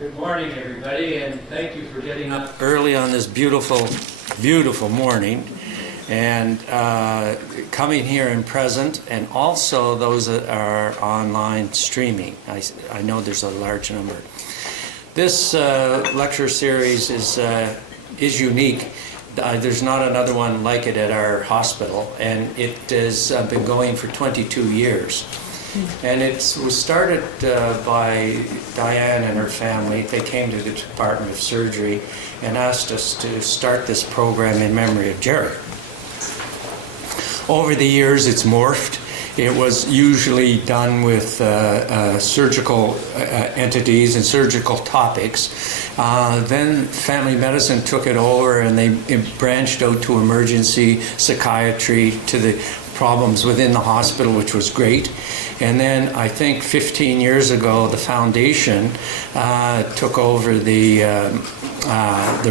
Good morning, everybody, and thank you for getting up early on this beautiful, beautiful morning and coming here in present, and also those that are online streaming. I know there's a large number. This lecture series is unique. There's not another one like it at our hospital, and it has been going for 22 years. And it was started by Diane and her family. They came to the Department of Surgery and asked us to start this program in memory of Jerry. Over the years, it's morphed. It was usually done with surgical entities and surgical topics. Then family medicine took it over, and it branched out to emergency psychiatry, to the problems within the hospital, which was great. And then I think 15 years ago, the foundation took over the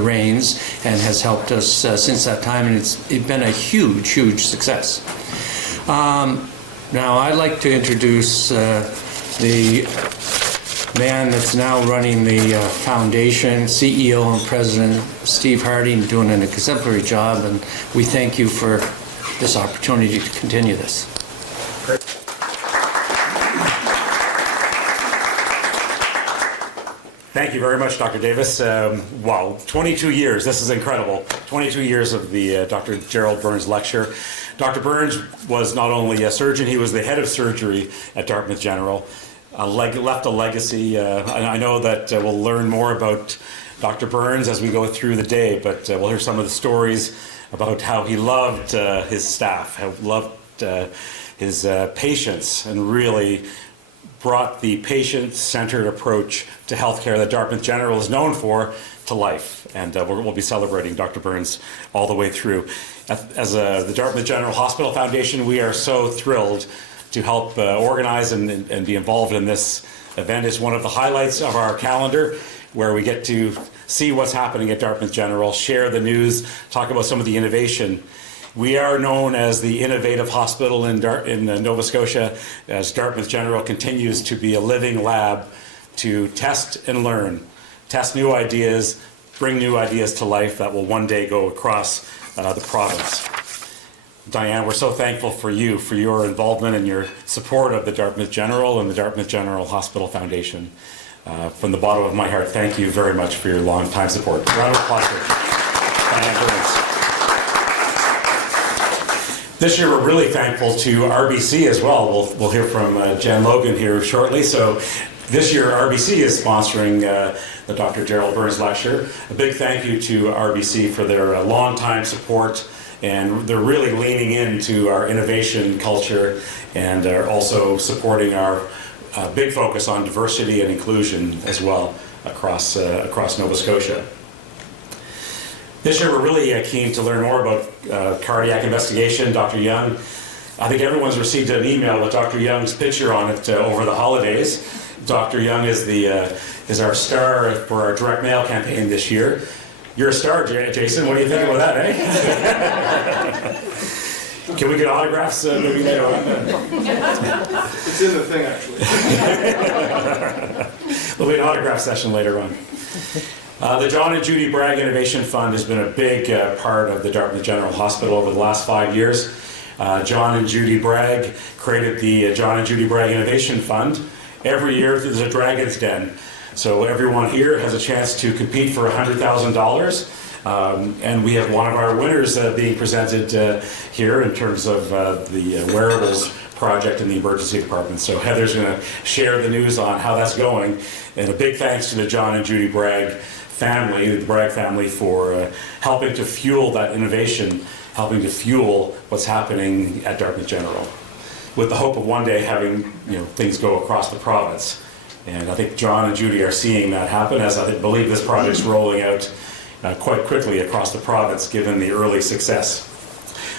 reins and has helped us since that time, and it's been a huge, huge success. Now I'd like to introduce the man that's now running the foundation, CEO and President, Steve Harding, doing an exemplary job, and we thank you for this opportunity to continue this. Great. Thank you very much, Dr. Davis. Wow, 22 years, this is incredible. 22 years of the Dr. Gerald Burns lecture. Dr. Burns was not only a surgeon, he was the head of surgery at Dartmouth General, left a legacy. And I know that we'll learn more about Dr. Burns as we go through the day, but we'll hear some of the stories about how he loved his staff, how he loved his patients, and really brought the patient-centered approach to healthcare that Dartmouth General is known for to life. And we'll be celebrating Dr. Burns all the way through. As the Dartmouth General Hospital Foundation, we are so thrilled to help organize and be involved in this event. It's one of the highlights of our calendar, where we get to see what's happening at Dartmouth General, share the news, talk about some of the innovation. We are known as the innovative hospital in Nova Scotia, as Dartmouth General continues to be a living lab to test and learn, test new ideas, bring new ideas to life that will one day go across the province. Diane, we're so thankful for you, for your involvement and your support of the Dartmouth General and the Dartmouth General Hospital Foundation. From the bottom of my heart, thank you very much for your long-time support. Round of applause for Diane Burns. This year, we're really thankful to RBC as well. We'll hear from Jen Logan here shortly. So this year, RBC is sponsoring the Dr. Gerald Burns Lecture. A big thank you to RBC for their long-time support, and they're really leaning into our innovation culture, and are also supporting our big focus on diversity and inclusion as well across Nova Scotia. This year, we're really keen to learn more about cardiac investigation. Dr. Young, I think everyone's received an email with Dr. Young's picture on it over the holidays. Dr. Young is our star for our direct mail campaign this year. You're a star, Jason. What do you think about that, eh? Can we get autographs maybe later on? It's in the thing, actually. There'll be an autograph session later on. The John and Judy Bragg Innovation Fund has been a big part of the Dartmouth General Hospital over the last 5 years. John and Judy Bragg created the John and Judy Bragg Innovation Fund. Every year there's a Dragon's Den. So everyone here has a chance to compete for $100,000. And we have one of our winners being presented here in terms of the Wearables project in the emergency department. So Heather's going to share the news on how that's going. And a big thanks to the John and Judy Bragg family, the Bragg family, for helping to fuel that innovation, helping to fuel what's happening at Dartmouth General, with the hope of one day having things go across the province. And I think John and Judy are seeing that happen, as I believe this project's rolling out quite quickly across the province, given the early success.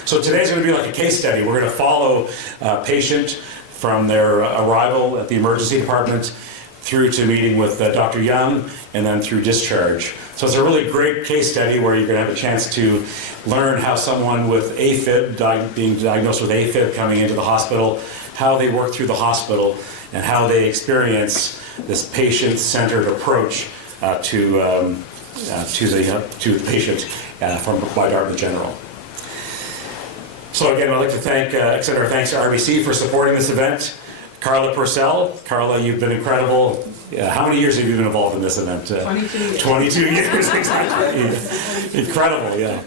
So today's going to be like a case study. We're going to follow a patient from their arrival at the emergency department through to meeting with Dr. Young, and then through discharge. So it's a really great case study where you're going to have a chance to learn how someone with AFib, being diagnosed with AFib coming into the hospital, how they work through the hospital, and how they experience this patient-centered approach to the patient by Dartmouth General. So again, I'd like to extend our thanks to RBC for supporting this event. Carla Purcell. Carla, you've been incredible. How many years have you been involved in this event? 22 years. 22 years, exactly. Incredible, yeah.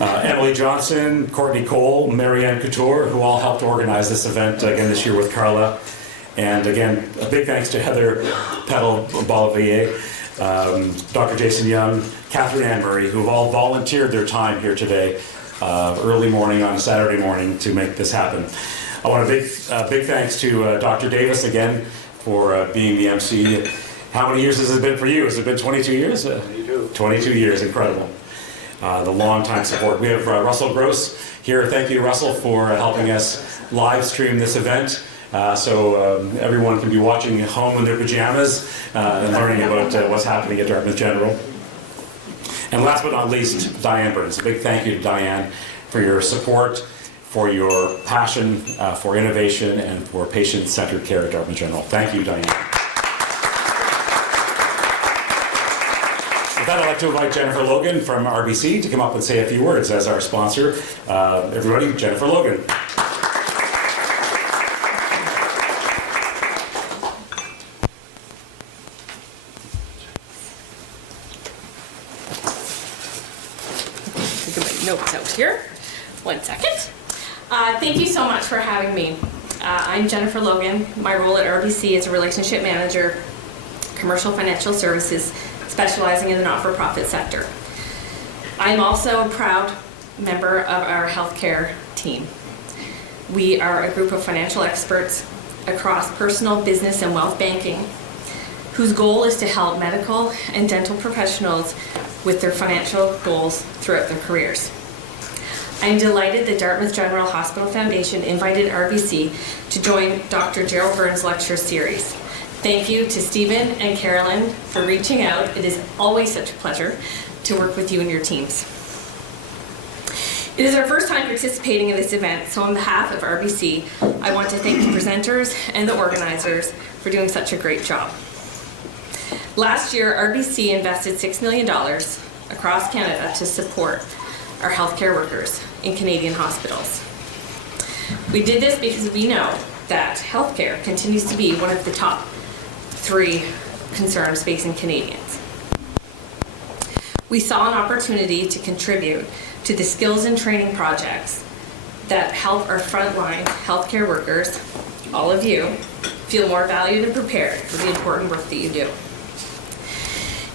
Emily Johnson, Courtney Cole, Marianne Couture, who all helped organize this event again this year with Carla. And again, a big thanks to Heather Peddle, Bolivar, Dr. Jason Young, Catherine Ann Murray, who have all volunteered their time here today, early morning on a Saturday morning to make this happen. I want a big thanks to Dr. Davis again for being the MC. How many years has it been for you? Has it been 22 years? 22. 22 years, incredible. The long time support. We have Russell Gross here. Thank you, Russell, for helping us live stream this event. So everyone can be watching at home in their pajamas and learning about what's happening at Dartmouth General. And last but not least, Diane Burns. A big thank you to Diane for your support, for your passion for innovation, and for patient-centered care at Dartmouth General. Thank you, Diane. With that, I'd like to invite Jennifer Logan from RBC to come up and say a few words as our sponsor. Everybody, Jennifer Logan. Notes out here. 1 second. Thank you so much for having me. I'm Jennifer Logan. My role at RBC is a relationship manager, commercial financial services, specializing in the not-for-profit sector. I'm also a proud member of our healthcare team. We are a group of financial experts across personal, business, and wealth banking, whose goal is to help medical and dental professionals with their financial goals throughout their careers. I'm delighted that Dartmouth General Hospital Foundation invited RBC to join Dr. Gerald Burns' lecture series. Thank you to Stephen and Carolyn for reaching out. It is always such a pleasure to work with you and your teams. It is our first time participating in this event, so on behalf of RBC, I want to thank the presenters and the organizers for doing such a great job. Last year, RBC invested $6 million across Canada to support our healthcare workers in Canadian hospitals. We did this because we know that healthcare continues to be one of the top 3 concerns facing Canadians. We saw an opportunity to contribute to the skills and training projects that help our frontline healthcare workers, all of you, feel more valued and prepared for the important work that you do.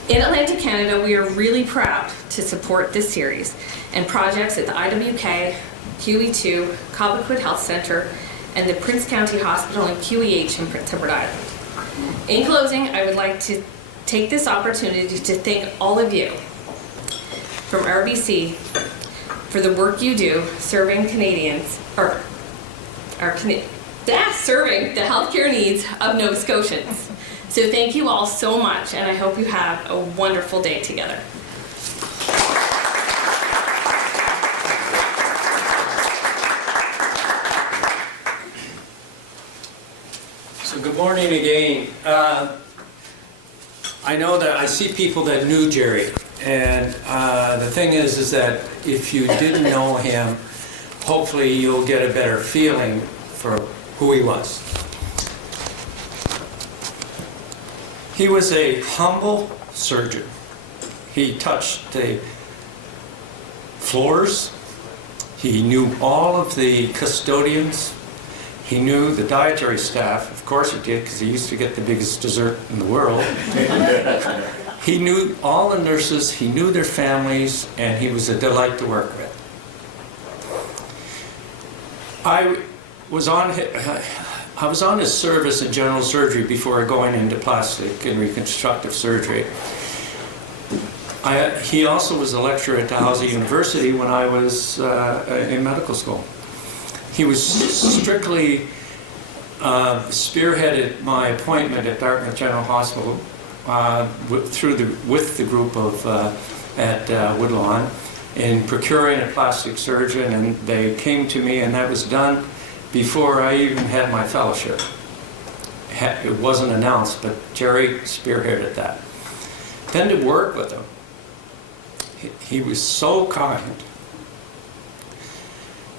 In Atlantic Canada, we are really proud to support this series and projects at the IWK, QE2, Cobequid Health Centre, and the Prince County Hospital and QEH in Prince Edward Island. In closing, I would like to take this opportunity to thank all of you from RBC for the work you do serving Canadians, or serving the healthcare needs of Nova Scotians. So thank you all so much, and I hope you have a wonderful day together. So good morning again. I know that I see people that knew Jerry, and the thing is that if you didn't know him, hopefully you'll get a better feeling for who he was. He was a humble surgeon. He touched the floors. He knew all of the custodians. He knew the dietary staff. Of course he did, because he used to get the biggest dessert in the world. He knew all the nurses. He knew their families, and he was a delight to work with. I was on his service in general surgery before going into plastic and reconstructive surgery. He also was a lecturer at Dalhousie University when I was in medical school. He was strictly spearheaded my appointment at Dartmouth General Hospital with the group at Woodlawn in procuring a plastic surgeon, and they came to me, and that was done before I even had my fellowship. It wasn't announced, but Jerry spearheaded that. then to work with him, he was so kind.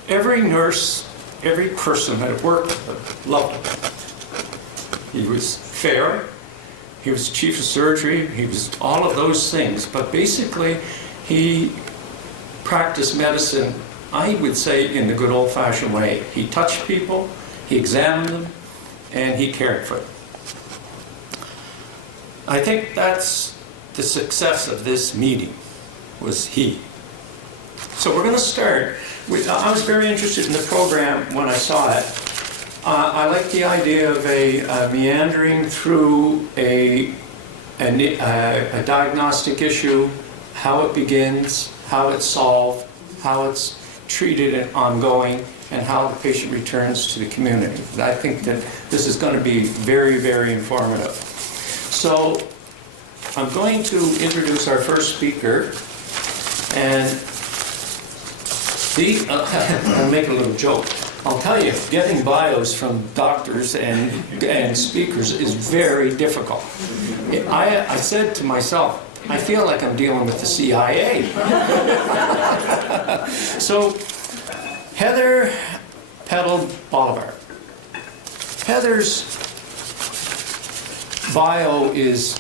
Every nurse, every person that worked with him loved him. He was fair, he was chief of surgery, he was all of those things, but basically he practiced medicine, I would say, in the good old-fashioned way. He touched people, he examined them, and he cared for them. I think that's the success of this meeting, was he. So we're going to start with, I was very interested in the program when I saw it. I like the idea of a meandering through a diagnostic issue, how it begins, how it's solved, how it's treated and ongoing, and how the patient returns to the community. I think that this is going to be very, very informative. So I'm going to introduce our first speaker, and I'll make a little joke. I'll tell you, getting bios from doctors and speakers is very difficult. I said to myself, I feel like I'm dealing with the CIA. So, Heather Peddle Bolivar. Heather's bio is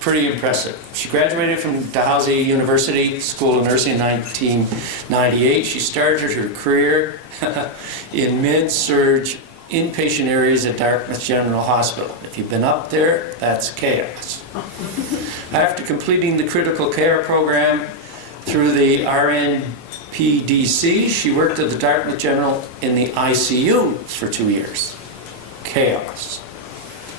pretty impressive. She graduated from Dalhousie University School of Nursing in 1998. She started her career in mid-surge inpatient areas at Dartmouth General Hospital. If you've been up there, that's chaos. After completing the critical care program through the RNPDC, she worked at the Dartmouth General in the ICU for 2 years. Chaos.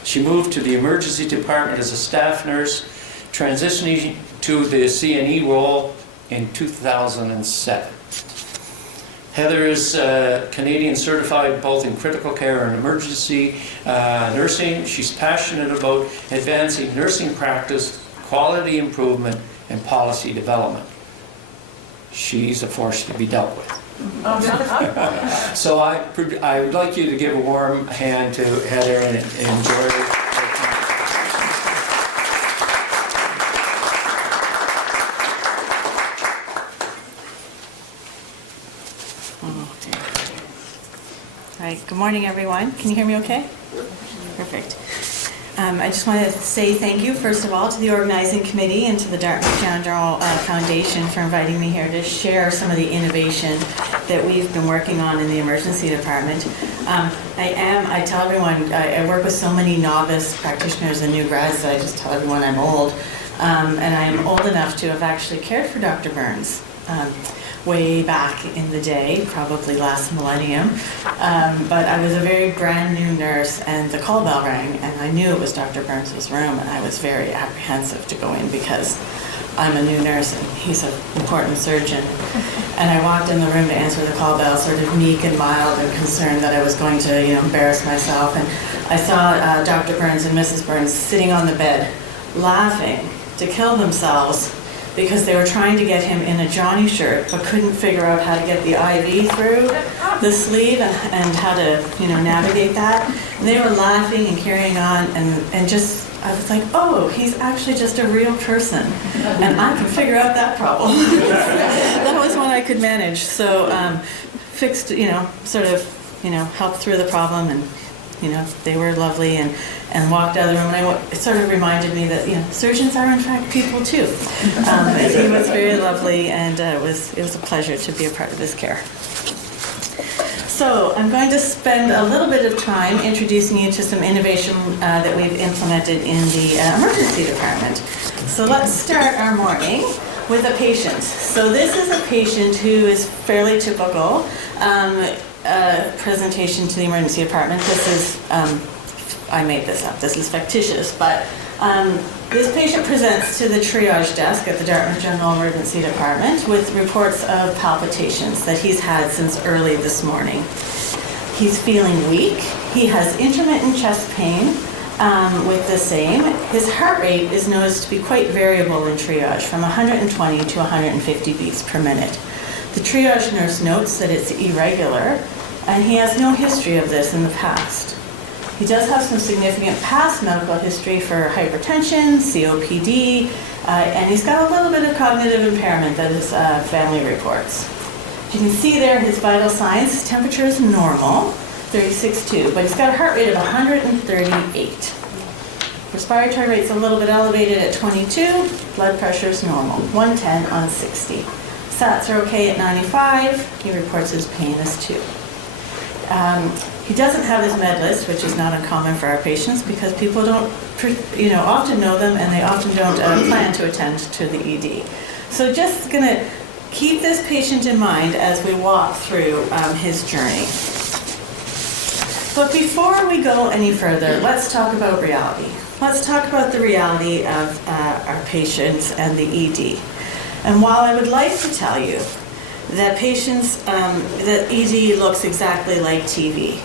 She moved to the emergency department as a staff nurse, transitioning to the CNE role in 2007. Heather is Canadian certified both in critical care and emergency nursing. She's passionate about advancing nursing practice, quality improvement, and policy development. She's a force to be dealt with. So I would like you to give a warm hand to Heather and enjoy her time. All right, good morning, everyone. Can you hear me okay? Perfect. I just want to say thank you, first of all, to the organizing committee and to the Dartmouth General Foundation for inviting me here to share some of the innovation that we've been working on in the emergency department. I tell everyone, I work with so many novice practitioners and new grads that I just tell everyone I'm old. And I'm old enough to have actually cared for Dr. Burns. Way back in the day, probably last millennium. But I was a very brand new nurse and the call bell rang and I knew it was Dr. Burns' room and I was very apprehensive to go in because I'm a new nurse and he's an important surgeon. And I walked in the room to answer the call bell, sort of meek and mild and concerned that I was going to embarrass myself. And I saw Dr. Burns and Mrs. Burns sitting on the bed laughing to kill themselves because they were trying to get him in a Johnny shirt, but couldn't figure out how to get the IV through the sleeve and how to, navigate that. And they were laughing and carrying on, and just, I was like, oh, he's actually just a real person, and I can figure out that problem. That was one I could manage. So fixed, helped through the problem, and they were lovely and walked out of the room. And it sort of reminded me that surgeons are in fact people too. He was very lovely, and it was a pleasure to be a part of his care. So I'm going to spend a little bit of time introducing you to some innovation that we've implemented in the emergency department. So let's start our morning with a patient. So this is a patient who is fairly typical. Presentation to the emergency department. This is, I made this up, this is fictitious, but this patient presents to the triage desk at the Dartmouth General Emergency Department with reports of palpitations that he's had since early this morning. He's feeling weak, he has intermittent chest pain with the same. His heart rate is noticed to be quite variable in triage, from 120 to 150 beats per minute. The triage nurse notes that it's irregular, and he has no history of this in the past. He does have some significant past medical history for hypertension, COPD, and he's got a little bit of cognitive impairment that his family reports. You can see there his vital signs. His temperature is normal, 36.2, but he's got a heart rate of 138. Respiratory rate's a little bit elevated at 22. Blood pressure is normal, 110 on 60. Sats are okay at 95. He reports his pain as 2. He doesn't have his med list, which is not uncommon for our patients because people don't, often know them and they often don't plan to attend to the ED. So just going to keep this patient in mind as we walk through his journey. But before we go any further, let's talk about reality. Let's talk about the reality of our patients and the ED. And while I would like to tell you that patients, that ED looks exactly like TV,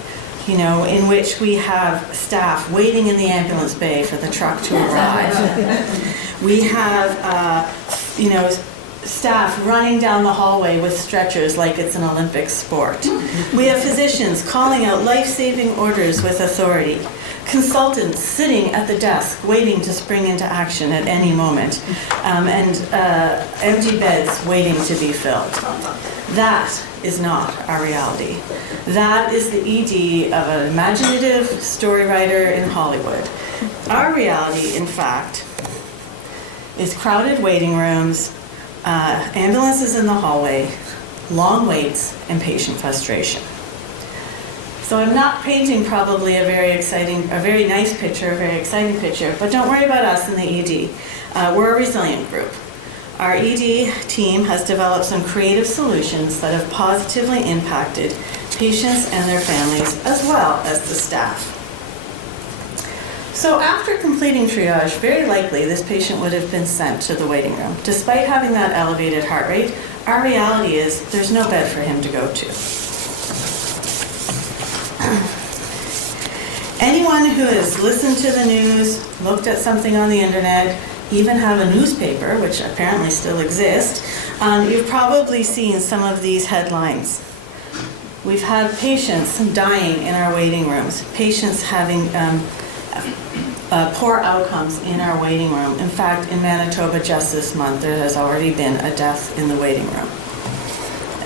in which we have staff waiting in the ambulance bay for the truck to arrive. We have, staff running down the hallway with stretchers like it's an Olympic sport. We have physicians calling out life-saving orders with authority. Consultants sitting at the desk waiting to spring into action at any moment. And empty beds waiting to be filled. That is not our reality. That is the ED of an imaginative story writer in Hollywood. Our reality, in fact, is crowded waiting rooms, ambulances in the hallway, long waits, and patient frustration. So I'm not painting probably a very nice picture, a very exciting picture, but don't worry about us in the ED. We're a resilient group. Our ED team has developed some creative solutions that have positively impacted patients and their families, as well as the staff. So after completing triage, very likely this patient would have been sent to the waiting room. Despite having that elevated heart rate, our reality is there's no bed for him to go to. Anyone who has listened to the news, looked at something on the internet, even have a newspaper, which apparently still exists, you've probably seen some of these headlines. We've had patients dying in our waiting rooms, patients having poor outcomes in our waiting room. In fact, in Manitoba just this month, there has already been a death in the waiting room.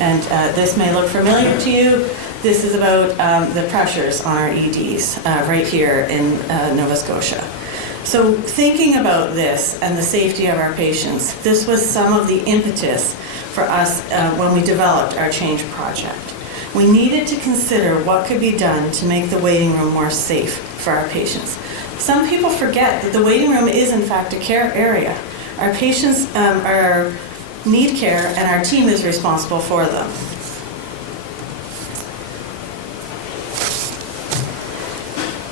And this may look familiar to you. This is about the pressures on our EDs right here in Nova Scotia. So thinking about this and the safety of our patients, this was some of the impetus for us when we developed our change project. We needed to consider what could be done to make the waiting room more safe for our patients. Some people forget that the waiting room is in fact a care area. Our patients need care and our team is responsible for them.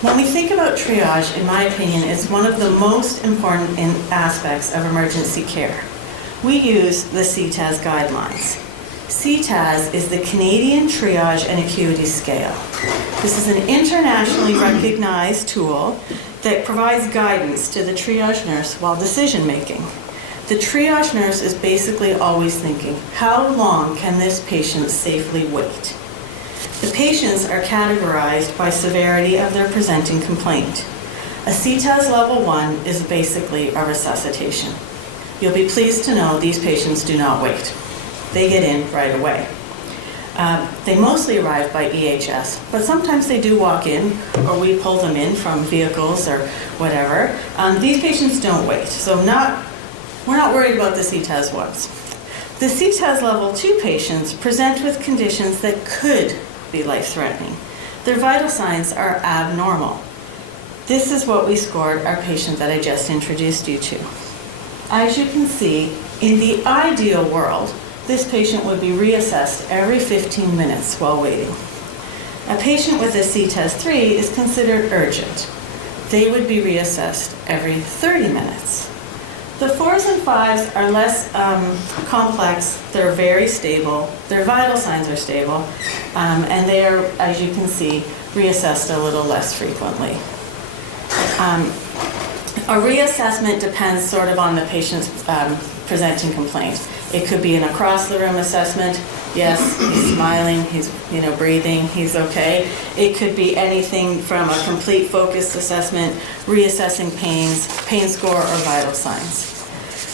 When we think about triage, in my opinion, it's one of the most important aspects of emergency care. We use the CTAS guidelines. CTAS is the Canadian Triage and Acuity Scale. This is an internationally recognized tool that provides guidance to the triage nurse while decision making. The triage nurse is basically always thinking, how long can this patient safely wait? The patients are categorized by severity of their presenting complaint. A CTAS level 1 is basically a resuscitation. You'll be pleased to know these patients do not wait. They get in right away. They mostly arrive by EHS, but sometimes they do walk in or we pull them in from vehicles or whatever. These patients don't wait, so we're not worried about the CTAS ones. The CTAS level 2 patients present with conditions that could be life-threatening. Their vital signs are abnormal. This is what we scored our patient that I just introduced you to. As you can see, in the ideal world, this patient would be reassessed every 15 minutes while waiting. A patient with a CTAS 3 is considered urgent. They would be reassessed every 30 minutes. The 4s and 5s are less complex, they're very stable, their vital signs are stable, and they are, as you can see, reassessed a little less frequently. A reassessment depends sort of on the patient's presenting complaint. It could be an across the room assessment, Yes, he's smiling, he's breathing, he's okay. It could be anything from a complete focused assessment, reassessing pain score, or vital signs.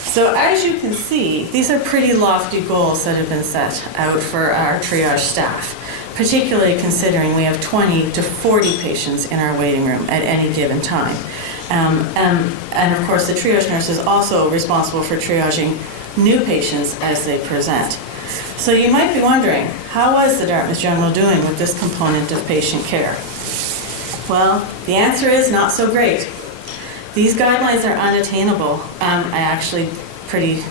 So as you can see, these are pretty lofty goals that have been set out for our triage staff, particularly considering we have 20 to 40 patients in our waiting room at any given time. And of course, the triage nurse is also responsible for triaging new patients as they present. So you might be wondering, how was the Dartmouth General doing with this component of patient care? Well, the answer is not so great. These guidelines are unattainable. I'm actually pretty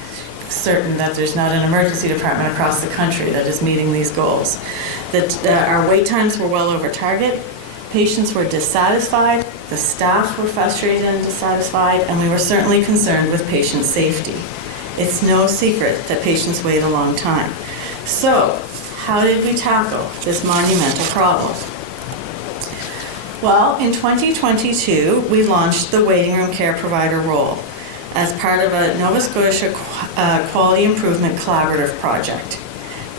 certain that there's not an emergency department across the country that is meeting these goals. That our wait times were well over target, patients were dissatisfied, the staff were frustrated and dissatisfied, and we were certainly concerned with patient safety. It's no secret that patients wait a long time. So, how did we tackle this monumental problem? Well, in 2022, we launched the waiting room care provider role as part of a Nova Scotia Quality Improvement Collaborative project.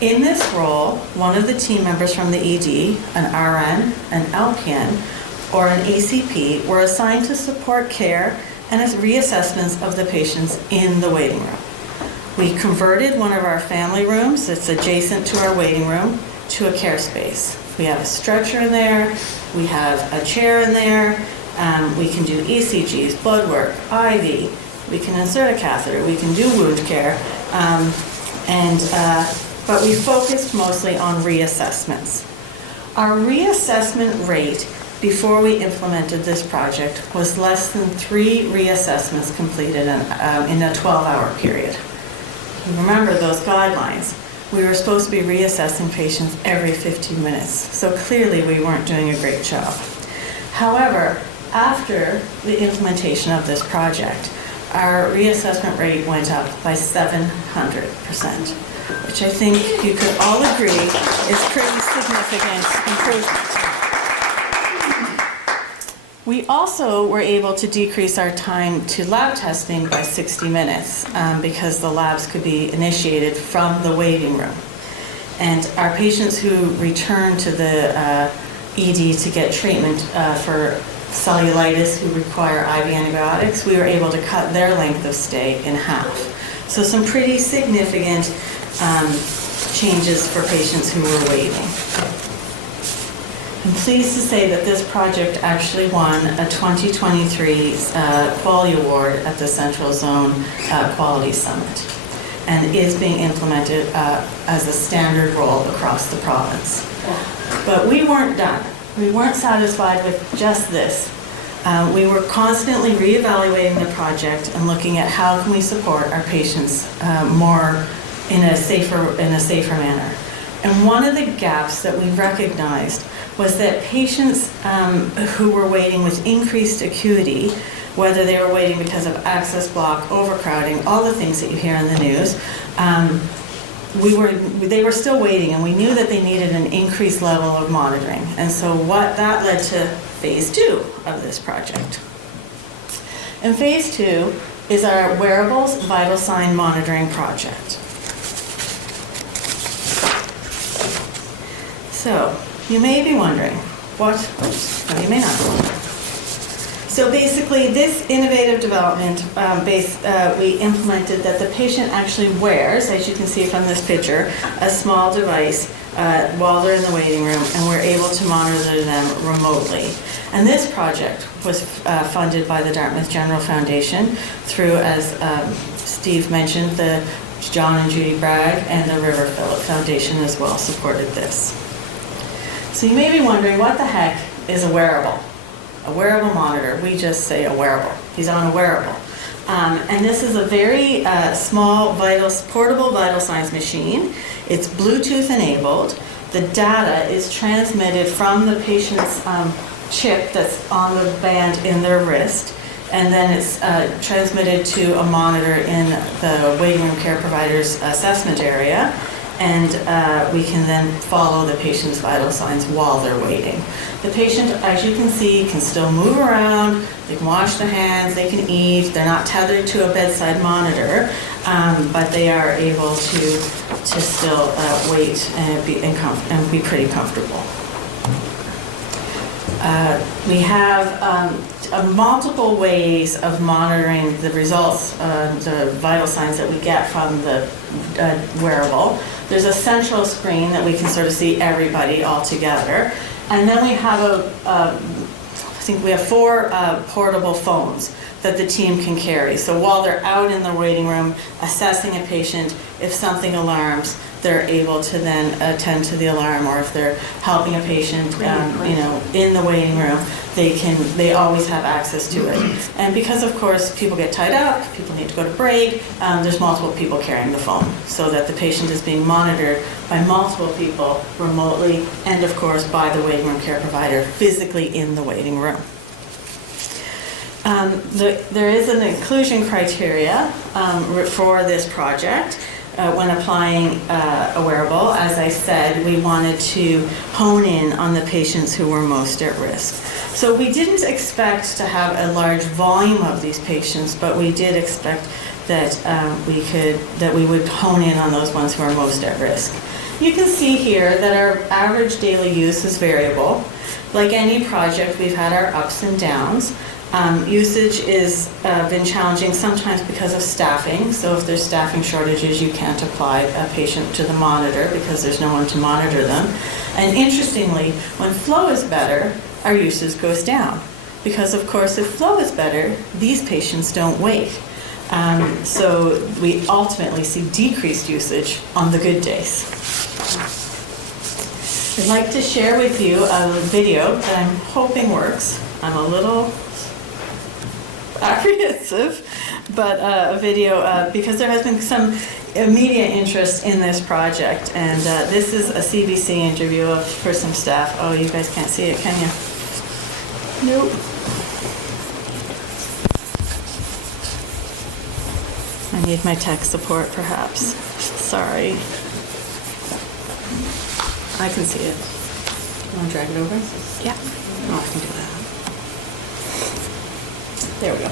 In this role, one of the team members from the ED, an RN, an LPN, or an ACP were assigned to support care and reassessments of the patients in the waiting room. We converted one of our family rooms that's adjacent to our waiting room to a care space. We have a stretcher in there, we have a chair in there, we can do ECGs, blood work, IV, we can insert a catheter, we can do wound care, but we focused mostly on reassessments. Our reassessment rate before we implemented this project was less than 3 reassessments completed in a 12-hour period. Remember those guidelines. We were supposed to be reassessing patients every 15 minutes, so clearly we weren't doing a great job. However, after the implementation of this project, our reassessment rate went up by 700%, which I think you could all agree is pretty significant improvement. We also were able to decrease our time to lab testing by 60 minutes because the labs could be initiated from the waiting room. And our patients who return to the ED to get treatment for cellulitis who require IV antibiotics, we were able to cut their length of stay in half. So some pretty significant changes for patients who were waiting. I'm pleased to say that this project actually won a 2023 Quality Award at the Central Zone Quality Summit and is being implemented as a standard role across the province. But we weren't done. We weren't satisfied with just this. We were constantly reevaluating the project and looking at how can we support our patients more in a safer manner. And one of the gaps that we recognized was that patients who were waiting with increased acuity, whether they were waiting because of access block, overcrowding, all the things that you hear in the news, they were still waiting, and we knew that they needed an increased level of monitoring. And so that led to phase 2 of this project. And phase 2 is our Wearables Vital Sign Monitoring project. So, you may be wondering, you may not be wondering. So basically, this innovative development, we implemented that the patient actually wears, as you can see from this picture, a small device while they're in the waiting room, and we're able to monitor them remotely. And this project was funded by the Dartmouth General Foundation through, as Steve mentioned, the John and Judy Bragg and the River Phillip Foundation as well supported this. So you may be wondering, what the heck is a wearable? A wearable monitor, we just say a wearable. He's on a wearable. And this is a very small, portable vital signs machine. It's Bluetooth enabled. The data is transmitted from the patient's chip that's on the band in their wrist, and then it's transmitted to a monitor in the waiting room care provider's assessment area. and we can then follow the patient's vital signs while they're waiting. The patient, as you can see, can still move around, they can wash their hands, they can eat, they're not tethered to a bedside monitor, but they are able to still wait and be pretty comfortable. We have multiple ways of monitoring the results, the vital signs that we get from the wearable. There's a central screen that we can sort of see everybody all together. And then we have I think we have 4 portable phones that the team can carry. So while they're out in the waiting room assessing a patient, if something alarms, they're able to then attend to the alarm, or if they're helping a patient, in the waiting room, they always have access to it. And because, of course, people get tied up, people need to go to break, there's multiple people carrying the phone, so that the patient is being monitored by multiple people remotely, and of course by the waiting room care provider physically in the waiting room. There is an inclusion criteria for this project. When applying a wearable, as I said, we wanted to hone in on the patients who were most at risk. So we didn't expect to have a large volume of these patients, but we did expect that we would hone in on those ones who are most at risk. You can see here that our average daily use is variable. Like any project, we've had our ups and downs. Usage is been challenging sometimes because of staffing. So if there's staffing shortages, you can't apply a patient to the monitor because there's no one to monitor them. And interestingly, when flow is better, our usage goes down. Because of course, if flow is better, these patients don't wait. So we ultimately see decreased usage on the good days. I'd like to share with you a video that I'm hoping works. I'm a little apprehensive, but a video because there has been some media interest in this project, and this is a CBC interview for some staff. Oh, you guys can't see it, can you? Nope. I need my tech support, perhaps. Sorry. I can see it. You want to drag it over? Yeah. Oh, I can do that. There we go.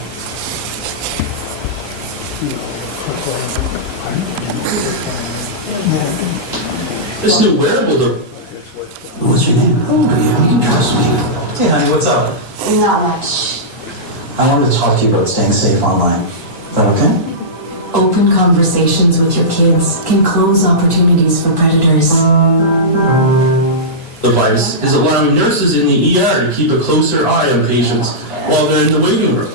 This new wearable, what's your name? How old are you? You can trust me. Hey, honey, what's up? Not much. I wanted to talk to you about staying safe online. Is that okay? Open conversations with your kids can close opportunities for predators. The device is allowing nurses in the ER to keep a closer eye on patients while they're in the waiting room.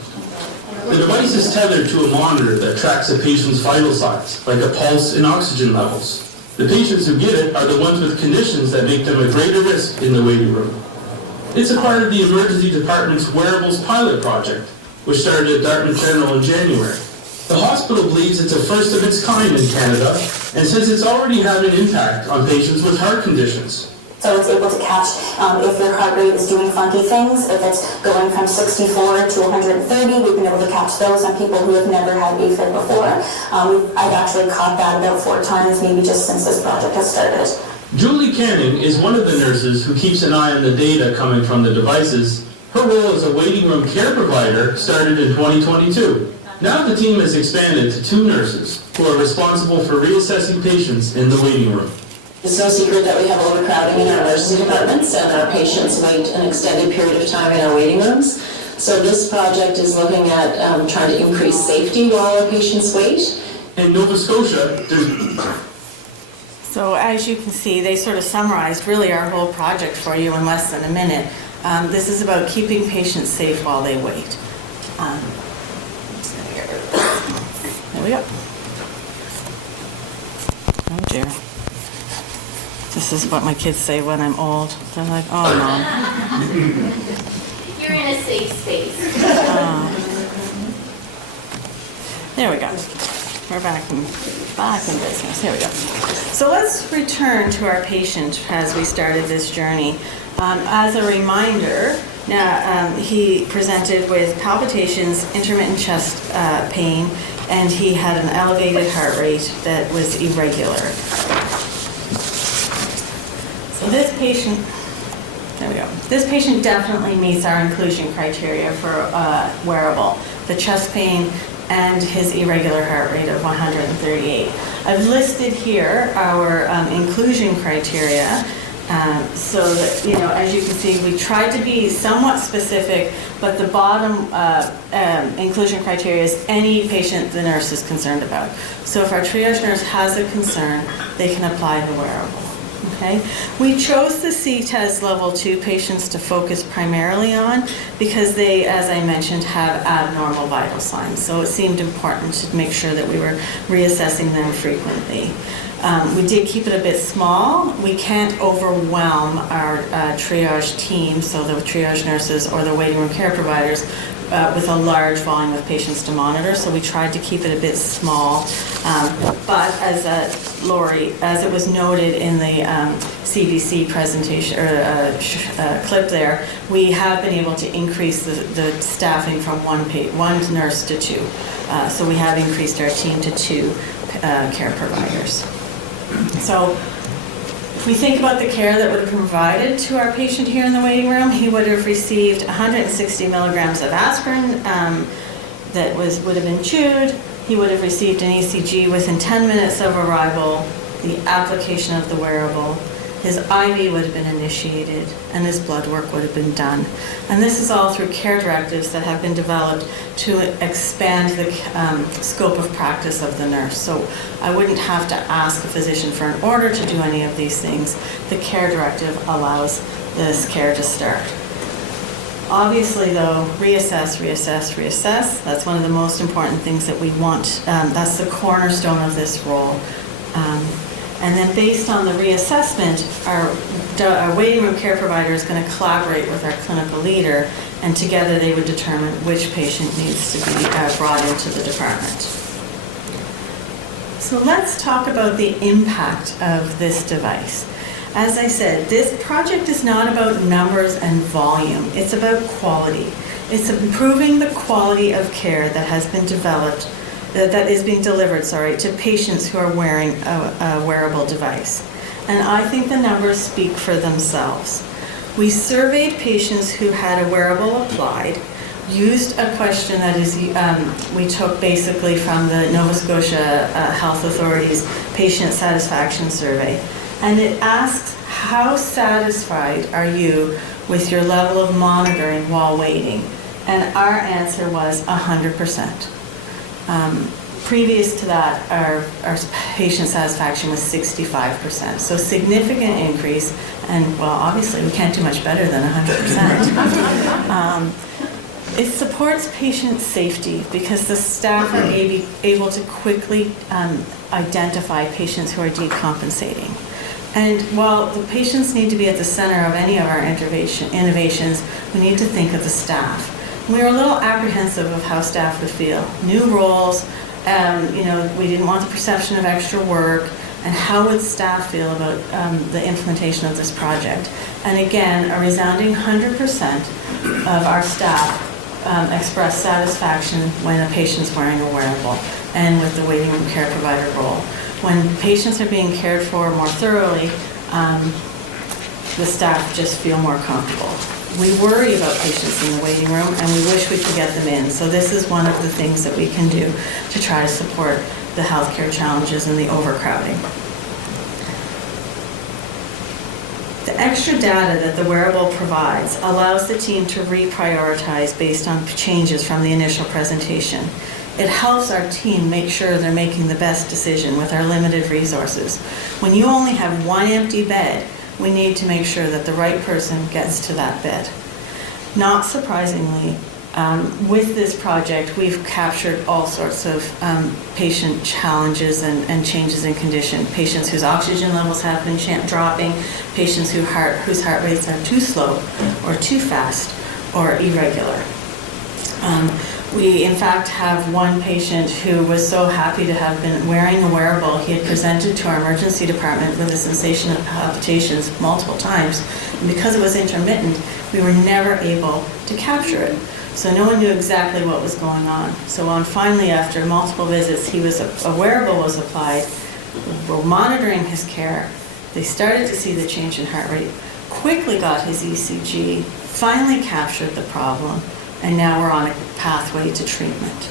The device is tethered to a monitor that tracks a patient's vital signs, like a pulse and oxygen levels. The patients who get it are the ones with conditions that make them a greater risk in the waiting room. It's a part of the emergency department's Wearables pilot project, which started at Dartmouth General in January. The hospital believes it's a first of its kind in Canada, and says it's already had an impact on patients with heart conditions. So it's able to catch if your heart rate is doing funky things, if it's going from 64 to 130, we've been able to catch those on people who have never had AFib before. I've actually caught that about 4 times, maybe just since this project has started. Julie Canning is one of the nurses who keeps an eye on the data coming from the devices. Her role as a waiting room care provider started in 2022. Now the team has expanded to 2 nurses who are responsible for reassessing patients in the waiting room. It's no secret that we have overcrowding in our emergency departments, and our patients wait an extended period of time in our waiting rooms. So this project is looking at trying to increase safety while our patients wait. In Nova Scotia, So as you can see, they sort of summarized really our whole project for you in less than a minute. This is about keeping patients safe while they wait. There we go. Oh dear. This is what my kids say when I'm old. They're like, oh, Mom. You're in a safe space. There we go. We're back in business. Here we go. So let's return to our patient as we started this journey. As a reminder, now he presented with palpitations, intermittent chest pain, and he had an elevated heart rate that was irregular. So this patient, there we go. This patient definitely meets our inclusion criteria for wearable, the chest pain and his irregular heart rate of 138. I've listed here our inclusion criteria. So that, you know, as you can see, we tried to be somewhat specific, but the bottom inclusion criteria is any patient the nurse is concerned about. So if our triage nurse has a concern, they can apply the wearable. Okay. We chose the C-TEST level 2 patients to focus primarily on because they, as I mentioned, have abnormal vital signs. So it seemed important to make sure that we were reassessing them frequently. We did keep it a bit small. We can't overwhelm our triage team, so the triage nurses or the waiting room care providers, with a large volume of patients to monitor, so we tried to keep it a bit small. But as Lori, as it was noted in the CBC presentation or clip there, we have been able to increase the staffing from one nurse to 2. So we have increased our team to 2 care providers. So if we think about the care that would have been provided to our patient here in the waiting room, he would have received 160 milligrams of aspirin that would have been chewed. He would have received an ECG within 10 minutes of arrival, the application of the wearable. His IV would have been initiated and his blood work would have been done. And this is all through care directives that have been developed to expand the scope of practice of the nurse. So I wouldn't have to ask a physician for an order to do any of these things. The care directive allows this care to start. Obviously though, reassess, reassess, reassess. That's one of the most important things that we want. That's the cornerstone of this role. And then based on the reassessment, our waiting room care provider is going to collaborate with our clinical leader, and together they would determine which patient needs to be brought into the department. So let's talk about the impact of this device. As I said, this project is not about numbers and volume, it's about quality. It's improving the quality of care that has been developed that is being delivered, to patients who are wearing a wearable device. And I think the numbers speak for themselves. We surveyed patients who had a wearable applied, used a question that is we took basically from the Nova Scotia Health Authority's patient satisfaction survey. And it asks, how satisfied are you with your level of monitoring while waiting? And our answer was 100%. Previous to that, our patient satisfaction was 65%. So significant increase, and well, obviously we can't do much better than 100%. It supports patient safety because the staff are able to quickly identify patients who are decompensating. And while the patients need to be at the center of any of our innovations, we need to think of the staff. We were a little apprehensive of how staff would feel. New roles, we didn't want the perception of extra work, and how would staff feel about the implementation of this project. And again, a resounding 100% of our staff express satisfaction when a patient's wearing a wearable and with the waiting room care provider role. When patients are being cared for more thoroughly, the staff just feel more comfortable. We worry about patients in the waiting room and we wish we could get them in. So this is one of the things that we can do to try to support the healthcare challenges and the overcrowding. The extra data that the wearable provides allows the team to reprioritize based on changes from the initial presentation. It helps our team make sure they're making the best decision with our limited resources. When you only have one empty bed, we need to make sure that the right person gets to that bed. Not surprisingly, with this project, we've captured all sorts of patient challenges and changes in condition. Patients whose oxygen levels have been dropping, patients whose heart rates are too slow or too fast or irregular. We, in fact, have one patient who was so happy to have been wearing a wearable. He had presented to our emergency department with a sensation of palpitations multiple times. And because it was intermittent, we were never able to capture it. So no one knew exactly what was going on. So finally, after multiple visits, a wearable was applied. We're monitoring his care. They started to see the change in heart rate, quickly got his ECG, finally captured the problem, and now we're on a pathway to treatment.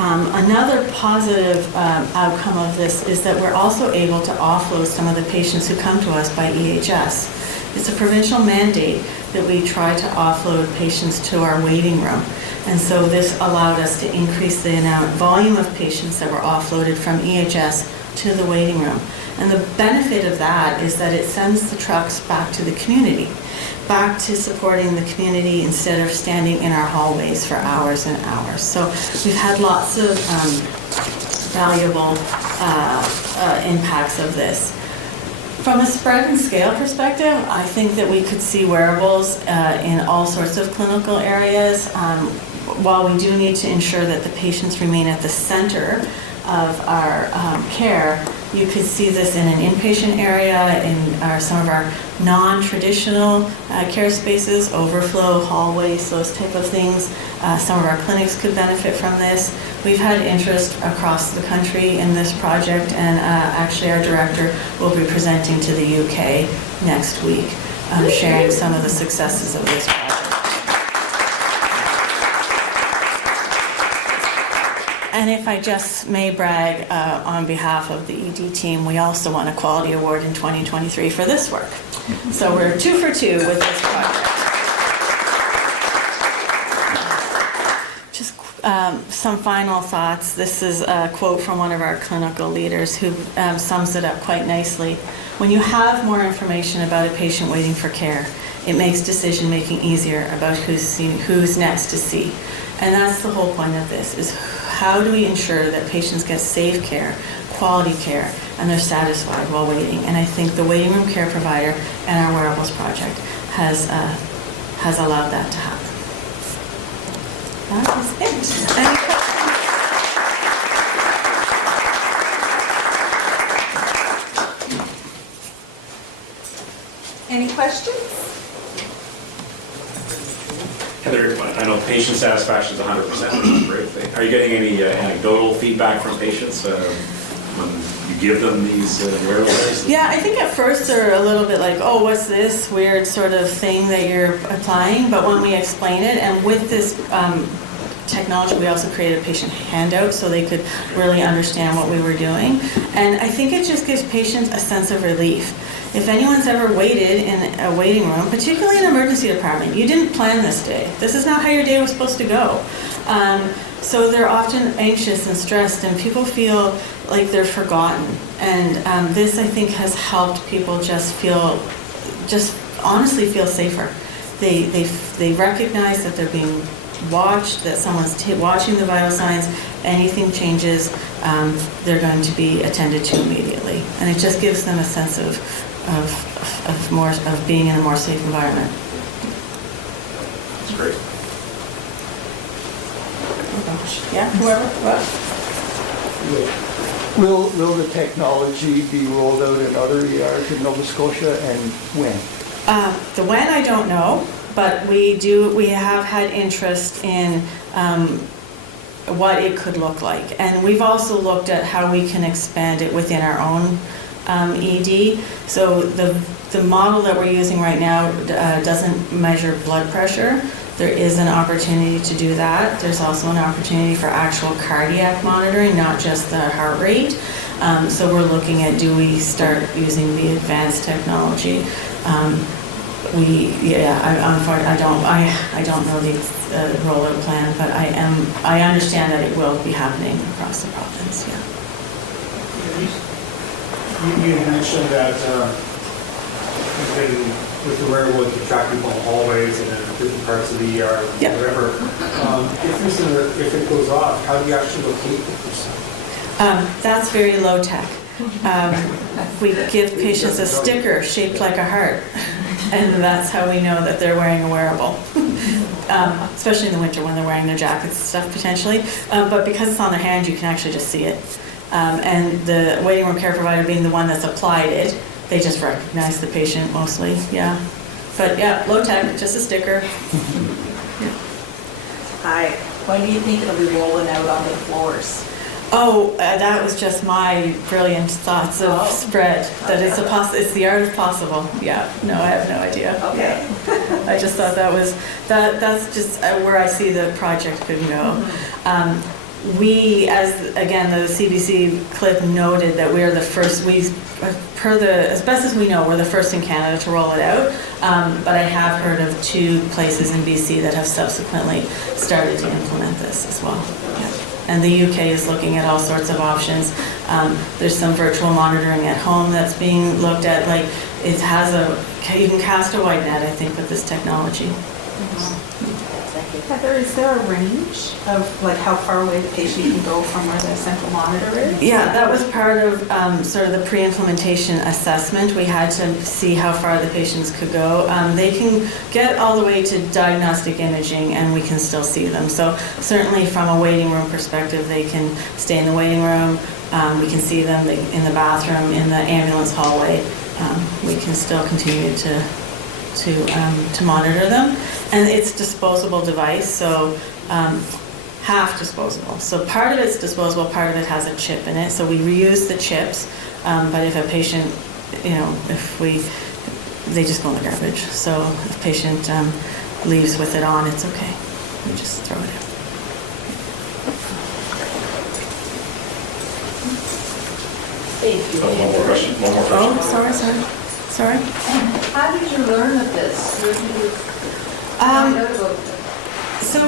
Another positive outcome of this is that we're also able to offload some of the patients who come to us by EHS. It's a provincial mandate that we try to offload patients to our waiting room. And so this allowed us to increase the volume of patients that were offloaded from EHS to the waiting room. And the benefit of that is that it sends the trucks back to the community, back to supporting the community instead of standing in our hallways for hours and hours. So we've had lots of valuable impacts of this. From a spread and scale perspective, I think that we could see wearables in all sorts of clinical areas. While we do need to ensure that the patients remain at the center of our care, you could see this in an inpatient area, in some of our non-traditional care spaces, overflow hallways, those type of things. Some of our clinics could benefit from this. We've had interest across the country in this project, and actually our director will be presenting to the UK next week, sharing some of the successes of this project. And if I just may brag on behalf of the ED team, we also won a quality award in 2023 for this work. So we're 2 for 2 with this project. Just some final thoughts. This is a quote from one of our clinical leaders who sums it up quite nicely. When you have more information about a patient waiting for care, it makes decision making easier about who's next to see. And that's the whole point of this, is how do we ensure that patients get safe care, quality care, and they're satisfied while waiting? And I think the waiting room care provider and our Wearables project has allowed that to happen. That is it. Any questions? Heather, I know patient satisfaction is 100%, which is a great thing. Are you getting any anecdotal feedback from patients when you give them these wearables? Yeah, I think at first they're a little bit like, oh, what's this weird sort of thing that you're applying? But when we explain it, and with this technology, we also created a patient handout so they could really understand what we were doing. And I think it just gives patients a sense of relief. If anyone's ever waited in a waiting room, particularly in an emergency department, you didn't plan this day. This is not how your day was supposed to go. So they're often anxious and stressed, and people feel like they're forgotten. And this, I think, has helped people just honestly feel safer. They recognize that they're being watched, that someone's watching the vital signs. Anything changes, they're going to be attended to immediately. And it just gives them a sense of being in a more safe environment. That's great. Oh gosh. Yeah, whoever. What? Will the technology be rolled out in other ERs in Nova Scotia, and when? The when I don't know, but we have had interest in what it could look like. And we've also looked at how we can expand it within our own ED. So the model that we're using right now doesn't measure blood pressure. There is an opportunity to do that. There's also an opportunity for actual cardiac monitoring, not just the heart rate. So we're looking at, do we start using the advanced technology? I don't know the rollout plan, but I understand that it will be happening across the province. Yeah. You mentioned that with the wearable, it can track people in hallways and in different parts of the ER, Yep. whatever. If it goes off, how do you actually locate the person? That's very low tech. We give patients a sticker shaped like a heart, and that's how we know that they're wearing a wearable, especially in the winter when they're wearing their jackets and stuff potentially. But because it's on their hand, you can actually just see it. And the waiting room care provider being the one that's applied it, they just recognize the patient mostly, yeah. But yeah, low tech, just a sticker. Hi. When do you think it'll be rolling out on the floors? Oh, that was just my brilliant thoughts of spread, that it's the art of possible. Yeah, no, I have no idea. Okay. I just thought that's just where I see the project could go. We, as again, the CBC clip noted that we are the first, as best as we know, we're the first in Canada to roll it out. But I have heard of 2 places in BC that have subsequently started to implement this as well. Yeah. And the UK is looking at all sorts of options. There's some virtual monitoring at home that's being looked at. Like it has you can cast a wide net, I think, with this technology. Heather, is there a range of like how far away the patient can go from where the central monitor is? Yeah, that was part of sort of the pre-implementation assessment. We had to see how far the patients could go. They can get all the way to diagnostic imaging and we can still see them. So certainly from a waiting room perspective, they can stay in the waiting room. We can see them in the bathroom, in the ambulance hallway. We can still continue to monitor them. And it's a disposable device, so half disposable. So part of it's disposable, part of it has a chip in it. So we reuse the chips, but if a patient, they just go in the garbage. So if a patient leaves with it on, it's okay. We just throw it out. Thank you. One more question. Oh, sorry. How did you learn of this? Where did you find out about this? So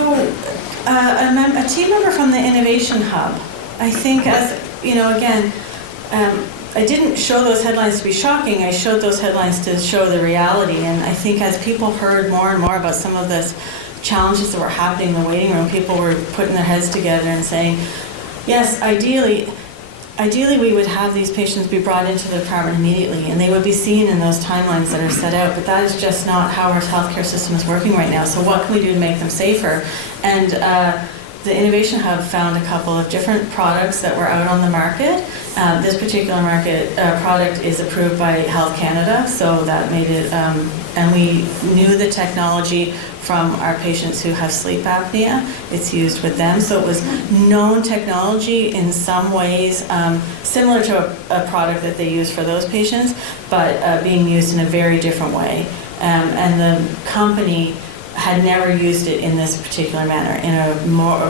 a team member from the Innovation Hub, I think again, I didn't show those headlines to be shocking, I showed those headlines to show the reality, and I think as people heard more and more about some of the challenges that were happening in the waiting room, people were putting their heads together and saying, yes, ideally we would have these patients be brought into the department immediately and they would be seen in those timelines that are set out, but that is just not how our healthcare system is working right now. So what can we do to make them safer? And the Innovation Hub found a couple of different products that were out on the market. This particular product is approved by Health Canada, so that made it, and we knew the technology from our patients who have sleep apnea. It's used with them, so it was known technology in some ways, similar to a product that they use for those patients, but being used in a very different way. And the company had never used it in this particular manner, in a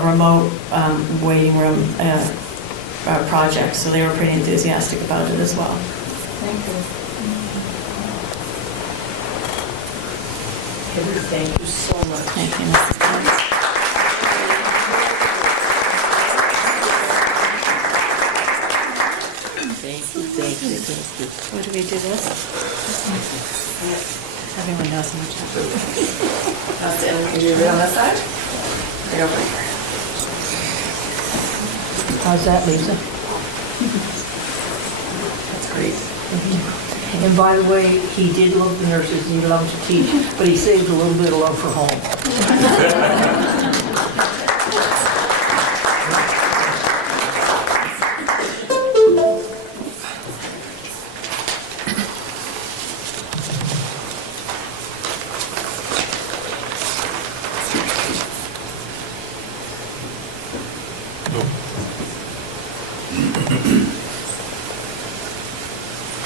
remote waiting room project, so they were pretty enthusiastic about it as well. Thank you. Heather, thank you so much. Thank you, Mrs. Collins. Thank you. What do we do this? Everyone knows how much happened. That's it. Can you do it on this side? Right over here. How's that, Lisa? That's great. And by the way, he did love the nurses and he loved to teach, but he saved a little bit of love for home.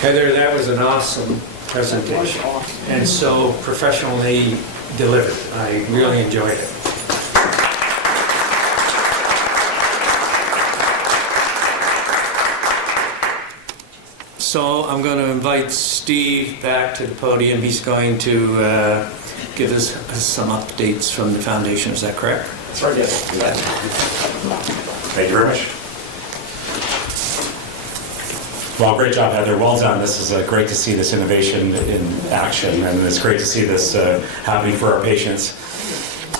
Heather, that was an awesome presentation and so professionally delivered. I really enjoyed it. So I'm going to invite Steve back to the podium. He's going to give us some updates from the foundation. Is that correct? That's right, yes. Thank you very much. Well, great job, Heather. Well done. This is great to see this innovation in action, and it's great to see this happening for our patients.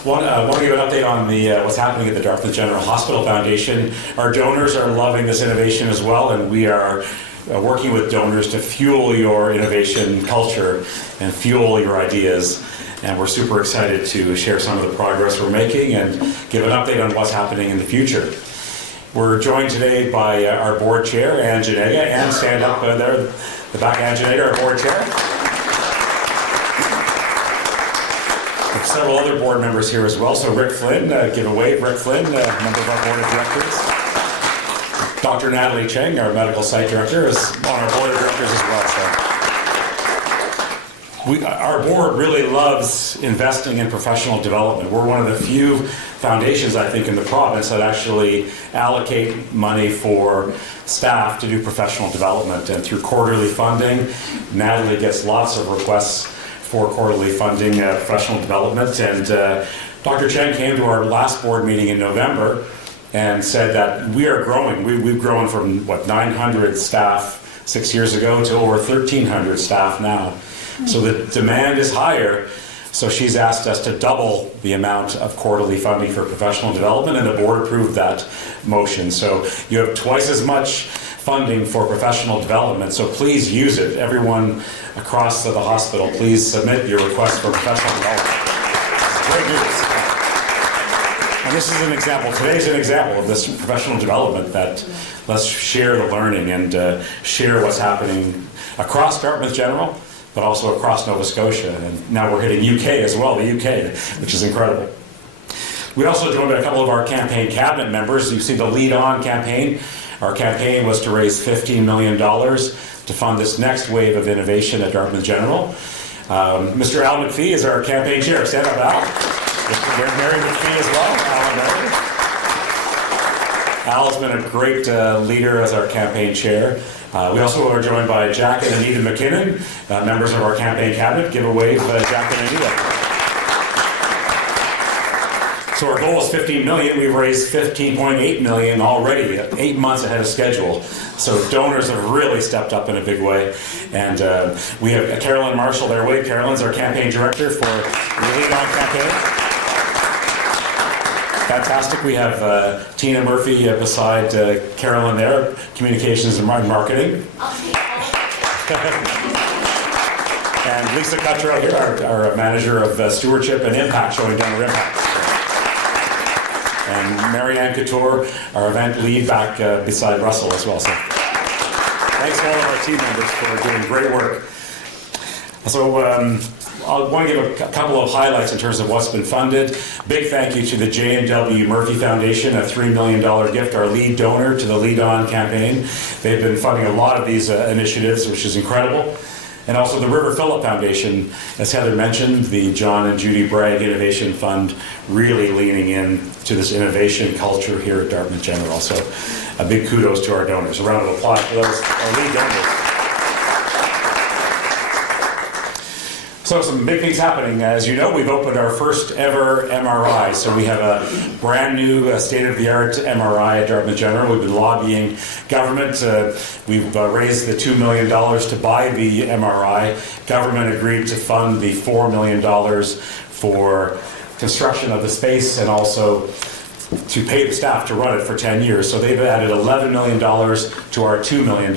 Want to give an update on what's happening at the Dartmouth General Hospital Foundation. Our donors are loving this innovation as well, and we are working with donors to fuel your innovation culture and fuel your ideas. And we're super excited to share some of the progress we're making and give an update on what's happening in the future. We're joined today by our board chair, Ann Janega. Ann, stand up there, the back, Ann Janega, our board chair. And several other board members here as well. So Rick Flynn, give a wave, Rick Flynn, member of our board of directors. Dr. Natalie Cheng, our medical site director, is on our board of directors as well. So our board really loves investing in professional development. We're one of the few foundations, I think, in the province that actually allocate money for staff to do professional development. And through quarterly funding, Natalie gets lots of requests for quarterly funding, professional development. And Dr. Chen came to our last board meeting in November and said that we are growing. We've grown from, 900 staff 6 years ago to over 1,300 staff now. So the demand is higher. So she's asked us to double the amount of quarterly funding for professional development, and the board approved that motion. So you have twice as much funding for professional development, so please use it. Everyone across the hospital, please submit your request for professional development. Great news. And this is an example, today's an example of this professional development, that let's share the learning and share what's happening across Dartmouth General, but also across Nova Scotia. And now we're hitting UK as well, the UK, which is incredible. We also joined a couple of our campaign cabinet members. You see the Lead On campaign. Our campaign was to raise $15 million to fund this next wave of innovation at Dartmouth General. Mr. Al McPhee is our campaign chair. Stand up, Al. Mary McPhee as well. Al has been a great leader as our campaign chair. We also are joined by Jack and Anita McKinnon, members of our campaign cabinet. Give a wave, Jack and Anita. So our goal is 15 million. We've raised 15.8 million already, 8 months ahead of schedule. So donors have really stepped up in a big way. And we have Carolyn Marshall there. Wave. Carolyn's our campaign director for the Lead On campaign. Fantastic. We have Tina Murphy beside Carolyn there, communications and marketing. And Lisa Cuttrell here, our manager of stewardship and impact, showing donor impact. And Marianne Couture, our event lead, back beside Russell as well. So thanks to all of our team members for doing great work. So I want to give a couple of highlights in terms of what's been funded. Big thank you to the J&W Murphy Foundation, a $3 million gift, our lead donor to the Lead On campaign. They've been funding a lot of these initiatives, which is incredible. And also the River Phillip Foundation, as Heather mentioned, the John and Judy Bragg Innovation Fund, really leaning in to this innovation culture here at Dartmouth General. So a big kudos to our donors. A round of applause for those, our lead donors. So some big things happening. As you know, we've opened our first ever MRI. So we have a brand new state-of-the-art MRI at Dartmouth General. We've been lobbying government. We've raised the $2 million to buy the MRI. Government agreed to fund the $4 million for construction of the space and also to pay the staff to run it for 10 years. So they've added $11 million to our $2 million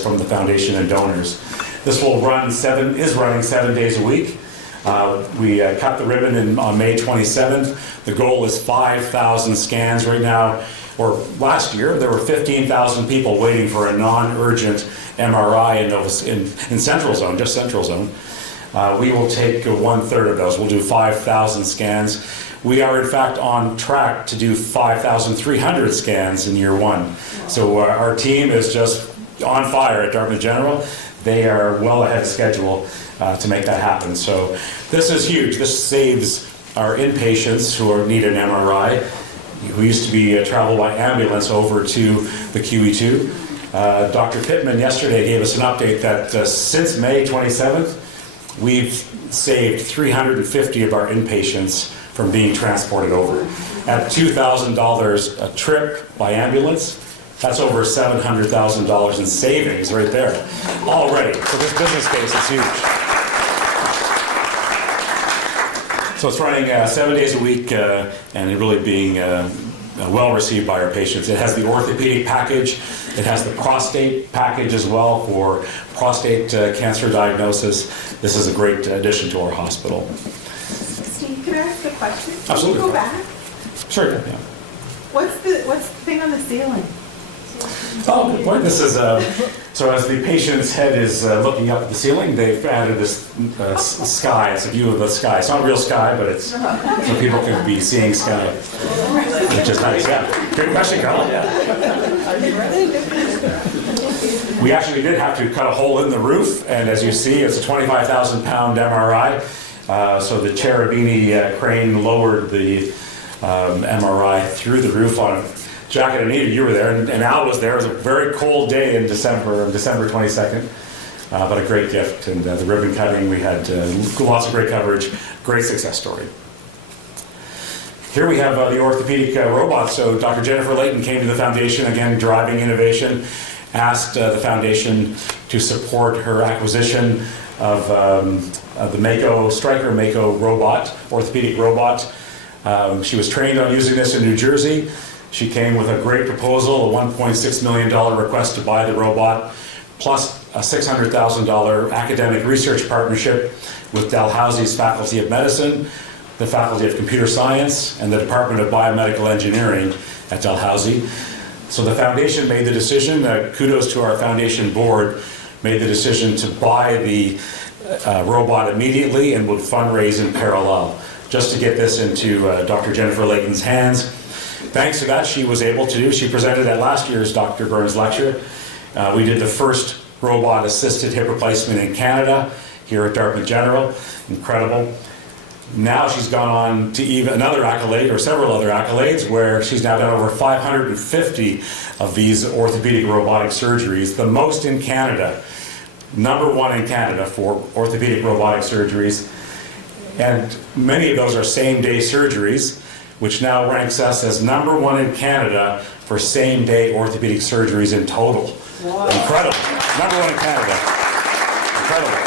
from the foundation and donors. This will running 7 days a week. We cut the ribbon on May 27th. The goal is 5,000 scans right now. Or last year, there were 15,000 people waiting for a non-urgent MRI in Central Zone, just Central Zone. We will take 1/3 of those. We'll do 5,000 scans. We are, in fact, on track to do 5,300 scans in year one. So our team is just on fire at Dartmouth General. They are well ahead of schedule to make that happen. So this is huge. This saves our inpatients who need an MRI, who used to be traveled by ambulance over to the QE2. Dr. Pittman yesterday gave us an update that since May 27th, we've saved 350 of our inpatients from being transported over. At $2,000 a trip by ambulance, that's over $700,000 in savings right there already. So this business case is huge. So it's running 7 days a week and really being well received by our patients. It has the orthopedic package. It has the prostate package as well for prostate cancer diagnosis. This is a great addition to our hospital. Steve, can I ask a question? Absolutely. Can you go back? Sure, yeah. What's the thing on the ceiling? Oh, good point. This is so as the patient's head is looking up at the ceiling, they've added this sky. It's a view of the sky. It's not real sky, but it's so people can be seeing sky. which is nice, yeah. Good question, Carla. We actually did have to cut a hole in the roof, and as you see, it's a 25,000-pound MRI. So the Cherubini crane lowered the MRI through the roof on a jacket. Anita, you were there, and Al was there. It was a very cold day in December 22nd, but a great gift. And the ribbon cutting, we had lots of great coverage, great success story. Here we have the orthopedic robot. So Dr. Jennifer Layton came to the foundation, again, driving innovation, asked the foundation to support her acquisition of the Mako, Stryker Mako robot, orthopedic robot. She was trained on using this in New Jersey. She came with a great proposal, a $1.6 million request to buy the robot, plus a $600,000 academic research partnership with Dalhousie's Faculty of Medicine, the Faculty of Computer Science, and the Department of Biomedical Engineering at Dalhousie. So the foundation made the decision, kudos to our foundation board, made the decision to buy the robot immediately and would fundraise in parallel, just to get this into Dr. Jennifer Layton's hands. Thanks to that, she was able to she presented at last year's Dr. Burns lecture. We did the first robot-assisted hip replacement in Canada, here at Dartmouth General. Incredible. Now she's gone on to even another accolade, or several other accolades, where she's now done over 550 of these orthopedic robotic surgeries, the most in Canada. #1 in Canada for orthopedic robotic surgeries. And many of those are same-day surgeries, which now ranks us as #1 in Canada for same-day orthopedic surgeries in total. Wow. Incredible. #1 in Canada. Incredible.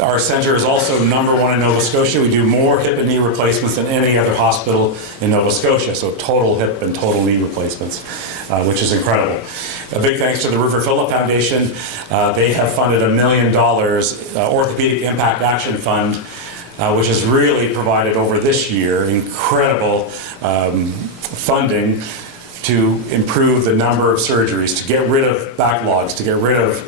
Our center is also #1 in Nova Scotia. We do more hip and knee replacements than any other hospital in Nova Scotia, so total hip and total knee replacements, which is incredible. A big thanks to the River Phillip Foundation. They have funded $1 million Orthopedic Impact Action Fund, which has really provided over this year incredible funding to improve the number of surgeries, to get rid of backlogs, to get rid of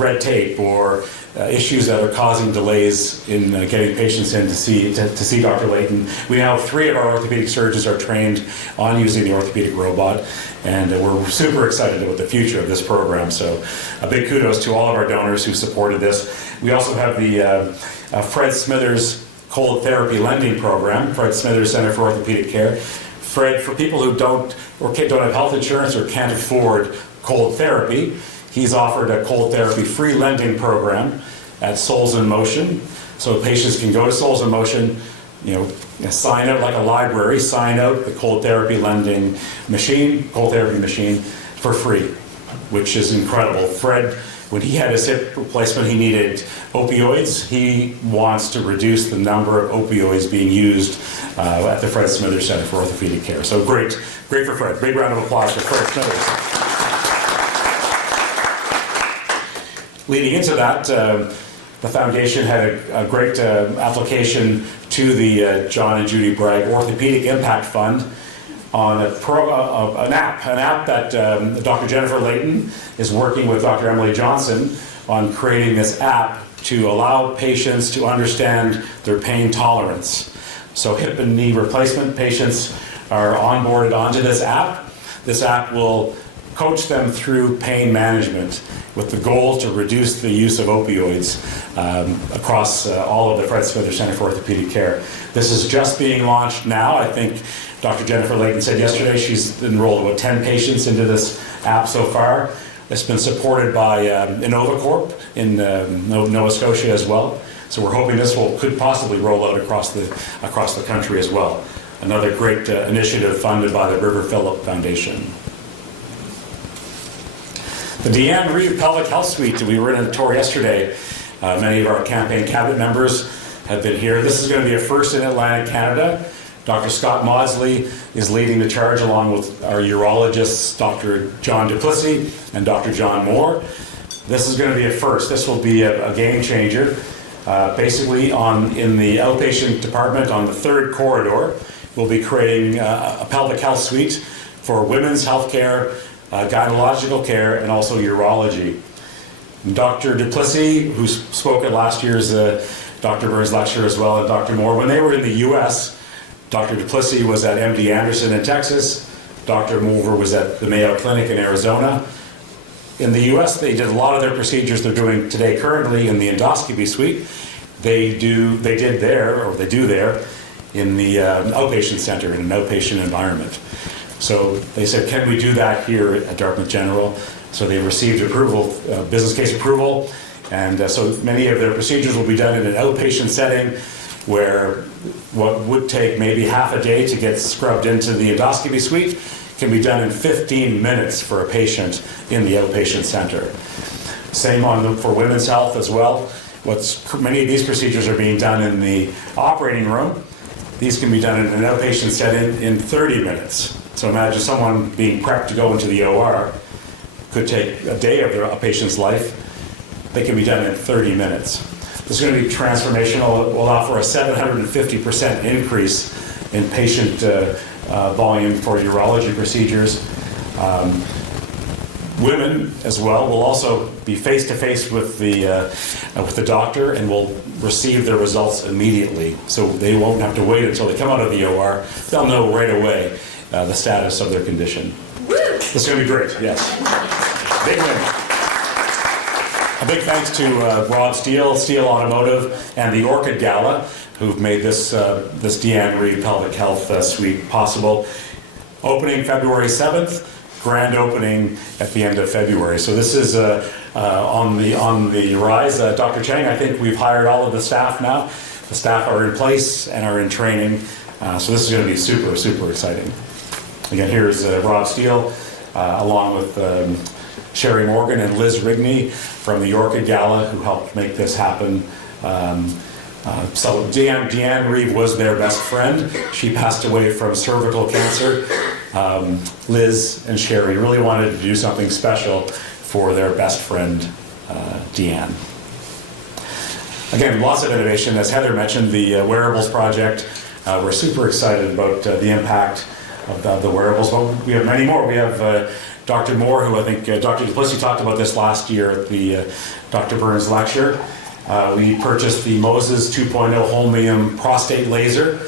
red tape or issues that are causing delays in getting patients in to see Dr. Layton. We now have 3 of our orthopedic surgeons are trained on using the orthopedic robot, and we're super excited about the future of this program. So a big kudos to all of our donors who supported this. We also have the Fred Smithers Cold Therapy Lending Program, Fred Smithers Center for Orthopedic Care. Fred, for people who don't have health insurance or can't afford cold therapy, he's offered a cold therapy free lending program at Souls in Motion. So patients can go to Souls in Motion, sign out like a library, sign out the cold therapy machine for free, which is incredible. Fred, when he had his hip replacement, he needed opioids. He wants to reduce the number of opioids being used at the Fred Smithers Center for Orthopedic Care. So great for Fred. Big round of applause for Fred Smithers. Leading into that, the foundation had a great application to the John and Judy Bragg Orthopedic Impact Fund on an app that Dr. Jennifer Layton is working with Dr. Emily Johnson on creating this app to allow patients to understand their pain tolerance. So hip and knee replacement patients are onboarded onto this app. This app will coach them through pain management with the goal to reduce the use of opioids across all of the Fred Smithers Center for Orthopedic Care. This is just being launched now. I think Dr. Jennifer Layton said yesterday she's enrolled about 10 patients into this app so far. It's been supported by InnovaCorp in Nova Scotia as well. So we're hoping this could possibly roll out across the country as well. Another great initiative funded by the River Phillip Foundation. The Deanne Reeve Pelvic Health Suite, we were in a tour yesterday. Many of our campaign cabinet members have been here. This is going to be a first in Atlantic Canada. Dr. Scott Maudsley is leading the charge along with our urologists, Dr. John Duplessis and Dr. John Moore. This is going to be a first. This will be a game changer. Basically, in the outpatient department on the 3rd corridor, we'll be creating a pelvic health suite for women's health care, gynecological care, and also urology. And Dr. Duplessis, who spoke at last year's Dr. Burns lecture as well, and Dr. Moore, when they were in the U.S., Dr. Duplessis was at MD Anderson in Texas. Dr. Moore was at the Mayo Clinic in Arizona. In the US, they did a lot of their procedures they're doing today currently in the endoscopy suite. They do there in the outpatient center, in an outpatient environment. So they said, can we do that here at Dartmouth General? So they received approval, business case approval, and so many of their procedures will be done in an outpatient setting where what would take maybe half a day to get scrubbed into the endoscopy suite can be done in 15 minutes for a patient in the outpatient center. Same for women's health as well. Many of these procedures are being done in the operating room. These can be done in an outpatient setting in 30 minutes. So imagine someone being prepped to go into the OR. Could take a day of a patient's life. They can be done in 30 minutes. This is going to be transformational. It will offer a 750% increase in patient volume for urology procedures. Women as well will also be face-to-face with the doctor and will receive their results immediately. So they won't have to wait until they come out of the OR. They'll know right away the status of their condition. This is going to be great, yes. Big win. A big thanks to Rob Steele, Steele Automotive, and the Orchid Gala, who've made this Deanne Reed Pelvic Health Suite possible. Opening February 7th, grand opening at the end of February. So this is on the rise. Dr. Chang, I think we've hired all of the staff now. The staff are in place and are in training. So this is going to be super, super exciting. Again, here's Rob Steele, along with Sherry Morgan and Liz Rigney from the Orchid Gala, who helped make this happen. So Deanne Reeve was their best friend. She passed away from cervical cancer. Liz and Sherry really wanted to do something special for their best friend, Deanne. Again, lots of innovation. As Heather mentioned, the Wearables project, we're super excited about the impact of the wearables. But we have many more. We have Dr. Moore, who I think Dr. Duplessis talked about this last year at the Dr. Burns lecture. We purchased the Moses 2.0 holmium prostate laser.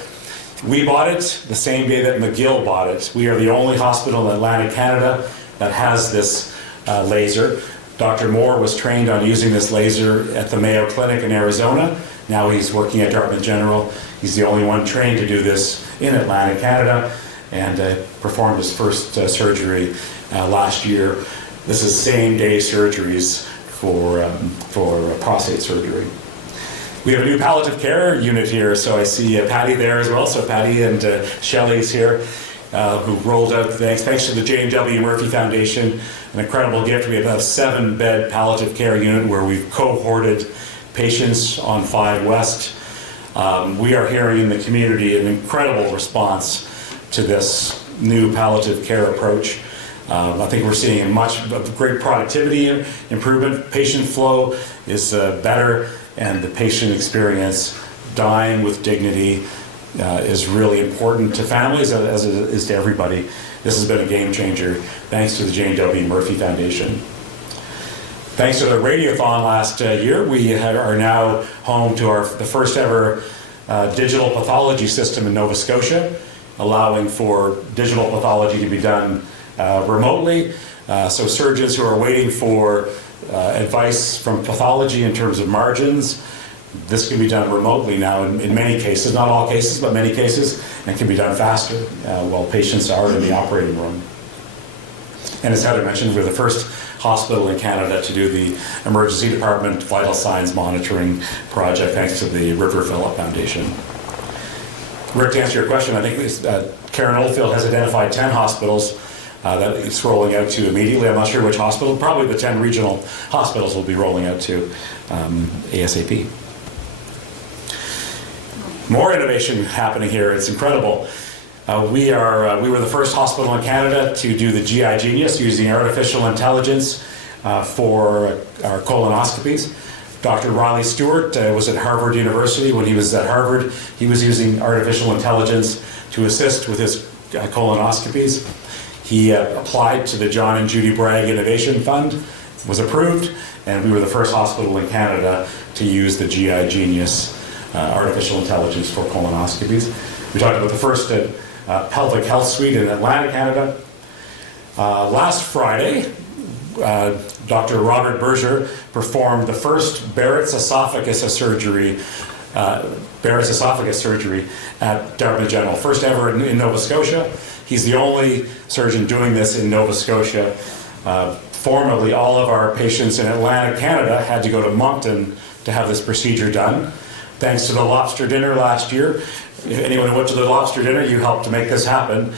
We bought it the same day that McGill bought it. We are the only hospital in Atlantic Canada that has this laser. Dr. Moore was trained on using this laser at the Mayo Clinic in Arizona. Now he's working at Dartmouth General. He's the only one trained to do this in Atlantic Canada, and performed his first surgery last year. This is same-day surgeries for prostate surgery. We have a new palliative care unit here, so I see Patty there as well. So Patty and Shelley's here, who rolled out, thanks to the Jane W. Murphy Foundation, an incredible gift. We have a 7-bed palliative care unit where we've cohorted patients on 5 West. We are hearing in the community an incredible response to this new palliative care approach. I think we're seeing a great productivity improvement. Patient flow is better, and the patient experience, dying with dignity, is really important to families as it is to everybody. This has been a game changer, thanks to the Jane W. Murphy Foundation. Thanks to the Radiothon last year, we are now home to the first ever digital pathology system in Nova Scotia, allowing for digital pathology to be done remotely. So surgeons who are waiting for advice from pathology in terms of margins, this can be done remotely now in many cases, not all cases, but many cases, and can be done faster while patients are in the operating room. And as Heather mentioned, we're the first hospital in Canada to do the emergency department vital signs monitoring project, thanks to the River Phillip Foundation. Rick, to answer your question, I think Karen Oldfield has identified 10 hospitals that it's rolling out to immediately. I'm not sure which hospital. Probably the 10 regional hospitals will be rolling out to ASAP. More innovation happening here. It's incredible. We were the first hospital in Canada to do the GI Genius using artificial intelligence for our colonoscopies. Dr. Riley Stewart was at Harvard University. When he was at Harvard, he was using artificial intelligence to assist with his colonoscopies. He applied to the John and Judy Bragg Innovation Fund, was approved, and we were the first hospital in Canada to use the GI Genius artificial intelligence for colonoscopies. We talked about the first pelvic health suite in Atlanta, Canada. Last Friday, Dr. Robert Berger performed the first Barrett's esophagus surgery at Dartmouth General. First ever in Nova Scotia. He's the only surgeon doing this in Nova Scotia. Formerly, all of our patients in Atlanta, Canada had to go to Moncton to have this procedure done. Thanks to the lobster dinner last year. If anyone who went to the lobster dinner, you helped to make this happen.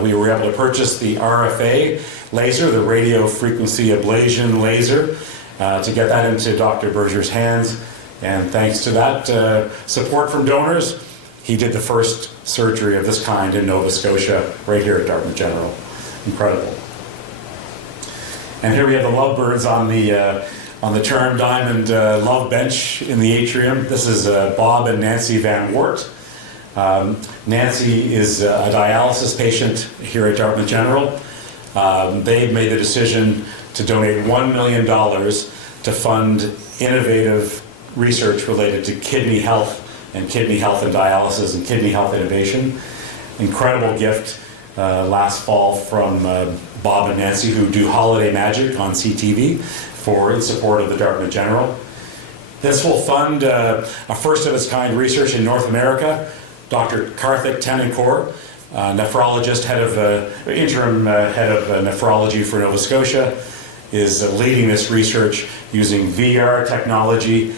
We were able to purchase the RFA laser, the radio frequency ablation laser, to get that into Dr. Berger's hands. And thanks to that support from donors, he did the first surgery of this kind in Nova Scotia, right here at Dartmouth General. Incredible. And here we have the lovebirds on the Charm Diamond love bench in the atrium. This is Bob and Nancy Van Wart. Nancy is a dialysis patient here at Dartmouth General. They made the decision to donate $1 million to fund innovative research related to kidney health and dialysis and kidney health innovation. Incredible gift last fall from Bob and Nancy, who do Holiday Magic on CTV in support of the Dartmouth General. This will fund a first of its kind research in North America. Dr. Karthik Tenankor, nephrologist, interim head of nephrology for Nova Scotia, is leading this research using VR technology,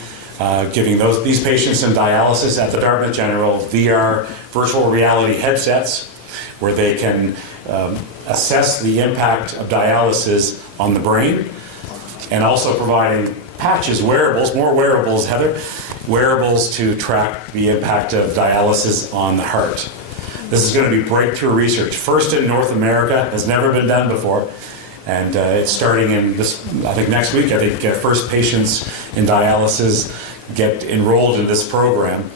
giving these patients in dialysis at the Dartmouth General VR virtual reality headsets where they can assess the impact of dialysis on the brain, and also providing patches, wearables, more wearables, Heather, wearables to track the impact of dialysis on the heart. This is going to be breakthrough research. First in North America, has never been done before. And it's starting in this, I think next week, first patients in dialysis get enrolled in this program.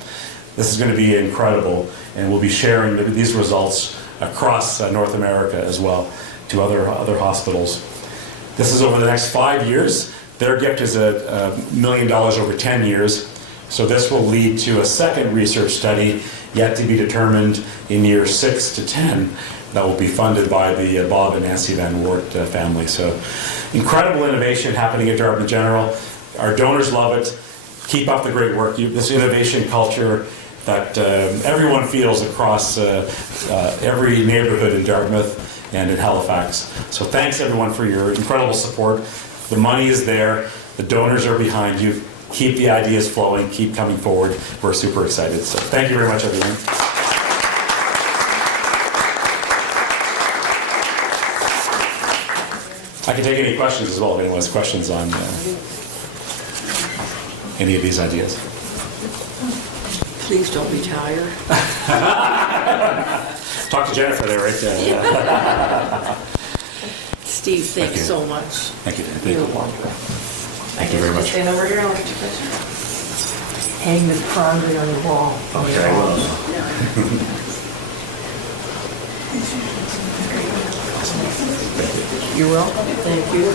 This is going to be incredible, and we'll be sharing these results across North America as well to other hospitals. This is over the next 5 years. Their gift is $1 million over 10 years. So this will lead to a second research study yet to be determined in years 6 to 10 that will be funded by the Bob and Nancy Van Wart family. So incredible innovation happening at Dartmouth General. Our donors love it. Keep up the great work. This innovation culture that everyone feels across every neighborhood in Dartmouth and in Halifax. So thanks everyone for your incredible support. The money is there. The donors are behind you. Keep the ideas flowing. Keep coming forward. We're super excited. So thank you very much, everyone. I can take any questions as well if anyone has questions on any of these ideas. Please don't be tired. Talk to Jennifer there, right there. Steve, thanks so much. Thank you. Thank you. Thank you very much. Stand over here, I'll get your picture. Hang this proudly on the wall. Okay, I will. You're welcome. Thank you.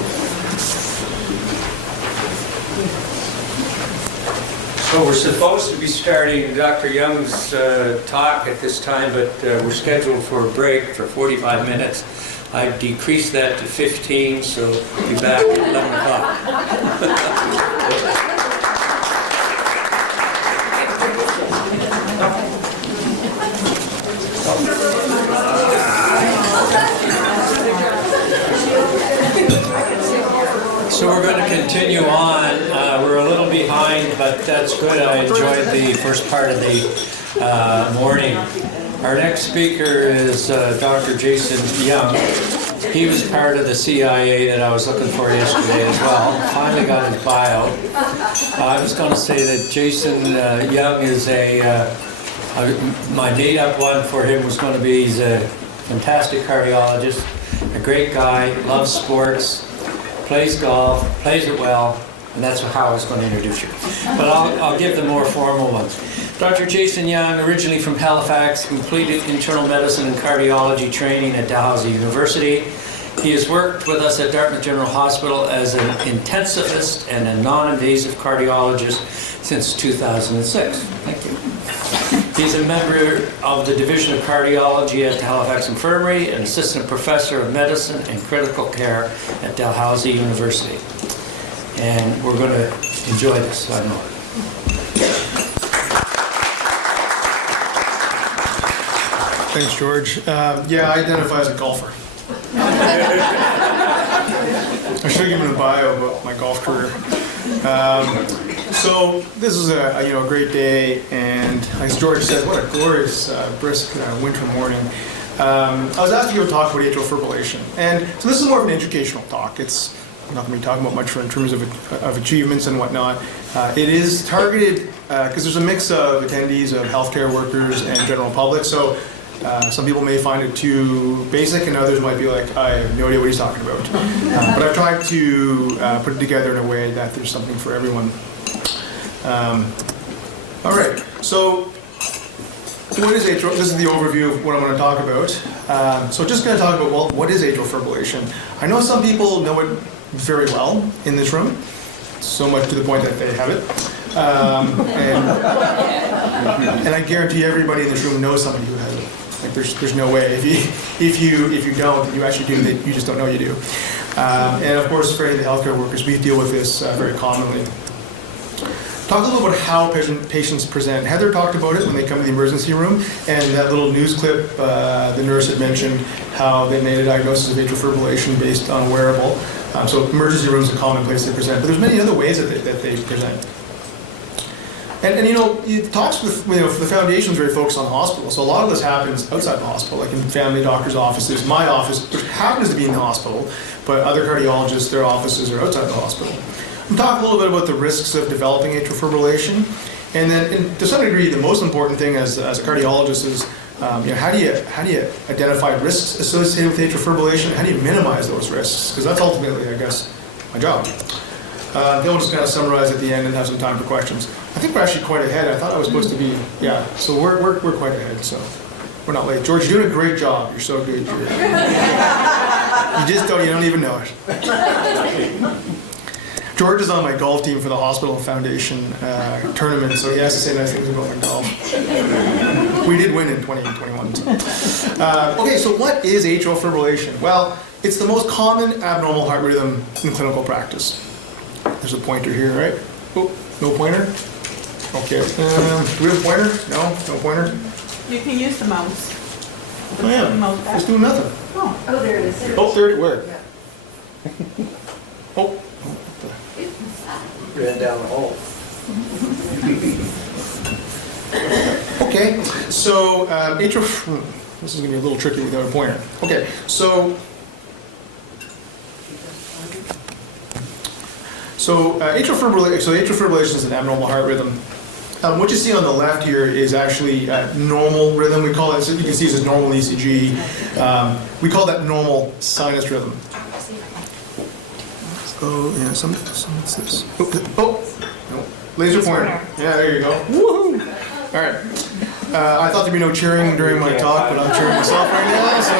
So we're supposed to be starting Dr. Young's talk at this time, but we're scheduled for a break for 45 minutes. I've decreased that to 15, so we'll be back at 11 o'clock. So we're going to continue on. We're a little behind, but that's good. I enjoyed the first part of the morning. Our next speaker is Dr. Jason Young. He was part of the CIA that I was looking for yesterday as well. Finally got his bio. I was going to say that Jason Young is my date up one for him was going to be he's a fantastic cardiologist, a great guy, loves sports, plays golf, plays it well, and that's how I was going to introduce you. But I'll give the more formal ones. Dr. Jason Young, originally from Halifax, completed internal medicine and cardiology training at Dalhousie University. He has worked with us at Dartmouth General Hospital as an intensivist and a non-invasive cardiologist since 2006. Thank you. He's a member of the Division of Cardiology at the Halifax Infirmary and Assistant Professor of Medicine and Critical Care at Dalhousie University. And we're going to enjoy this, I know. Thanks, George. Yeah, I identify as a golfer. I should have given a bio about my golf career. So this is a great day, and as George said, what a glorious, brisk winter morning. I was asked to go talk about atrial fibrillation, and so this is more of an educational talk. It's not going to be talking about much in terms of achievements and whatnot. It is targeted because there's a mix of attendees of healthcare workers and general public. So some people may find it too basic, and others might be like, I have no idea what he's talking about. But I've tried to put it together in a way that there's something for everyone. All right, so what is atrial? This is the overview of what I'm going to talk about. So just going to talk about, well, what is atrial fibrillation? I know some people know it very well in this room, so much to the point that they have it. And I guarantee everybody in this room knows somebody who has it. Like there's no way. If you don't, then you actually do. That you just don't know you do. And of course, for the healthcare workers, we deal with this very commonly. Talk a little about how patients present. Heather talked about it when they come to the emergency room, and that little news clip, the nurse had mentioned how they made a diagnosis of atrial fibrillation based on a wearable. So emergency room is a common place they present, but there's many other ways that they present. And talks with the foundation is very focused on the hospital. So a lot of this happens outside the hospital, like in family doctors' offices. My office, which happens to be in the hospital, but other cardiologists, their offices are outside the hospital. We'll talk a little bit about the risks of developing atrial fibrillation, and then, to some degree, the most important thing as a cardiologist is, how do you identify risks associated with atrial fibrillation? How do you minimize those risks? Because that's ultimately, I guess, my job. Then we'll just kind of summarize at the end and have some time for questions. I think we're actually quite ahead. I thought I was supposed to be, so we're quite ahead, so we're not late. George, you're doing a great job. You're so good. You don't even know it. George is on my golf team for the Hospital Foundation tournament, so he has to say nice things about my golf. We did win in 2021. Okay, so what is atrial fibrillation? Well, it's the most common abnormal heart rhythm in clinical practice. There's a pointer here, right? Oh, no pointer? Okay. Do we have a pointer? No pointer? You can use the mouse. Oh yeah, it's doing nothing. Oh, there it is. Oh, there it is. Where? Oh. Ran down the hall. Okay, so atrial. This is going to be a little tricky without a pointer. Okay, so atrial fibrillation is an abnormal heart rhythm. What you see on the left here is actually normal rhythm. We call it. So you can see this is normal ECG. We call that normal sinus rhythm. Oh, yeah, what's this? Oh, no. Laser pointer. Yeah, there you go. Woohoo! All right. I thought there'd be no cheering during my talk, but I'm cheering myself right now, so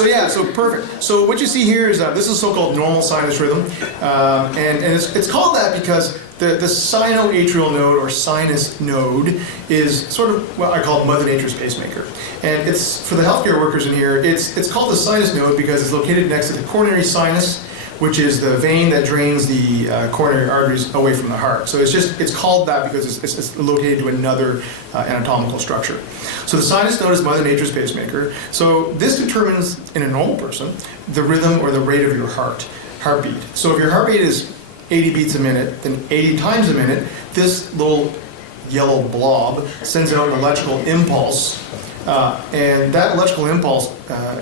yeah. So perfect. So what you see here is this is so-called normal sinus rhythm, and it's called that because the sinoatrial node or sinus node is sort of what I call Mother Nature's pacemaker. And it's, for the healthcare workers in here, it's called the sinus node because it's located next to the coronary sinus, which is the vein that drains the coronary arteries away from the heart. So it's called that because it's located to another anatomical structure. So the sinus node is Mother Nature's pacemaker. So this determines, in a normal person, the rhythm or the rate of your heartbeat. So if your heart rate is 80 beats a minute, then 80 times a minute, this little yellow blob sends out an electrical impulse. And that electrical impulse,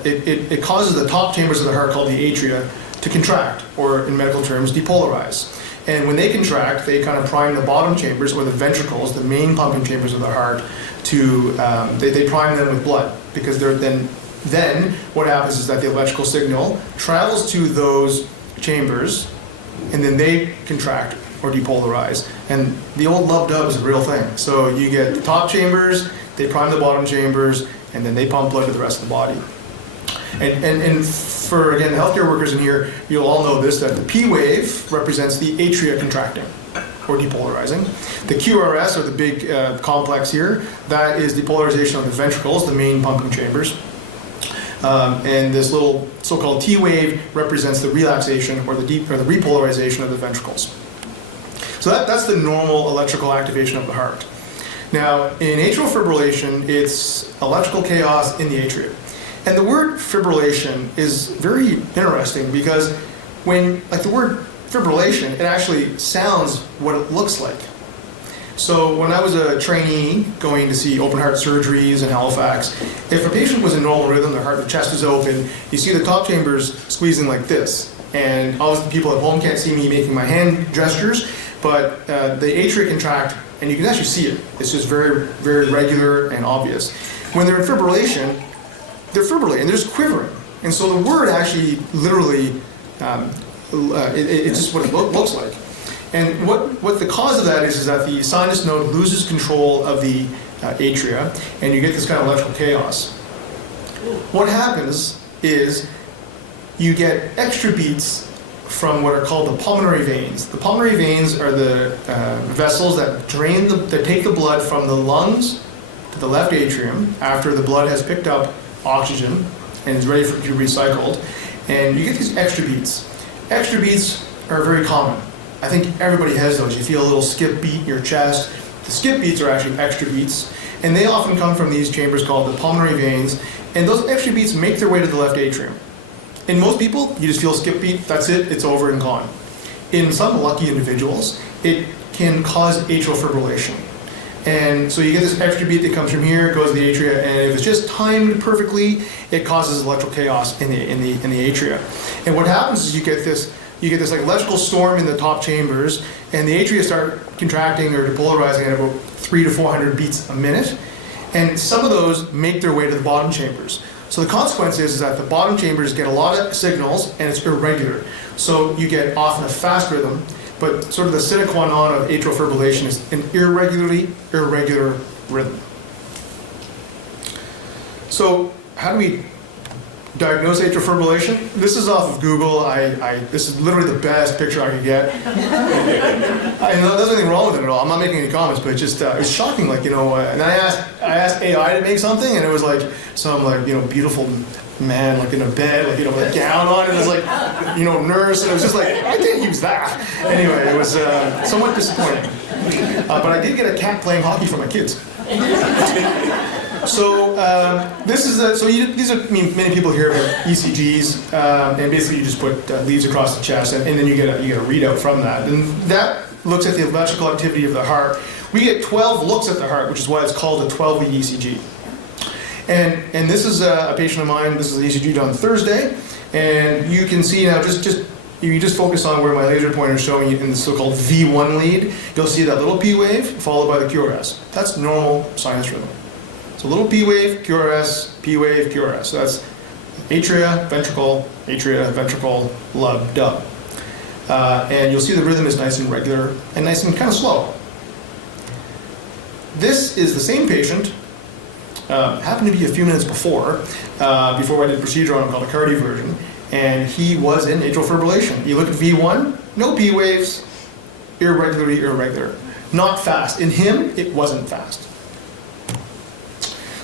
it causes the top chambers of the heart, called the atria, to contract, or in medical terms, depolarize. And when they contract, they kind of prime the bottom chambers, or the ventricles, the main pumping chambers of the heart, to they prime them with blood, because then what happens is that the electrical signal travels to those chambers, and then they contract or depolarize. And the old love dub is a real thing. So you get the top chambers, they prime the bottom chambers, and then they pump blood to the rest of the body. And for, again, the healthcare workers in here, you'll all know this, that the P wave represents the atria contracting. or depolarizing. The QRS, or the big complex here, that is depolarization of the ventricles, the main pumping chambers. And this little so-called T wave represents the relaxation or the repolarization of the ventricles. So that's the normal electrical activation of the heart. Now, in atrial fibrillation, it's electrical chaos in the atria. And the word fibrillation is very interesting because when, like the word fibrillation, it actually sounds what it looks like. So when I was a trainee going to see open heart surgeries in Halifax, if a patient was in normal rhythm, their heart, the chest is open, you see the top chambers squeezing like this. And obviously people at home can't see me making my hand gestures, but the atria contract, and you can actually see it. It's just very, very regular and obvious. When they're in fibrillation, they're fibrillating, and they're just quivering. And so the word actually literally, it's just what it looks like. And what the cause of that is that the sinus node loses control of the atria, and you get this kind of electrical chaos. What happens is you get extra beats from what are called the pulmonary veins. The pulmonary veins are the vessels that take the blood from the lungs to the left atrium after the blood has picked up oxygen and is ready to be recycled. And you get these extra beats. Extra beats are very common. I think everybody has those. You feel a little skip beat in your chest. The skip beats are actually extra beats, and they often come from these chambers called the pulmonary veins, and those extra beats make their way to the left atrium. In most people, you just feel skip beat, that's it, it's over and gone. In some lucky individuals, it can cause atrial fibrillation. And so you get this extra beat that comes from here, goes to the atria, and if it's just timed perfectly, it causes electrical chaos in the atria. And what happens is you get this like electrical storm in the top chambers, and the atria start contracting or depolarizing at about 300 to 400 beats a minute. And some of those make their way to the bottom chambers. So the consequence is that the bottom chambers get a lot of signals, and it's irregular. So you get often a fast rhythm, but sort of the sine qua non of atrial fibrillation is an irregular rhythm. So how do we diagnose atrial fibrillation? This is off of Google. This is literally the best picture I could get. I know there's nothing wrong with it at all. I'm not making any comments, but it's shocking. Like, and I asked AI to make something, and it was like some beautiful man like in a bed, like with a gown on, and it was like nurse, and it was just like I didn't use that. Anyway, it was somewhat disappointing. But I did get a cat playing hockey for my kids. So these are many people hear about ECGs, and basically you just put leads across the chest, and then you get a readout from that, and that looks at the electrical activity of the heart. We get 12 looks at the heart, which is why it's called a 12-lead ECG. And this is a patient of mine. This is an ECG done Thursday, and you can see now you just focus on where my laser pointer is showing you in the so-called V1 lead. You'll see that little P wave followed by the QRS. That's normal sinus rhythm. So little P wave, QRS, P wave, QRS. So that's atria, ventricle, lub, dub. And you'll see the rhythm is nice and regular and nice and kind of slow. This is the same patient. Happened to be a few minutes before I did a procedure on him called a cardioversion, and he was in atrial fibrillation. You look at V1, no P waves, irregular. Not fast. In him, it wasn't fast.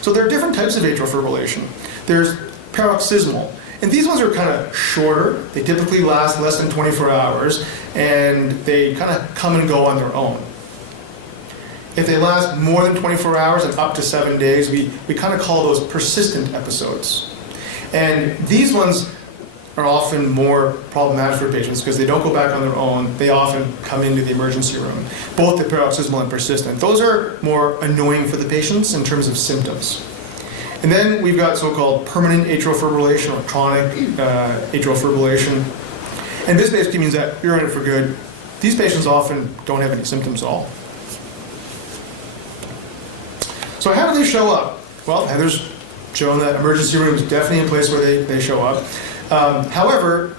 So there are different types of atrial fibrillation. There's paroxysmal, and these ones are kind of shorter. They typically last less than 24 hours, and they kind of come and go on their own. If they last more than 24 hours and up to 7 days, we kind of call those persistent episodes. And these ones are often more problematic for patients because they don't go back on their own. They often come into the emergency room, both the paroxysmal and persistent. Those are more annoying for the patients in terms of symptoms. And then we've got so-called permanent atrial fibrillation or chronic atrial fibrillation. And this basically means that you're in it for good. These patients often don't have any symptoms at all. So how do they show up? Well, Heather's shown that emergency room is definitely a place where they show up. However,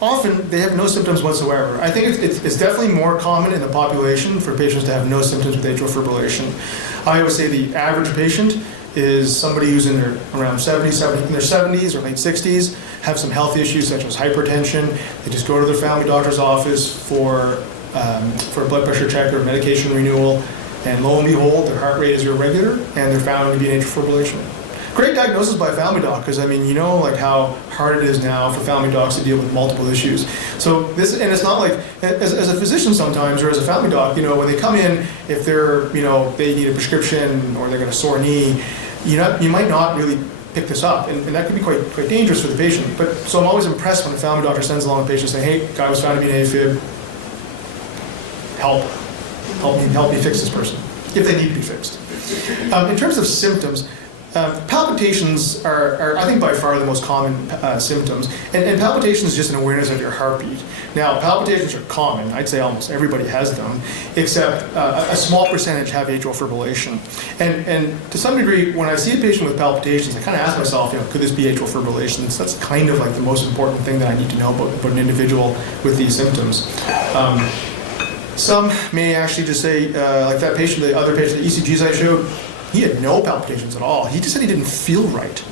often they have no symptoms whatsoever. I think it's definitely more common in the population for patients to have no symptoms with atrial fibrillation. I always say the average patient is somebody who's in their around in their 70s or late 60s, have some health issues such as hypertension. They just go to their family doctor's office for for a blood pressure check or medication renewal, and lo and behold, their heart rate is irregular, and they're found to be in atrial fibrillation. Great diagnosis by a family doc, because I mean, you know, like how hard it is now for family docs to deal with multiple issues. So this, and it's not like, as a physician sometimes, or as a family doc, you know, when they come in, if they're, you know, they need a prescription or they got a sore knee, you might not really pick this up, and that could be quite dangerous for the patient. But so I'm always impressed when a family doctor sends along a patient saying, "Hey, guy was found to be an AFib. Help me fix this person," if they need to be fixed. In terms of symptoms, palpitations are, I think, by far the most common symptoms. And palpitations is just an awareness of your heartbeat. Now, palpitations are common. I'd say almost everybody has them, except a small percentage have atrial fibrillation. And to some degree, when I see a patient with palpitations, I kind of ask myself, you know, could this be atrial fibrillation? So that's kind of like the most important thing that I need to know about an individual with these symptoms. Some may actually just say, like that patient, the other patient, the ECGs I showed, he had no palpitations at all. He just said he didn't feel right.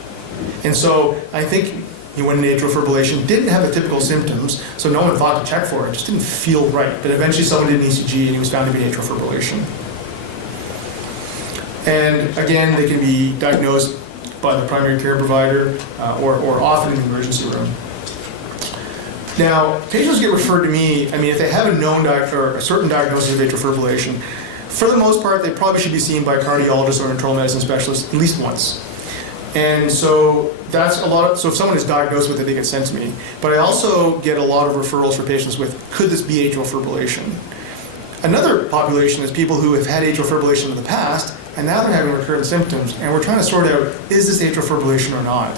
And so I think he went into atrial fibrillation, didn't have the typical symptoms, so no one thought to check for it, just didn't feel right. But eventually someone did an ECG and he was found to be atrial fibrillation. And again, they can be diagnosed by the primary care provider or often in the emergency room. Now, patients get referred to me, I mean, if they have a known or a certain diagnosis of atrial fibrillation, for the most part, they probably should be seen by a cardiologist or an internal medicine specialist at least once. And so that's a lot. So if someone is diagnosed with it, they get sent to me. But I also get a lot of referrals for patients with, could this be atrial fibrillation? Another population is people who have had atrial fibrillation in the past, and now they're having recurrent symptoms, and we're trying to sort out, is this atrial fibrillation or not?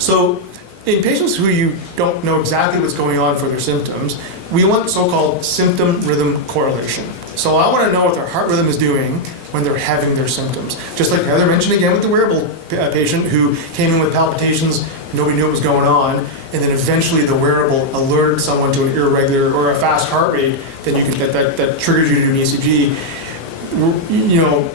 So in patients who you don't know exactly what's going on for their symptoms, we want so-called symptom-rhythm correlation. So I want to know what their heart rhythm is doing when they're having their symptoms. Just like Heather mentioned again with the wearable patient who came in with palpitations, nobody knew what was going on, and then eventually the wearable alerted someone to an irregular or a fast heart rate that triggers you to do an ECG.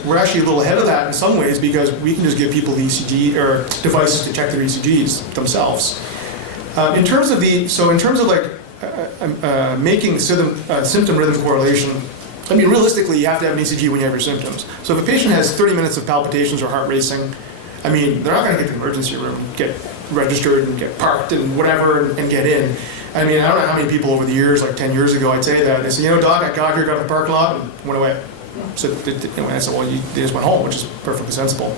We're actually a little ahead of that in some ways because we can just give people the ECG or devices to check their ECGs themselves. In terms of making symptom rhythm correlation, I mean, realistically, you have to have an ECG when you have your symptoms. So if a patient has 30 minutes of palpitations or heart racing, I mean, they're not going to get to the emergency room, get registered and get parked and whatever and get in. I mean, I don't know how many people over the years, like 10 years ago, I'd say that. They say, doc, I got here, got to the parking lot, and went away. So I said, well, they just went home, which is perfectly sensible.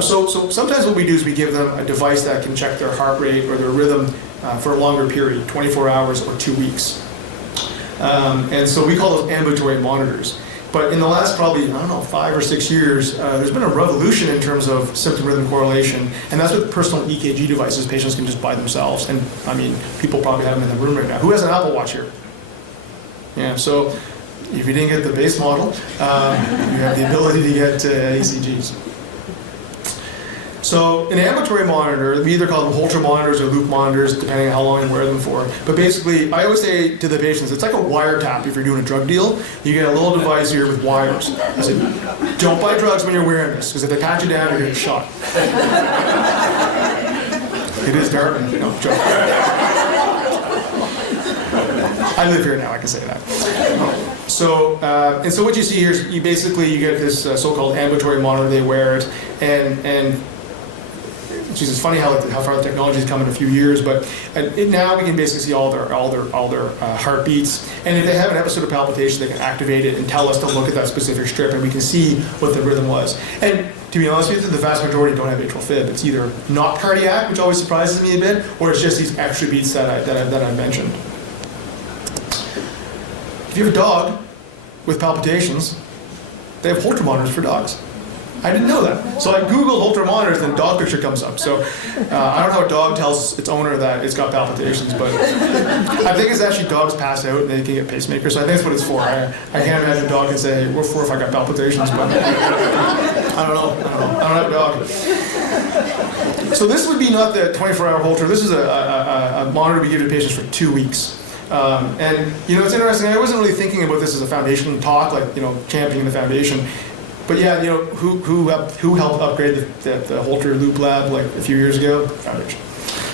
So sometimes what we do is we give them a device that can check their heart rate or their rhythm for a longer period, 24 hours or 2 weeks. And so we call those ambulatory monitors. But in the last probably, 5 or 6 years, there's been a revolution in terms of symptom rhythm correlation, and that's with personal EKG devices patients can just buy themselves. And I mean, people probably have them in the room right now. Who has an Apple Watch here? Yeah, so if you didn't get the base model, you have the ability to get ECGs. So an ambulatory monitor, we either call them Holter monitors or loop monitors, depending on how long you wear them for. But basically, I always say to the patients, it's like a wiretap if you're doing a drug deal. You get a little device here with wires. I say, don't buy drugs when you're wearing this, because if they pat you down, you're getting shot. It is Darwin, joke. I live here now, I can say that. So, and so what you see here is you get this so-called ambulatory monitor, they wear it, and it's funny how far the technology has come in a few years, but now we can basically see all their heartbeats, and if they have an episode of palpitation, they can activate it and tell us to look at that specific strip, and we can see what the rhythm was. And to be honest with you, the vast majority don't have atrial fib. It's either not cardiac, which always surprises me a bit, or it's just these extra beats that I mentioned. If you have a dog with palpitations, they have Holter monitors for dogs. I didn't know that. So I Googled Holter monitors and dog picture comes up. So I don't know how a dog tells its owner that it's got palpitations, but I think it's actually dogs pass out and they can get pacemakers. So I think that's what it's for. I can't imagine a dog can say, what for if I got palpitations, but I don't know. I don't have a dog. So this would be not the 24-hour Holter. This is a monitor we give to patients for 2 weeks. And it's interesting, I wasn't really thinking about this as a foundation talk, like, championing the foundation. But yeah, who helped upgrade the Holter Loop Lab like a few years ago? Foundation.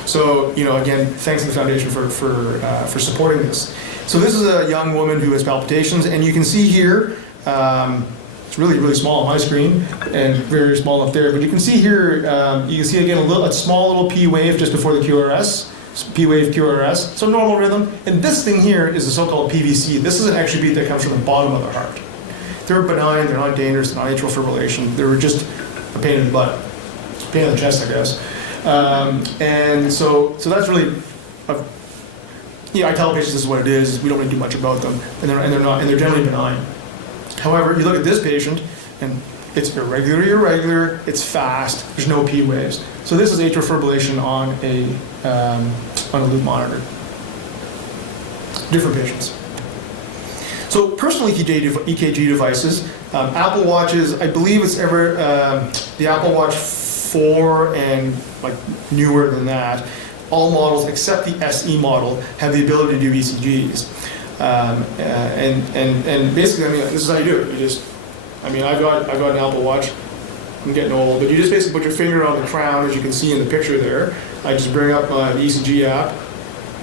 So, again, thanks to the foundation for supporting this. So this is a young woman who has palpitations, and you can see here, it's really, really small on my screen, and very small up there, but you can see here, you can see again a small little P wave just before the QRS, P wave QRS, so normal rhythm, and this thing here is the so-called PVC. This is an extra beat that comes from the bottom of the heart. They're benign, they're not dangerous, they're not atrial fibrillation, they're just a pain in the butt, pain in the chest, I guess. And so that's really, I tell patients this is what it is. We don't really do much about them, and they're generally benign. However, you look at this patient, and it's irregular, it's fast. There's no P waves. So this is atrial fibrillation on a loop monitor. Different patients. So personal EKG devices, Apple Watches. I believe it's the Apple Watch 4 and like newer than that. All models except the SE model have the ability to do ECGs. And basically, I mean, this is how you do it. I've got an Apple Watch. I'm getting old, but you just basically put your finger on the crown, as you can see in the picture there. I just bring up the ECG app,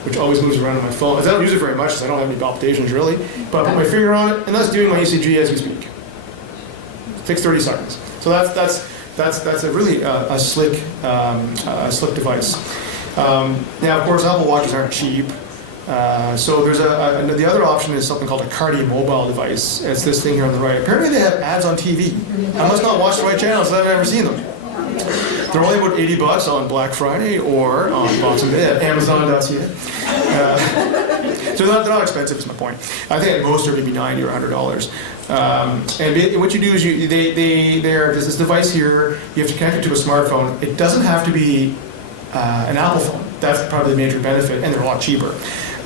which always moves around on my phone. I don't use it very much because I don't have any palpitations really, but I put my finger on it, and that's doing my ECG as we speak. It takes 30 seconds. So that's a really slick device. Now, of course, Apple Watches aren't cheap. So there's the other option is something called a cardiomobile device. It's this thing here on the right. Apparently they have ads on TV. I must not watch the right channels, I've never seen them. They're only about $80 on Black Friday or on Boxing Day at Amazon.ca. So they're not expensive, is my point. I think at most they're maybe $90 or $100. And what you do is there's this device here. You have to connect it to a smartphone. It doesn't have to be an Apple phone. That's probably the major benefit, and they're a lot cheaper.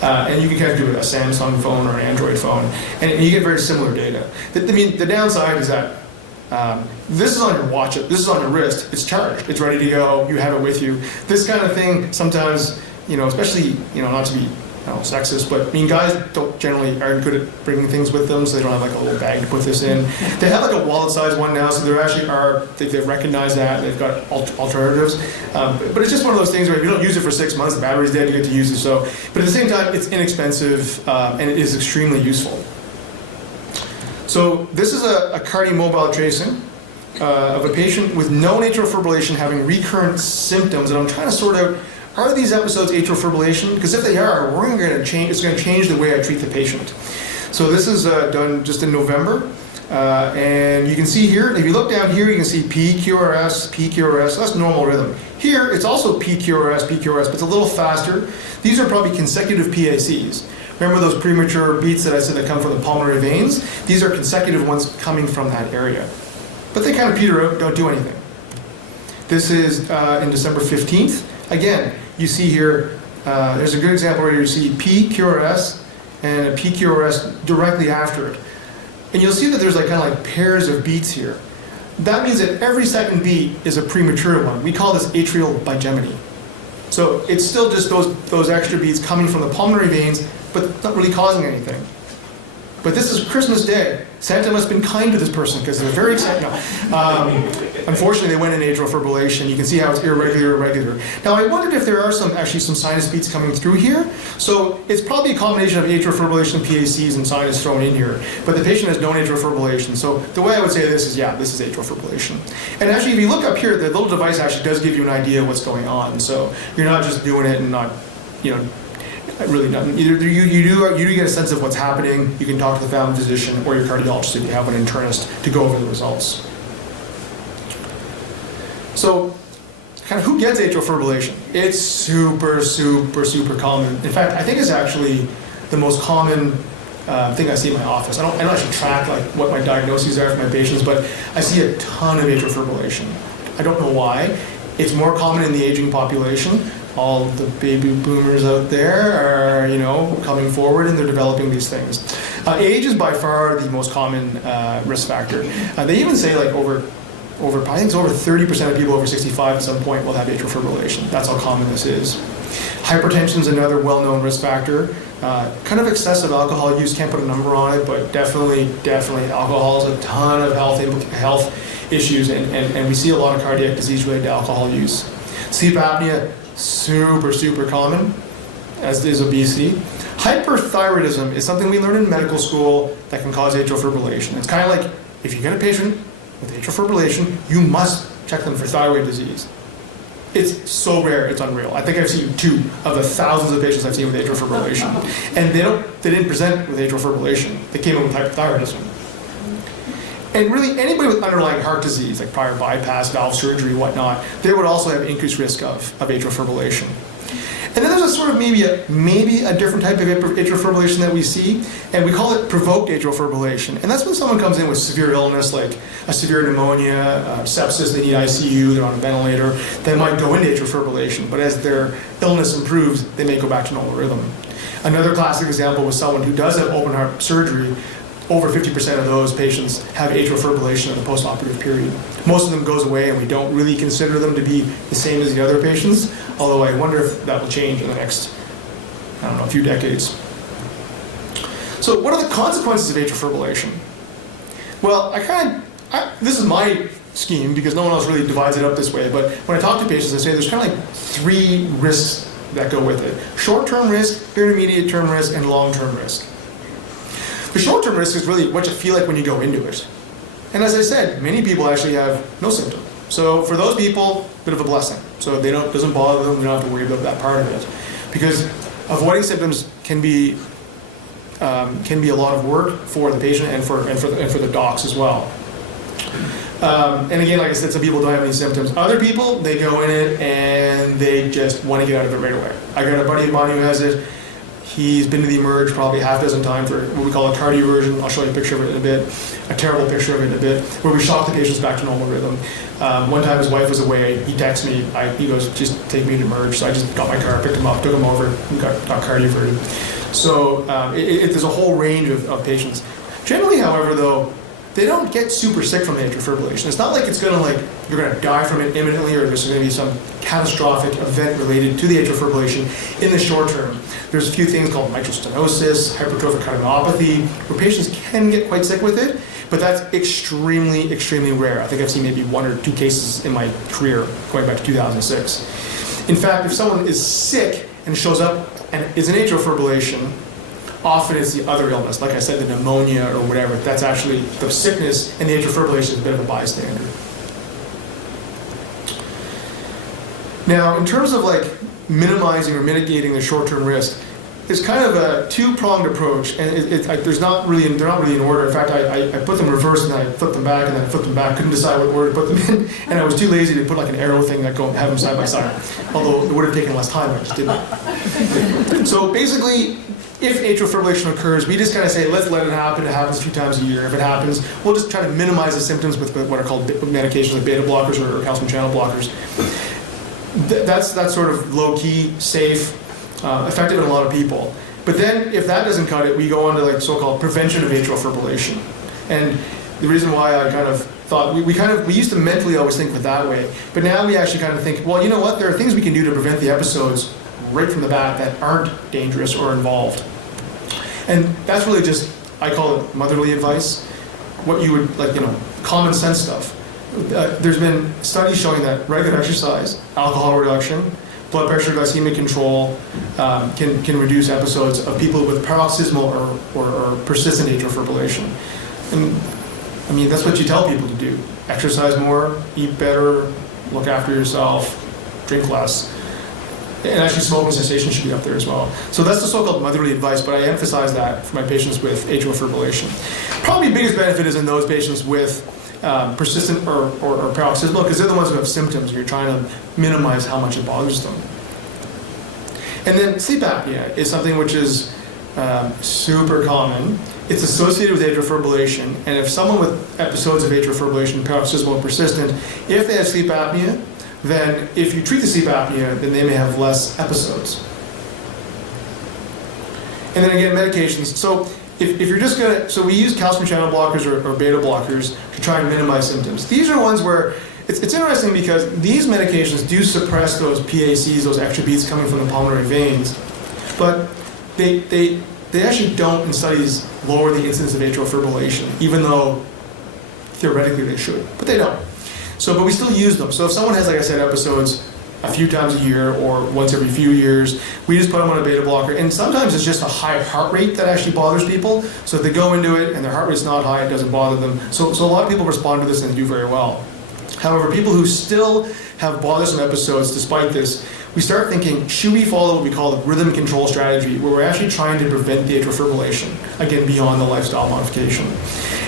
And you can connect it to a Samsung phone or an Android phone, and you get very similar data. The downside is that this is on your watch, this is on your wrist, it's charged, it's ready to go, you have it with you. This kind of thing sometimes, especially, not to be sexist, but guys aren't good at bringing things with them, so they don't have like a little bag to put this in. They have like a wallet-sized one now, so there actually they've recognized that, they've got alternatives. But it's just one of those things where if you don't use it for 6 months, the battery's dead, you get to use it. So, but at the same time, it's inexpensive, and it is extremely useful. So this is a cardiomobile tracing of a patient with known atrial fibrillation having recurrent symptoms, and I'm trying to sort out, are these episodes atrial fibrillation? Because if they are, it's going to change the way I treat the patient. So this is done just in November, and you can see here, if you look down here, you can see PQRS, PQRS, that's normal rhythm. Here, it's also PQRS, but it's a little faster. These are probably consecutive PACs. Remember those premature beats that I said that come from the pulmonary veins? These are consecutive ones coming from that area. But they kind of peter out, don't do anything. This is in December 15th. Again, you see here, there's a good example where you see PQRS and a PQRS directly after it. And you'll see that there's kind of pairs of beats here. That means that every second beat is a premature one. We call this atrial bigeminy. So it's still just those extra beats coming from the pulmonary veins, but not really causing anything. But this is Christmas Day. Santa must have been kind to this person because they're very excited. Unfortunately, they went in atrial fibrillation. You can see how it's irregular. Now, I wondered if there are actually some sinus beats coming through here. So it's probably a combination of atrial fibrillation, PACs, and sinus thrown in here. But the patient has known atrial fibrillation. So the way I would say this is, yeah, this is atrial fibrillation. And actually, if you look up here, the little device actually does give you an idea of what's going on. So you're not just doing it and not, really nothing. Either you do get a sense of what's happening. You can talk to the family physician or your cardiologist if you have an internist to go over the results. So, kind of who gets atrial fibrillation? It's super common. In fact, I think it's actually the most common thing I see in my office. I don't actually track what my diagnoses are for my patients, but I see a ton of atrial fibrillation. I don't know why. It's more common in the aging population. All the baby boomers out there are, coming forward and they're developing these things. Age is by far the most common risk factor. They even say I think it's over 30% of people over 65 at some point will have atrial fibrillation. That's how common this is. Hypertension is another well-known risk factor. Kind of excessive alcohol use, can't put a number on it, but definitely alcohol is a ton of health issues, and we see a lot of cardiac disease related to alcohol use. Sleep apnea, super common, as is obesity. Hyperthyroidism is something we learn in medical school that can cause atrial fibrillation. It's kind of like if you get a patient with atrial fibrillation, you must check them for thyroid disease. It's so rare, it's unreal. I think I've seen 2 of the thousands of patients I've seen with atrial fibrillation. And they didn't present with atrial fibrillation. They came in with hyperthyroidism. And really, anybody with underlying heart disease, like prior bypass, valve surgery, whatnot, they would also have increased risk of atrial fibrillation. And then there's a sort of maybe a different type of atrial fibrillation that we see, and we call it provoked atrial fibrillation. And that's when someone comes in with severe illness, like a severe pneumonia, sepsis, they need ICU, they're on a ventilator, they might go into atrial fibrillation, but as their illness improves, they may go back to normal rhythm. Another classic example was someone who does have open heart surgery. Over 50% of those patients have atrial fibrillation in the postoperative period. Most of them goes away, and we don't really consider them to be the same as the other patients, although I wonder if that will change in the next, a few decades. So what are the consequences of atrial fibrillation? Well, this is my scheme because no one else really divides it up this way, but when I talk to patients, I say there's kind of like 3 risks that go with it. Short-term risk, intermediate-term risk, and long-term risk. The short-term risk is really what you feel like when you go into it. And as I said, many people actually have no symptom. So for those people, a bit of a blessing. So it doesn't bother them, we don't have to worry about that part of it. Because avoiding symptoms can be a lot of work for the patient and for the docs as well. And again, like I said, some people don't have any symptoms. Other people, they go in it and they just want to get out of it right away. I got a buddy of mine who has it. He's been to the Emerge probably half a dozen times for what we call a cardioversion. I'll show you a picture of it in a bit, a terrible picture of it in a bit, where we shock the patients back to normal rhythm. One time his wife was away, he texted me, he goes, just take me to Emerge. So I just got my car, picked him up, took him over, and got cardioverted. So there's a whole range of patients. Generally, however, though, they don't get super sick from atrial fibrillation. It's not like you're gonna die from it imminently, or there's gonna be some catastrophic event related to the atrial fibrillation in the short term. There's a few things called mitral stenosis, hypertrophic cardiomyopathy, where patients can get quite sick with it, but that's extremely, extremely rare. I think I've seen maybe 1 or 2 cases in my career, going back to 2006. In fact, if someone is sick and shows up and is in atrial fibrillation, often it's the other illness, like I said, the pneumonia or whatever. That's actually the sickness, and the atrial fibrillation is a bit of a bystander. Now, in terms of minimizing or mitigating the short-term risk, it's kind of a 2-pronged approach, and they're not really in order. In fact, I put them reverse, and I flipped them back, and then I flipped them back. Couldn't decide what order to put them in, and I was too lazy to put an arrow thing that go have them side by side. Although it would have taken less time, I just didn't. So basically, if atrial fibrillation occurs, we just kind of say, let's let it happen. It happens 2 times a year. If it happens, we'll just try to minimize the symptoms with what are called medications like beta blockers or calcium channel blockers. That's sort of low-key, safe, effective in a lot of people. But then, if that doesn't cut it, we go on to so-called prevention of atrial fibrillation. And the reason why I kind of thought we used to mentally always think of it that way, but now we actually kind of think, well, you know what? There are things we can do to prevent the episodes right from the bat that aren't dangerous or involved. And that's really just, I call it motherly advice. What you would common sense stuff. There's been studies showing that regular exercise, alcohol reduction, blood pressure, glycemic control can reduce episodes of people with paroxysmal or persistent atrial fibrillation. And I mean, that's what you tell people to do. Exercise more, eat better, look after yourself, drink less. And actually smoking cessation should be up there as well. So that's the so-called motherly advice, but I emphasize that for my patients with atrial fibrillation. Probably the biggest benefit is in those patients with persistent or paroxysmal, because they're the ones who have symptoms. You're trying to minimize how much it bothers them. And then sleep apnea is something which is super common. It's associated with atrial fibrillation, and if someone with episodes of atrial fibrillation, paroxysmal or persistent, if they have sleep apnea, then if you treat the sleep apnea, then they may have less episodes. And then again, medications. So if you're just so we use calcium channel blockers or beta blockers to try and minimize symptoms. These are ones where it's interesting because these medications do suppress those PACs, those extra beats coming from the pulmonary veins, but they actually don't, in studies, lower the incidence of atrial fibrillation, even though theoretically they should, but they don't. So, but we still use them. So if someone has, like I said, episodes a few times a year or once every few years. We just put them on a beta blocker, and sometimes it's just a high heart rate that actually bothers people. So if they go into it and their heart rate's not high, it doesn't bother them. So a lot of people respond to this and do very well. However, people who still have bothersome episodes despite this, we start thinking, should we follow what we call the rhythm control strategy, where we're actually trying to prevent the atrial fibrillation, again, beyond the lifestyle modification.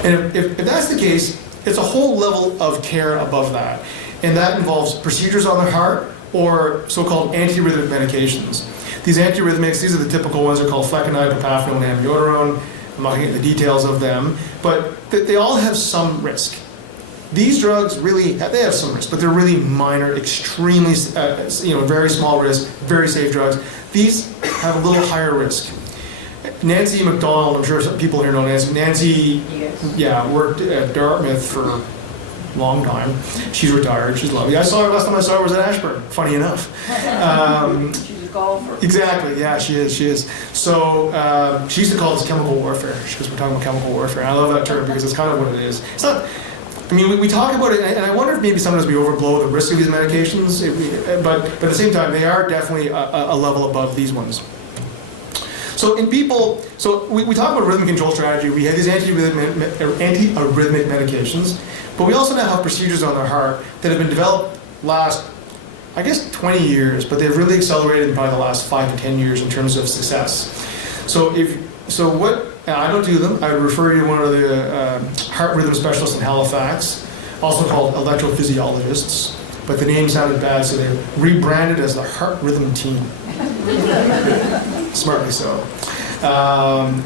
And if that's the case, it's a whole level of care above that. And that involves procedures on the heart or so-called antiarrhythmic medications. These antiarrhythmics, these are the typical ones, they're called flecainide, propafenone, and amiodarone. I'm not going to get the details of them, but they all have some risk. These drugs really, they have some risk, but they're really minor, extremely, very small risk, very safe drugs. These have a little higher risk. Nancy McDonald, I'm sure some people here know Nancy. Nancy, worked at Dartmouth for a long time. She's retired, she's lovely. Last time I saw her was at Ashburn, funny enough. She's a golfer. Exactly, yeah, she is. So she used to call this chemical warfare, because we're talking about chemical warfare. And I love that term because it's kind of what it is. It's not, I mean, we talk about it, and I wonder if maybe sometimes we overblow the risk of these medications, but at the same time, they are definitely a level above these ones. So in people, we talk about rhythm control strategy. We have these antiarrhythmic medications, but we also now have procedures on the heart that have been developed last, I guess, 20 years, but they've really accelerated in probably the last 5 to 10 years in terms of success. I don't do them. I would refer you to one of the heart rhythm specialists in Halifax, also called electrophysiologists, but the name sounded bad, so they rebranded as the heart rhythm team. Smartly so.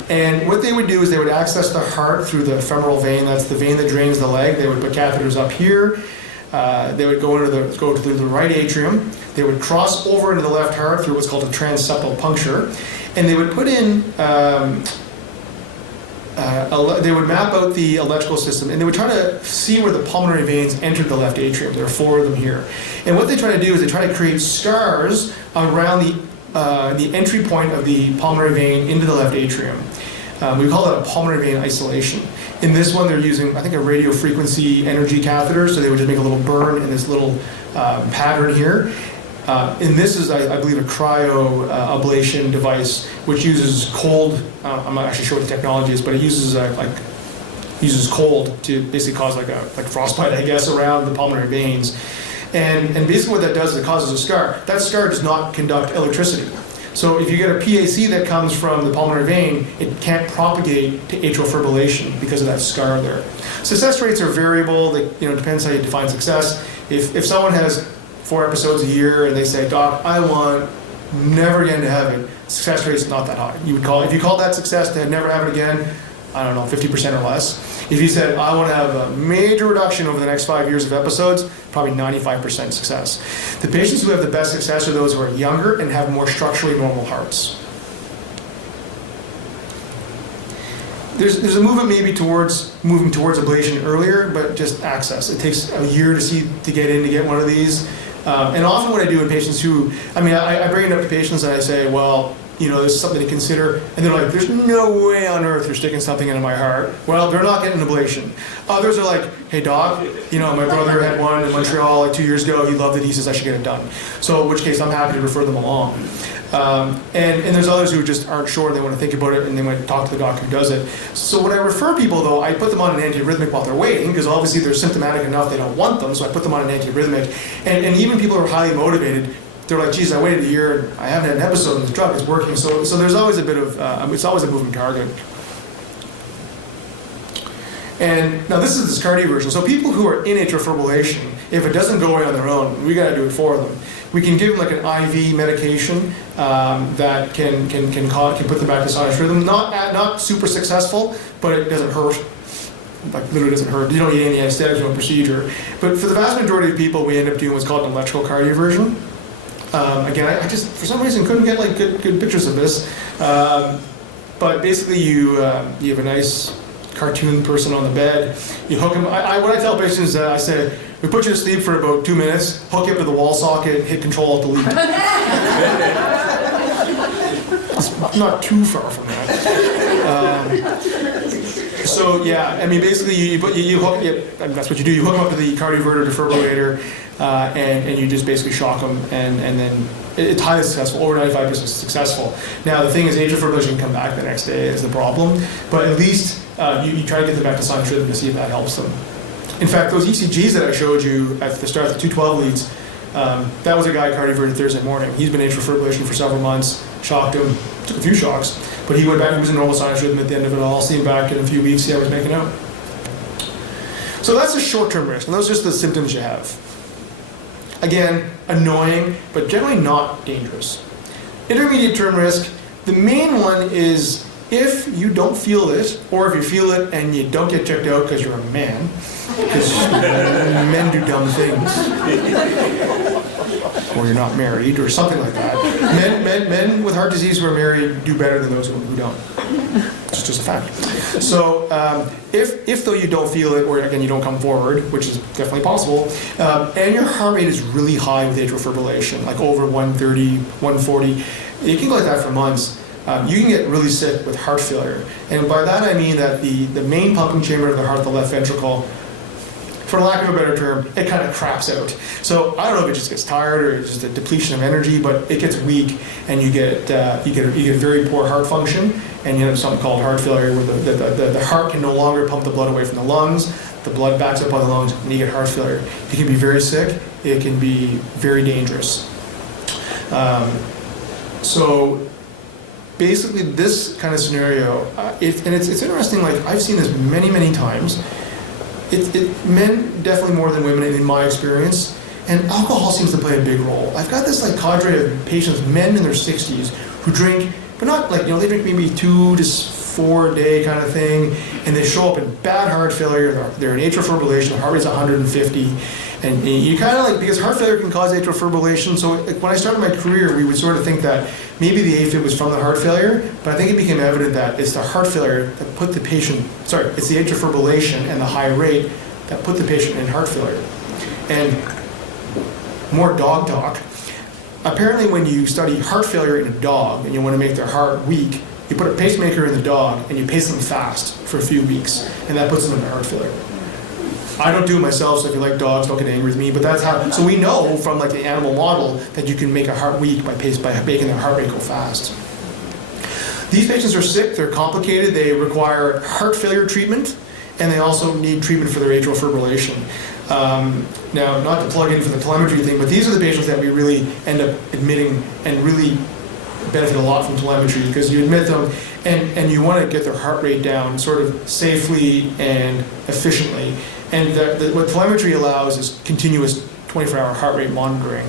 And what they would do is they would access the heart through the femoral vein. That's the vein that drains the leg. They would put catheters up here. They would go through the right atrium. They would cross over into the left heart through what's called a transseptal puncture, and they would put in. They would map out the electrical system, and they would try to see where the pulmonary veins entered the left atrium. There are 4 of them here. And what they try to do is they try to create scars around the entry point of the pulmonary vein into the left atrium. We call that a pulmonary vein isolation. In this one, they're using, I think, a radio frequency energy catheter, so they would just make a little burn in this little pattern here. And this is, I believe, a cryo ablation device, which uses cold. I'm not actually sure what the technology is, but it uses cold to basically cause like frostbite, I guess, around the pulmonary veins. And basically, what that does is it causes a scar. That scar does not conduct electricity. So if you get a PAC that comes from the pulmonary vein, it can't propagate to atrial fibrillation because of that scar there. Success rates are variable. It depends how you define success. If someone has 4 episodes a year and they say, "Doc, I want never again to have it," success rate's not that high. If you call that success to never have it again, I don't know, 50% or less. If you said, "I want to have a major reduction over the next 5 years of episodes," probably 95% success. The patients who have the best success are those who are younger and have more structurally normal hearts. There's a movement maybe towards ablation earlier, but just access. It takes a year to get one of these. And often what I do in patients I bring it up to patients and I say, well, this is something to consider. And they're like, there's no way on earth you're sticking something into my heart. Well, they're not getting an ablation. Others are like, hey, doc, my brother had one in Montreal like 2 years ago. He loved it. He says I should get it done. So in which case, I'm happy to refer them along. And there's others who just aren't sure, and they want to think about it, and they might talk to the doctor who does it. So when I refer people, though, I put them on an antiarrhythmic while they're waiting, because obviously they're symptomatic enough they don't want them, so I put them on an antiarrhythmic. And even people who are highly motivated, they're like, geez, I waited a year, and I haven't had an episode, and the drug is working. So there's always a bit of, it's always a moving target. And now this is this cardio version. So people who are in atrial fibrillation, if it doesn't go away on their own, we got to do it for them. We can give them like an IV medication that can put them back to sinus rhythm. Not super successful, but it doesn't hurt. Like literally doesn't hurt. You don't need any anesthetic, no procedure. But for the vast majority of people, we end up doing what's called an electrical cardioversion. Again, I just for some reason couldn't get like good pictures of this. But basically, you have a nice cartoon person on the bed. You hook him. What I tell patients is I say, we put you to sleep for about 2 minutes, hook you up to the wall socket, hit Control Alt Delete. It's not too far from that. So yeah, basically you hook. That's what you do. You hook them up to the cardioverter defibrillator. and you just basically shock them, and then it's highly successful, over 95% successful. Now the thing is, atrial fibrillation can come back the next day is the problem, but at least you try to get them back to sinus rhythm to see if that helps them. In fact, those ECGs that I showed you at the start, the 212 leads, that was a guy cardioverted Thursday morning. He's been atrial fibrillation for several months, shocked him, took a few shocks, but he went back, he was in normal sinus rhythm at the end of it all. See him back in a few weeks, see how he's making out. So that's a short-term risk, and those are just the symptoms you have. Again, annoying, but generally not dangerous. Intermediate-term risk, the main one is if you don't feel it, or if you feel it and you don't get checked out because you're a man, because men do dumb things, or you're not married, or something like that. Men with heart disease who are married do better than those who don't. It's just a fact. So if though you don't feel it, or again you don't come forward, which is definitely possible, and your heart rate is really high with atrial fibrillation, like over 130, 140, it can go like that for months. You can get really sick with heart failure. And by that I mean that the main pumping chamber of the heart, the left ventricle, for lack of a better term, it kind of craps out. So I don't know if it just gets tired or it's just a depletion of energy, but it gets weak, and you get very poor heart function, and you have something called heart failure, where the heart can no longer pump the blood away from the lungs, the blood backs up on the lungs, and you get heart failure. You can be very sick, it can be very dangerous. So basically this kind of scenario, and it's interesting, like I've seen this many times. Men definitely more than women in my experience, and alcohol seems to play a big role. I've got this like cadre of patients, men in their 60s, who drink, but not like, they drink maybe 2 to 4 a day kind of thing, and they show up in bad heart failure, they're in atrial fibrillation, the heart rate's 150, and you kind of like, because heart failure can cause atrial fibrillation, so like, when I started my career, we would sort of think that maybe the AFib was from the heart failure, but I think it became evident that it's the heart failure that put the patient, it's the atrial fibrillation and the high rate that put the patient in heart failure. And more dog talk, apparently when you study heart failure in a dog and you want to make their heart weak, you put a pacemaker in the dog and you pace them fast for a few weeks, and that puts them into heart failure. I don't do it myself, so if you like dogs, don't get angry with me, but that's how, so we know from like the animal model that you can make a heart weak by making their heart rate go fast. These patients are sick, they're complicated, they require heart failure treatment, and they also need treatment for their atrial fibrillation. Now, not to plug in for the telemetry thing, but these are the patients that we really end up admitting and really benefit a lot from telemetry, because you admit them and you want to get their heart rate down sort of safely and efficiently. And what telemetry allows is continuous 24-hour heart rate monitoring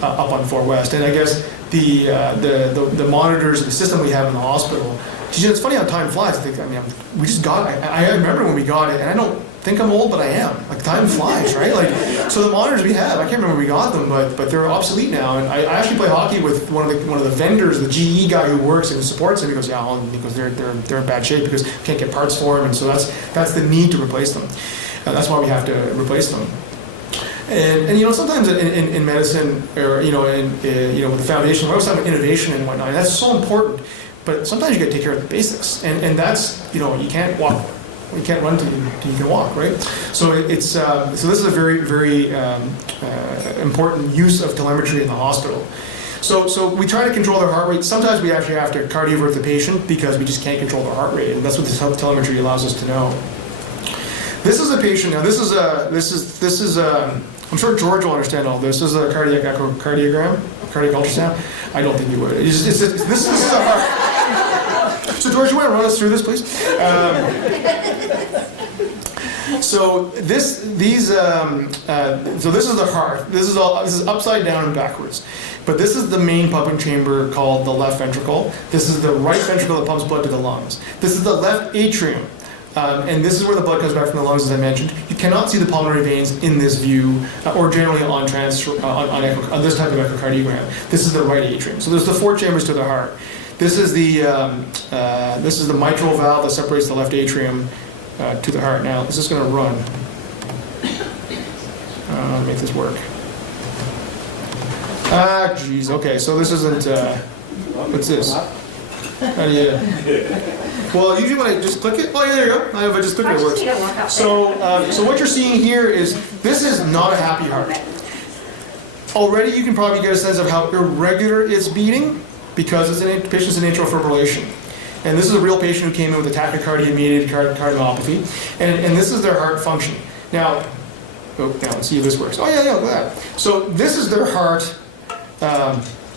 up on 4 West. And I guess the monitors, the system we have in the hospital, it's funny how time flies. We just got it. I remember when we got it, and I don't think I'm old, but I am. Like, time flies, right? Like, so the monitors we have, I can't remember when we got them, but they're obsolete now. And I actually play hockey with one of the vendors, the GE guy who works and supports them. He goes, yeah, because they're in bad shape because can't get parts for them, and so that's the need to replace them. That's why we have to replace them. And sometimes in medicine, or with the foundation, we're always talking about innovation and whatnot, and that's so important. But sometimes you got to take care of the basics, and that's you can't walk, you can't run till you can walk, right? So it's so this is a very important use of telemetry in the hospital. So we try to control their heart rate. Sometimes we actually have to cardiovert the patient because we just can't control their heart rate, and that's what this telemetry allows us to know. This is a patient. Now this is I'm sure George will understand all this. This is a cardiac echocardiogram, cardiac ultrasound. I don't think you would. This is a heart. So George, you want to run us through this, please? So this is the heart. This is upside down and backwards. But this is the main pumping chamber called the left ventricle. This is the right ventricle that pumps blood to the lungs. This is the left atrium. And this is where the blood comes back from the lungs, as I mentioned. You cannot see the pulmonary veins in this view, or generally on this type of echocardiogram. This is the right atrium. So there's the 4 chambers to the heart. This is the mitral valve that separates the left atrium to the heart. Now, this is going to run. Make this work. Geez. Okay, so this isn't. What's this? How do you? Well, usually when I just click it, yeah, there you go. If I just click it, it works. So what you're seeing here is, this is not a happy heart. already you can probably get a sense of how irregular it's beating because it's an patient's in atrial fibrillation. And this is a real patient who came in with a tachycardia-mediated cardiomyopathy, and this is their heart function. Now let's see if this works. Oh yeah, look at that. So this is their heart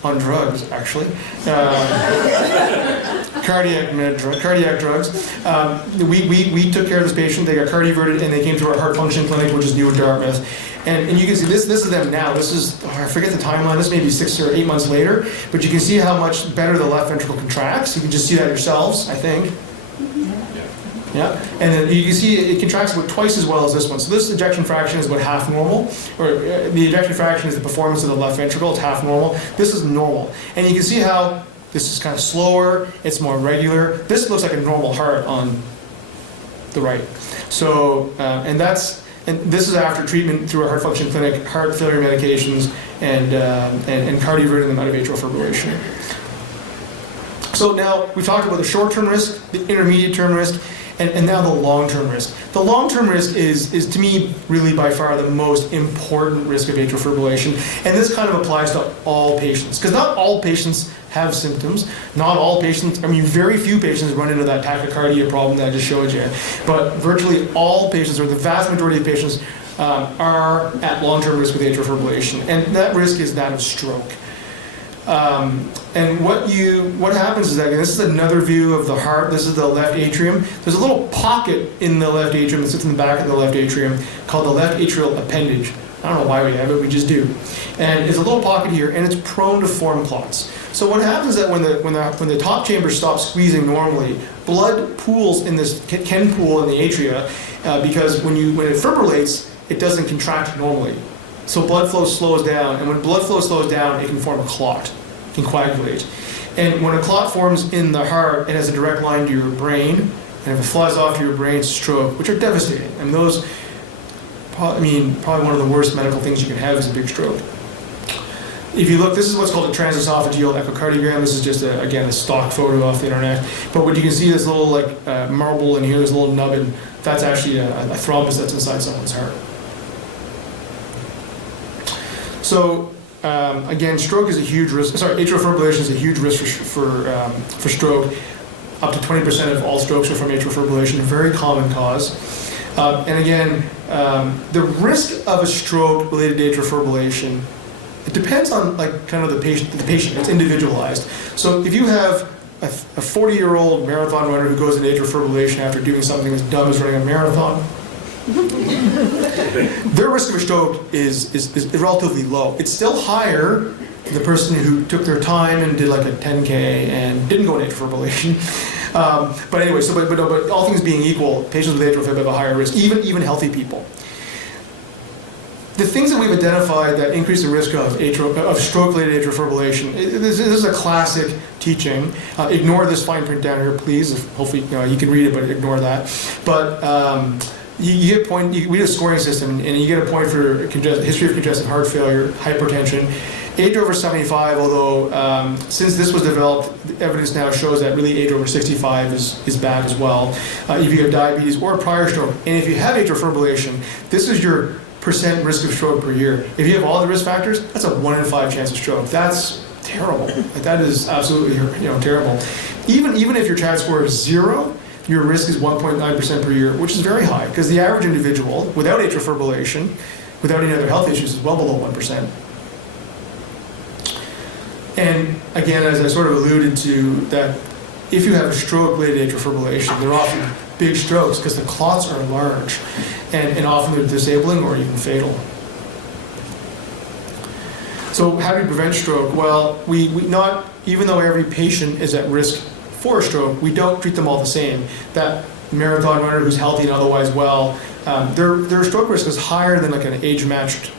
on drugs, actually. Cardiac drugs. We took care of this patient. They got cardioverted, and they came to our heart function clinic, which is new in Dartmouth. And you can see this is them now. This is, I forget the timeline, this may be 6 or 8 months later, but you can see how much better the left ventricle contracts. You can just see that yourselves, I think. Yeah, and then you can see it contracts about twice as well as this one. So this ejection fraction is about half normal, or the ejection fraction is the performance of the left ventricle, it's half normal. This is normal. And you can see how this is kind of slower, it's more regular. This looks like a normal heart on the right. So, and this is after treatment through a heart function clinic, heart failure medications, and cardioverting them out of atrial fibrillation. So now we've talked about the short-term risk, the intermediate-term risk, and now the long-term risk. The long-term risk is to me really by far the most important risk of atrial fibrillation, and this kind of applies to all patients, because not all patients have symptoms. Not all patients, I mean very few patients run into that tachycardia problem that I just showed you, but virtually all patients, or the vast majority of patients, are at long-term risk with atrial fibrillation, and that risk is that of stroke. And what happens is that, this is another view of the heart. This is the left atrium. There's a little pocket in the left atrium that sits in the back of the left atrium called the left atrial appendage. I don't know why we have it, we just do. And it's a little pocket here, and it's prone to form clots. So what happens is that when the top chamber stops squeezing normally, blood pools in this, can pool in the atria, because when it fibrillates, it doesn't contract normally. So blood flow slows down, and when blood flow slows down, it can form a clot, it can coagulate. And when a clot forms in the heart, it has a direct line to your brain, and if it flies off to your brain, it's stroke, which are devastating. And those, probably one of the worst medical things you can have is a big stroke. If you look, this is what's called a transesophageal echocardiogram. This is just, again, a stock photo off the internet. But what you can see, this little marble in here, this little nub, and that's actually a thrombus that's inside someone's heart. So again, stroke is a huge risk. Sorry, atrial fibrillation is a huge risk for stroke. Up to 20% of all strokes are from atrial fibrillation, a very common cause. And again, the risk of a stroke related to atrial fibrillation, it depends on kind of the patient. It's individualized. So if you have a 40-year-old marathon runner who goes into atrial fibrillation after doing something as dumb as running a marathon, their risk of a stroke is relatively low. It's still higher than the person who took their time and did like a 10K and didn't go into atrial fibrillation. But anyway, but all things being equal, patients with atrial fib have a higher risk, even healthy people. The things that we've identified that increase the risk of stroke-related atrial fibrillation, this is a classic teaching. Ignore this fine print down here, please. Hopefully you can read it, but ignore that. But you get a point. We do a scoring system, and you get a point for history of congestive heart failure, hypertension, age over 75. Although since this was developed, evidence now shows that really age over 65 is bad as well. If you have diabetes or a prior stroke, and if you have atrial fibrillation, this is your percent risk of stroke per year. If you have all the risk factors, that's a 1 in 5 chance of stroke. That's terrible. That is absolutely terrible. Even if your CHAD score is 0, your risk is 1.9% per year, which is very high, because the average individual without atrial fibrillation, without any other health issues, is well below 1%. And again, as I sort of alluded to, that if you have a stroke-related atrial fibrillation, they're often big strokes because the clots are large, and often they're disabling or even fatal. So how do we prevent stroke? Well, even though every patient is at risk for a stroke, we don't treat them all the same. That marathon runner who's healthy and otherwise well, their stroke risk is higher than like an age-matched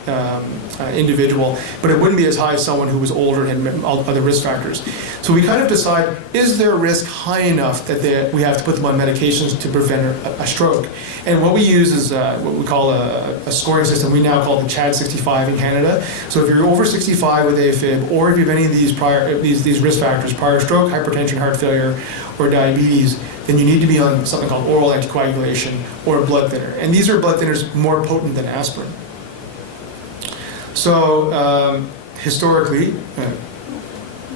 individual, but it wouldn't be as high as someone who was older and had other risk factors. So we kind of decide, is their risk high enough that we have to put them on medications to prevent a stroke? And what we use is what we call a scoring system. We now call the CHAD 65 in Canada. So if you're over 65 with AFib, or if you have any of these risk factors, prior stroke, hypertension, heart failure, or diabetes, then you need to be on something called oral anticoagulation or a blood thinner. And these are blood thinners more potent than aspirin. So historically,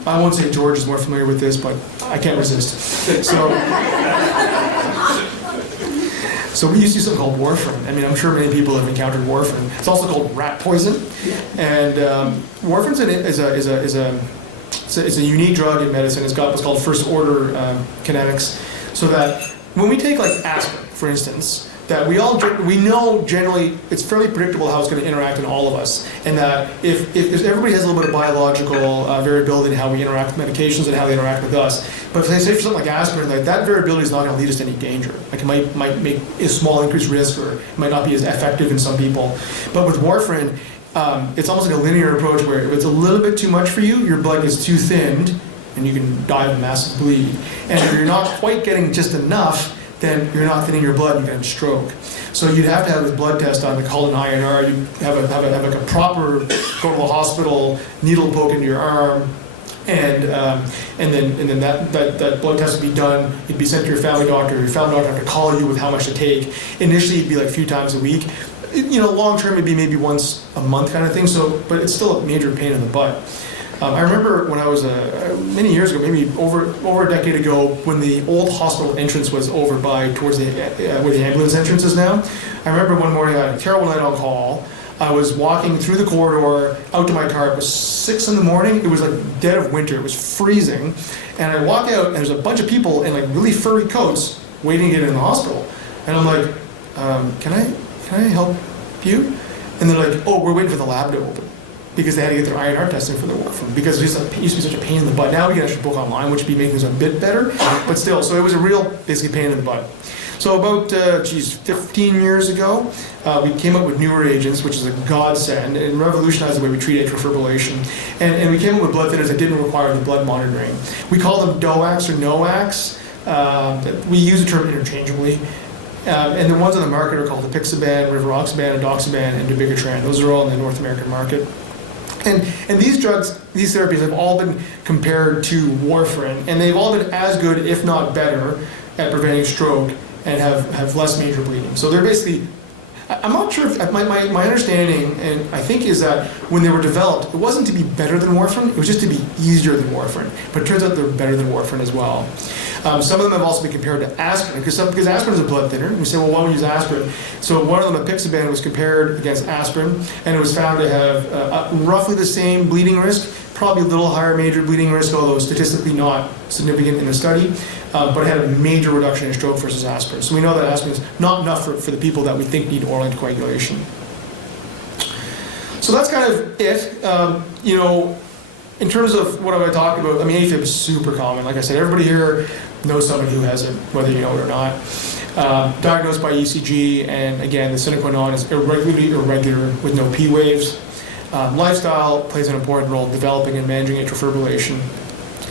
I won't say George is more familiar with this, but I can't resist. So we used to use something called warfarin. I mean, I'm sure many people have encountered warfarin. It's also called rat poison. And warfarin is a unique drug in medicine. It's got what's called first order kinetics. So that when we take like aspirin, for instance, that we know generally it's fairly predictable how it's going to interact in all of us, and that if everybody has a little bit of biological variability in how we interact with medications and how they interact with us, but if they say for something like aspirin, like that variability is not going to lead us to any danger. Like it might make a small increased risk, or it might not be as effective in some people. But with warfarin, it's almost like a linear approach where if it's a little bit too much for you, your blood gets too thinned, and you can die of a massive bleed. And if you're not quite getting just enough, then you're not thinning your blood and you get a stroke. So you'd have to have a blood test on, called an INR. You'd have like a proper, go to the hospital, needle poke into your arm, and then that blood test would be done. It'd be sent to your family doctor. Your family doctor would have to call you with how much to take. Initially, it'd be like a few times a week. Long term, it'd be maybe once a month kind of thing. So, but it's still a major pain in the butt. I remember when I was many years ago, maybe over a decade ago, when the old hospital entrance was over by towards where the ambulance entrance is now. I remember one morning I had a terrible night on call. I was walking through the corridor out to my car. It was 6 in the morning. It was like dead of winter. It was freezing, and I walk out and there's a bunch of people in like really furry coats waiting to get in the hospital. And I'm like, can I help you? And they're like, oh, we're waiting for the lab to open, because they had to get their INR testing for the warfarin, because it used to be such a pain in the butt. Now we can actually book online, which would be making things a bit better, but still, so it was a real, basically, pain in the butt. So about, 15 years ago, we came up with newer agents, which is a godsend, and revolutionized the way we treat atrial fibrillation. And we came up with blood thinners that didn't require the blood monitoring. We call them DOACs or NOACs. We use the term interchangeably. And the ones on the market are called apixaban, rivaroxaban, edoxaban, and dabigatran. Those are all in the North American market. And these drugs, these therapies have all been compared to warfarin, and they've all been as good, if not better, at preventing stroke and have less major bleeding. So they're basically, I'm not sure if, my understanding, and I think, is that when they were developed, it wasn't to be better than warfarin, it was just to be easier than warfarin. But it turns out they're better than warfarin as well. Some of them have also been compared to aspirin, because aspirin is a blood thinner. We say, well, why don't we use aspirin? So one of them, apixaban, was compared against aspirin, and it was found to have roughly the same bleeding risk, probably a little higher major bleeding risk, although statistically not significant in the study, but it had a major reduction in stroke versus aspirin. So we know that aspirin is not enough for the people that we think need oral anticoagulation. So that's kind of it. In terms of what have I talked about, I mean, AFib is super common. Like I said, everybody here knows somebody who has it, whether you know it or not. Diagnosed by ECG, and again, the sine qua non is irregular with no P waves. Lifestyle plays an important role in developing and managing atrial fibrillation.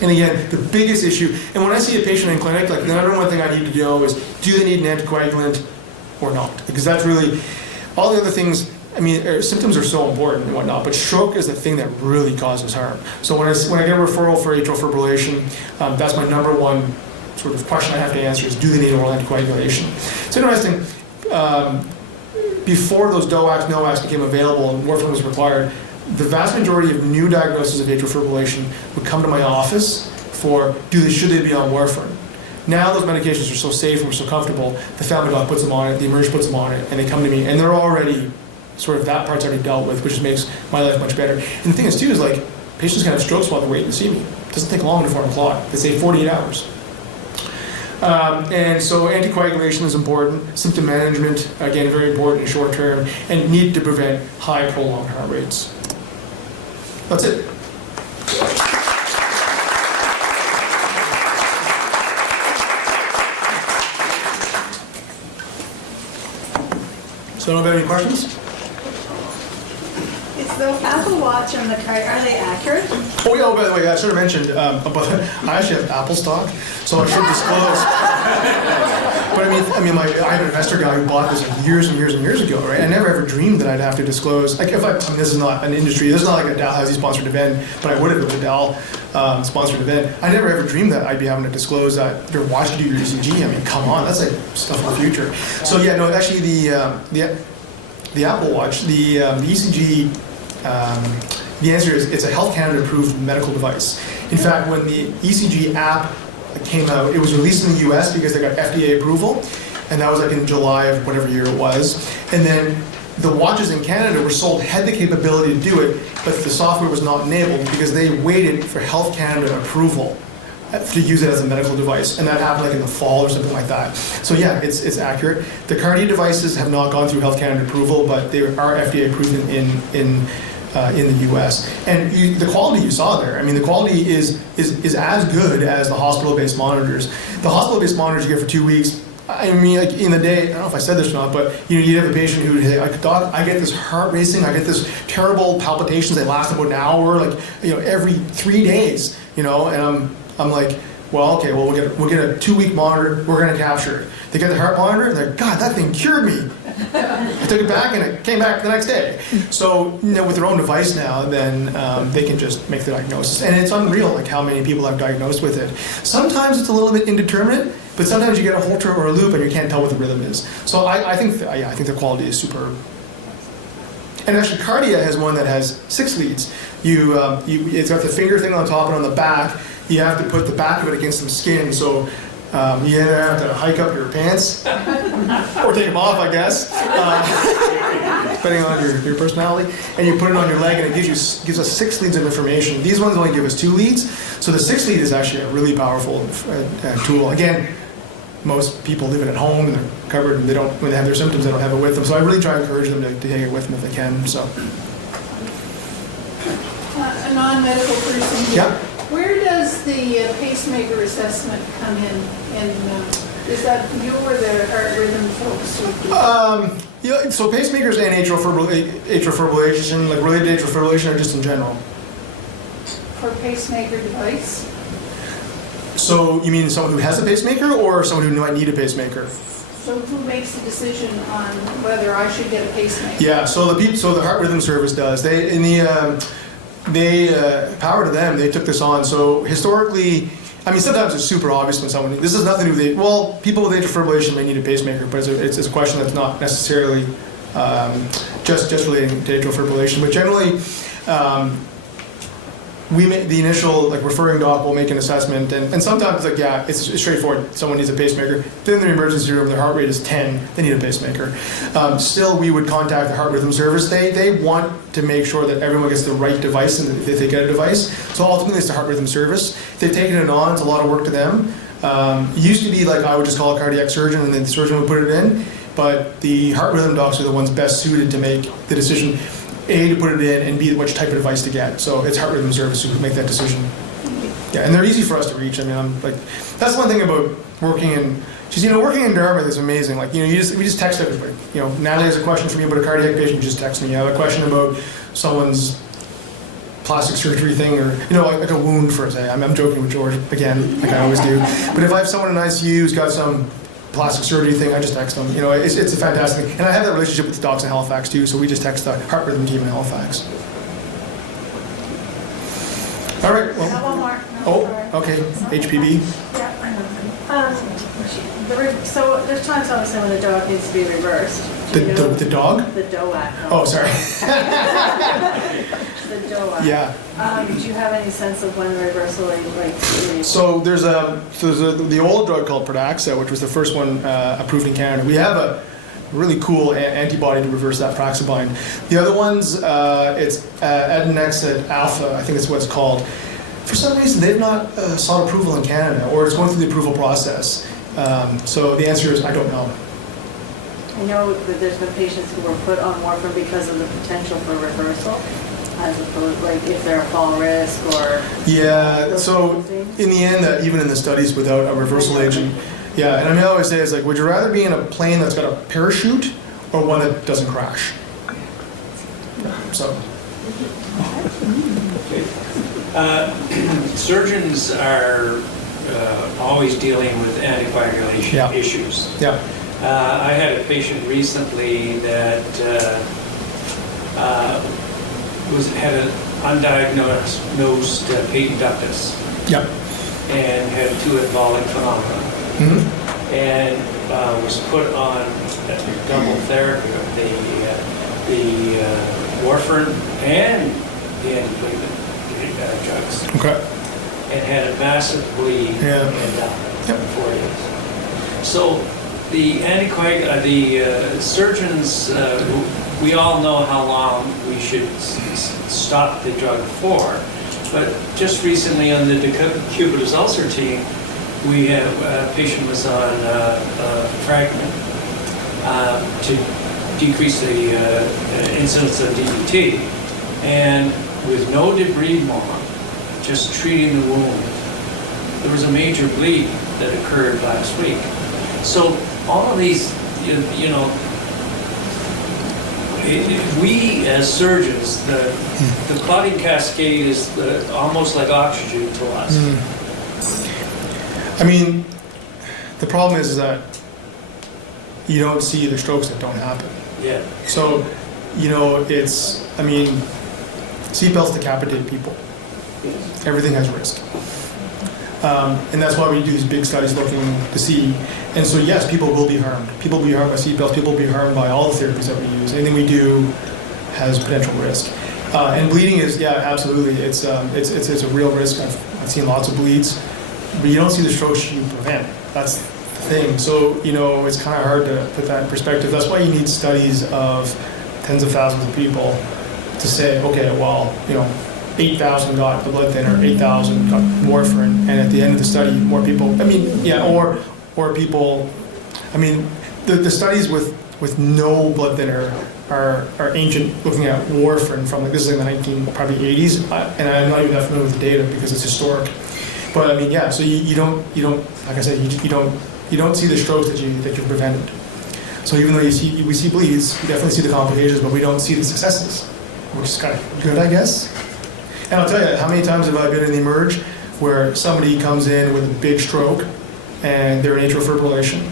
And again, the biggest issue, and when I see a patient in clinic, like the number one thing I need to know is, do they need an anticoagulant or not? Because that's really, all the other things, I mean, symptoms are so important and whatnot, but stroke is the thing that really causes harm. So when I get a referral for atrial fibrillation, that's my number one sort of question I have to answer is, do they need oral anticoagulation? It's interesting, before those DOACs, NOACs became available and warfarin was required, the vast majority of new diagnoses of atrial fibrillation would come to my office for, should they be on warfarin? Now those medications are so safe and we're so comfortable, the family doc puts them on it, the emerge puts them on it, and they come to me, and they're already, sort of that part's already dealt with, which just makes my life much better. And the thing is too, is like, patients can have strokes while they're waiting to see me. It doesn't take long to form a clot. They say 48 hours. And so anticoagulation is important. Symptom management, again, very important in short term, and need to prevent high prolonged heart rates. That's it. So, don't have any questions? Is the Apple Watch and the car, are they accurate? Oh yeah, by the way, I should have mentioned, but I actually have Apple stock, so I should disclose. But I mean, I have an investor guy who bought this like years and years and years ago, right? I never ever dreamed that I'd have to disclose. Like, this is not an industry, this is not like a Dalhousie sponsored event, but I would have if it was a Dell sponsored event. I never ever dreamed that I'd be having to disclose that your watch to do your ECG. I mean, come on, that's like stuff for the future. So yeah, no, actually the Apple Watch, the ECG The answer is it's a Health Canada approved medical device. In fact, when the ECG app came out, it was released in the US because they got FDA approval, and that was like in July of whatever year it was. And then the watches in Canada were sold, had the capability to do it, but the software was not enabled because they waited for Health Canada approval to use it as a medical device, and that happened like in the fall or something like that. So yeah, it's accurate. The Cardia devices have not gone through Health Canada approval, but they are FDA approved in the U.S. And the quality you saw there, I mean, the quality is as good as the hospital-based monitors. The hospital-based monitors you get for 2 weeks. I mean, like in the day, I don't know if I said this or not, but you have a patient who would say, "Doc, I get this heart racing, I get this terrible palpitations. They last about an hour, like every 3 days, and I'm like, well, okay, well we'll get a 2-week monitor. We're gonna capture it. They get the heart monitor, and they're like, God, that thing cured me. I took it back, and it came back the next day. So with their own device now, then they can just make the diagnosis, and it's unreal, like how many people are diagnosed with it. Sometimes it's a little bit indeterminate, but sometimes you get a Holter or a loop, and you can't tell what the rhythm is. So I think the quality is superb. And actually, Cardia has one that has 6 leads. It's got the finger thing on top and on the back. You have to put the back of it against some skin, so you either have to hike up your pants or take them off, I guess, depending on your personality. And you put it on your leg, and it gives us 6 leads of information. These ones only give us 2 leads, so the 6 lead is actually a really powerful tool. Again, most people leave it at home and they're covered, and when they have their symptoms, they don't have it with them. So I really try to encourage them to take it with them if they can. So. A non-medical person here. Yeah. Where does the pacemaker assessment come in? Is that you or the heart rhythm folks? So pacemakers and atrial fibrillation, like related to atrial fibrillation, or just in general? For pacemaker device? So you mean someone who has a pacemaker, or someone who might need a pacemaker? So who makes the decision on whether I should get a pacemaker? Yeah. So the Heart Rhythm Service does. Power to them, they took this on. So historically, I mean, sometimes it's super obvious when someone, this has nothing to do with, people with atrial fibrillation may need a pacemaker, but it's a question that's not necessarily just relating to atrial fibrillation. But generally, we make the initial referring doc will make an assessment, and sometimes it's straightforward. Someone needs a pacemaker. Then in the emergency room, their heart rate is 10. They need a pacemaker. Still, we would contact the Heart Rhythm Service. They want to make sure that everyone gets the right device and that they get a device. So ultimately, it's the Heart Rhythm Service. They've taken it on. It's a lot of work to them. It used to be I would just call a cardiac surgeon, and then the surgeon would put it in. But the heart rhythm docs are the ones best suited to make the decision. A, to put it in, and B, which type of device to get. So it's Heart Rhythm Service who make that decision. Yeah, and they're easy for us to reach. I mean, that's one thing about working in Dartmouth is amazing. We just text everybody. Natalie has a question for me about a cardiac patient, you just text me. You have a question about someone's plastic surgery thing, or like a wound for say. I'm joking with George again, like I always do. But if I have someone in ICU who's got some plastic surgery thing, I just text them. It's a fantastic thing. And I have that relationship with the docs in Halifax too, so we just text the heart rhythm team in Halifax. All right. Well, one more. Okay. HPB. So there's times obviously when the dog needs to be reversed. The dog? The DOAC. Oh, sorry. The DOAC. Yeah. Do you have any sense of when the reversal is? So there's the old drug called Pradaxa, which was the first one approved in Canada. We have a really cool antibody to reverse that Praxibine. The other ones, it's Adenexate Alpha, I think that's what it's called. For some reason, they've not sought approval in Canada, or it's going through the approval process. So the answer is, I don't know. I know that there's been patients who were put on warfarin because of the potential for reversal, as opposed, if they're a fall risk or... Yeah, so in the end, even in the studies without a reversal agent, and I always say, would you rather be in a plane that's got a parachute or one that doesn't crash? So... Surgeons are always dealing with anticoagulation issues. Yeah. I had a patient recently that had an undiagnosed patent ductus. Yep. And had 2 embolic phenomena. Mm-hmm. And was put on double therapy of the warfarin and the antiplatelet drugs. Okay. And had a massive bleed and died in 4 days. So the surgeons, we all know how long we should stop the drug for, but just recently on the decubitus ulcer team, we have a patient was on fragment to decrease the incidence of DVT, and with no debridement, just treating the wound, there was a major bleed that occurred last week. So all of these, you know, we as surgeons, the clotting cascade is almost like oxygen to us. I mean, the problem is that you don't see the strokes that don't happen. Yeah. So, you know, I mean, seatbelts decapitate people. Everything has risk. And that's why we do these big studies looking to see. And so, yes, people will be harmed. People will be harmed by seatbelts. People will be harmed by all the therapies that we use. Anything we do has potential risk. And bleeding is, yeah, absolutely. It's a real risk. I've seen lots of bleeds, but you don't see the strokes you prevent. That's the thing. So, you know, it's kind of hard to put that in perspective. That's why you need studies of tens of thousands of people to say, okay, well, you know, 8,000 got the blood thinner, 8,000 got warfarin, and at the end of the study, more people, I mean, yeah, or people, I mean, the studies with no blood thinner are ancient, looking at warfarin from, like, this is like the probably 80s, and I'm not even that familiar with the data because it's historic. But I mean, yeah, so you don't, like I said, you don't see the strokes that you've prevented. So even though we see bleeds, you definitely see the complications, but we don't see the successes, which is kind of good, I guess. And I'll tell you, how many times have I been in the emerge where somebody comes in with a big stroke and they're in atrial fibrillation.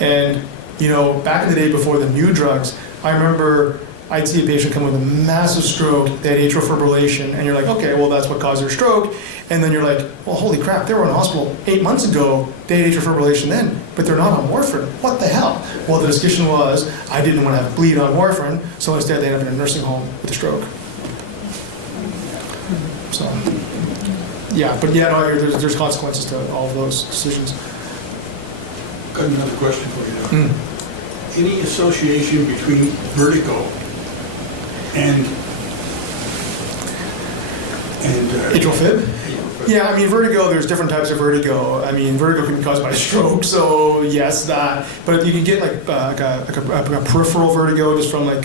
And, you know, back in the day before the new drugs, I remember I'd see a patient come with a massive stroke, they had atrial fibrillation, and you're like, okay, well, that's what caused their stroke. And then you're like, well, holy crap, they were in the hospital 8 months ago, they had atrial fibrillation then, but they're not on warfarin. What the hell? Well, the discussion was, I didn't want to have bleed on warfarin, so instead they ended up in a nursing home with a stroke. So, yeah, but yeah, no, there's consequences to all of those decisions. Got another question for you, Doctor. Any association between vertigo and atrial fib? Yeah, I mean, vertigo, there's different types of vertigo. I mean, vertigo can be caused by stroke, so yes, that. But if you can get like a peripheral vertigo just from like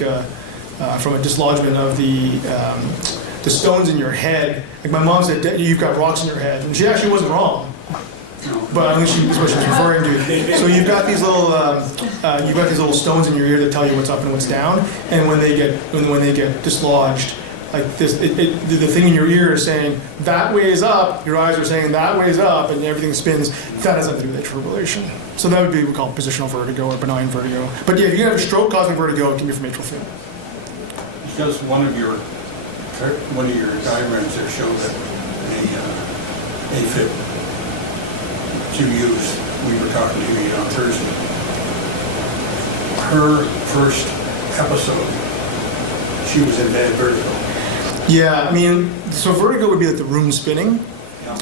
from a dislodgement of the stones in your head. Like my mom said, you've got rocks in your head, and she actually wasn't wrong. But I think that's what she's referring to. So you've got these little stones in your ear that tell you what's up and what's down, and when they get dislodged, like this, the thing in your ear is saying that way is up. Your eyes are saying that way is up, and everything spins. That has nothing to do with atrial fibrillation. So that would be what we call positional vertigo or benign vertigo. But yeah, if you have a stroke causing vertigo, it can be from atrial fib. Because one of your diagrams there show that the AFib you used, we were talking to you on Thursday, her first episode, she was in bad vertigo. Yeah, I mean, so vertigo would be like the room spinning.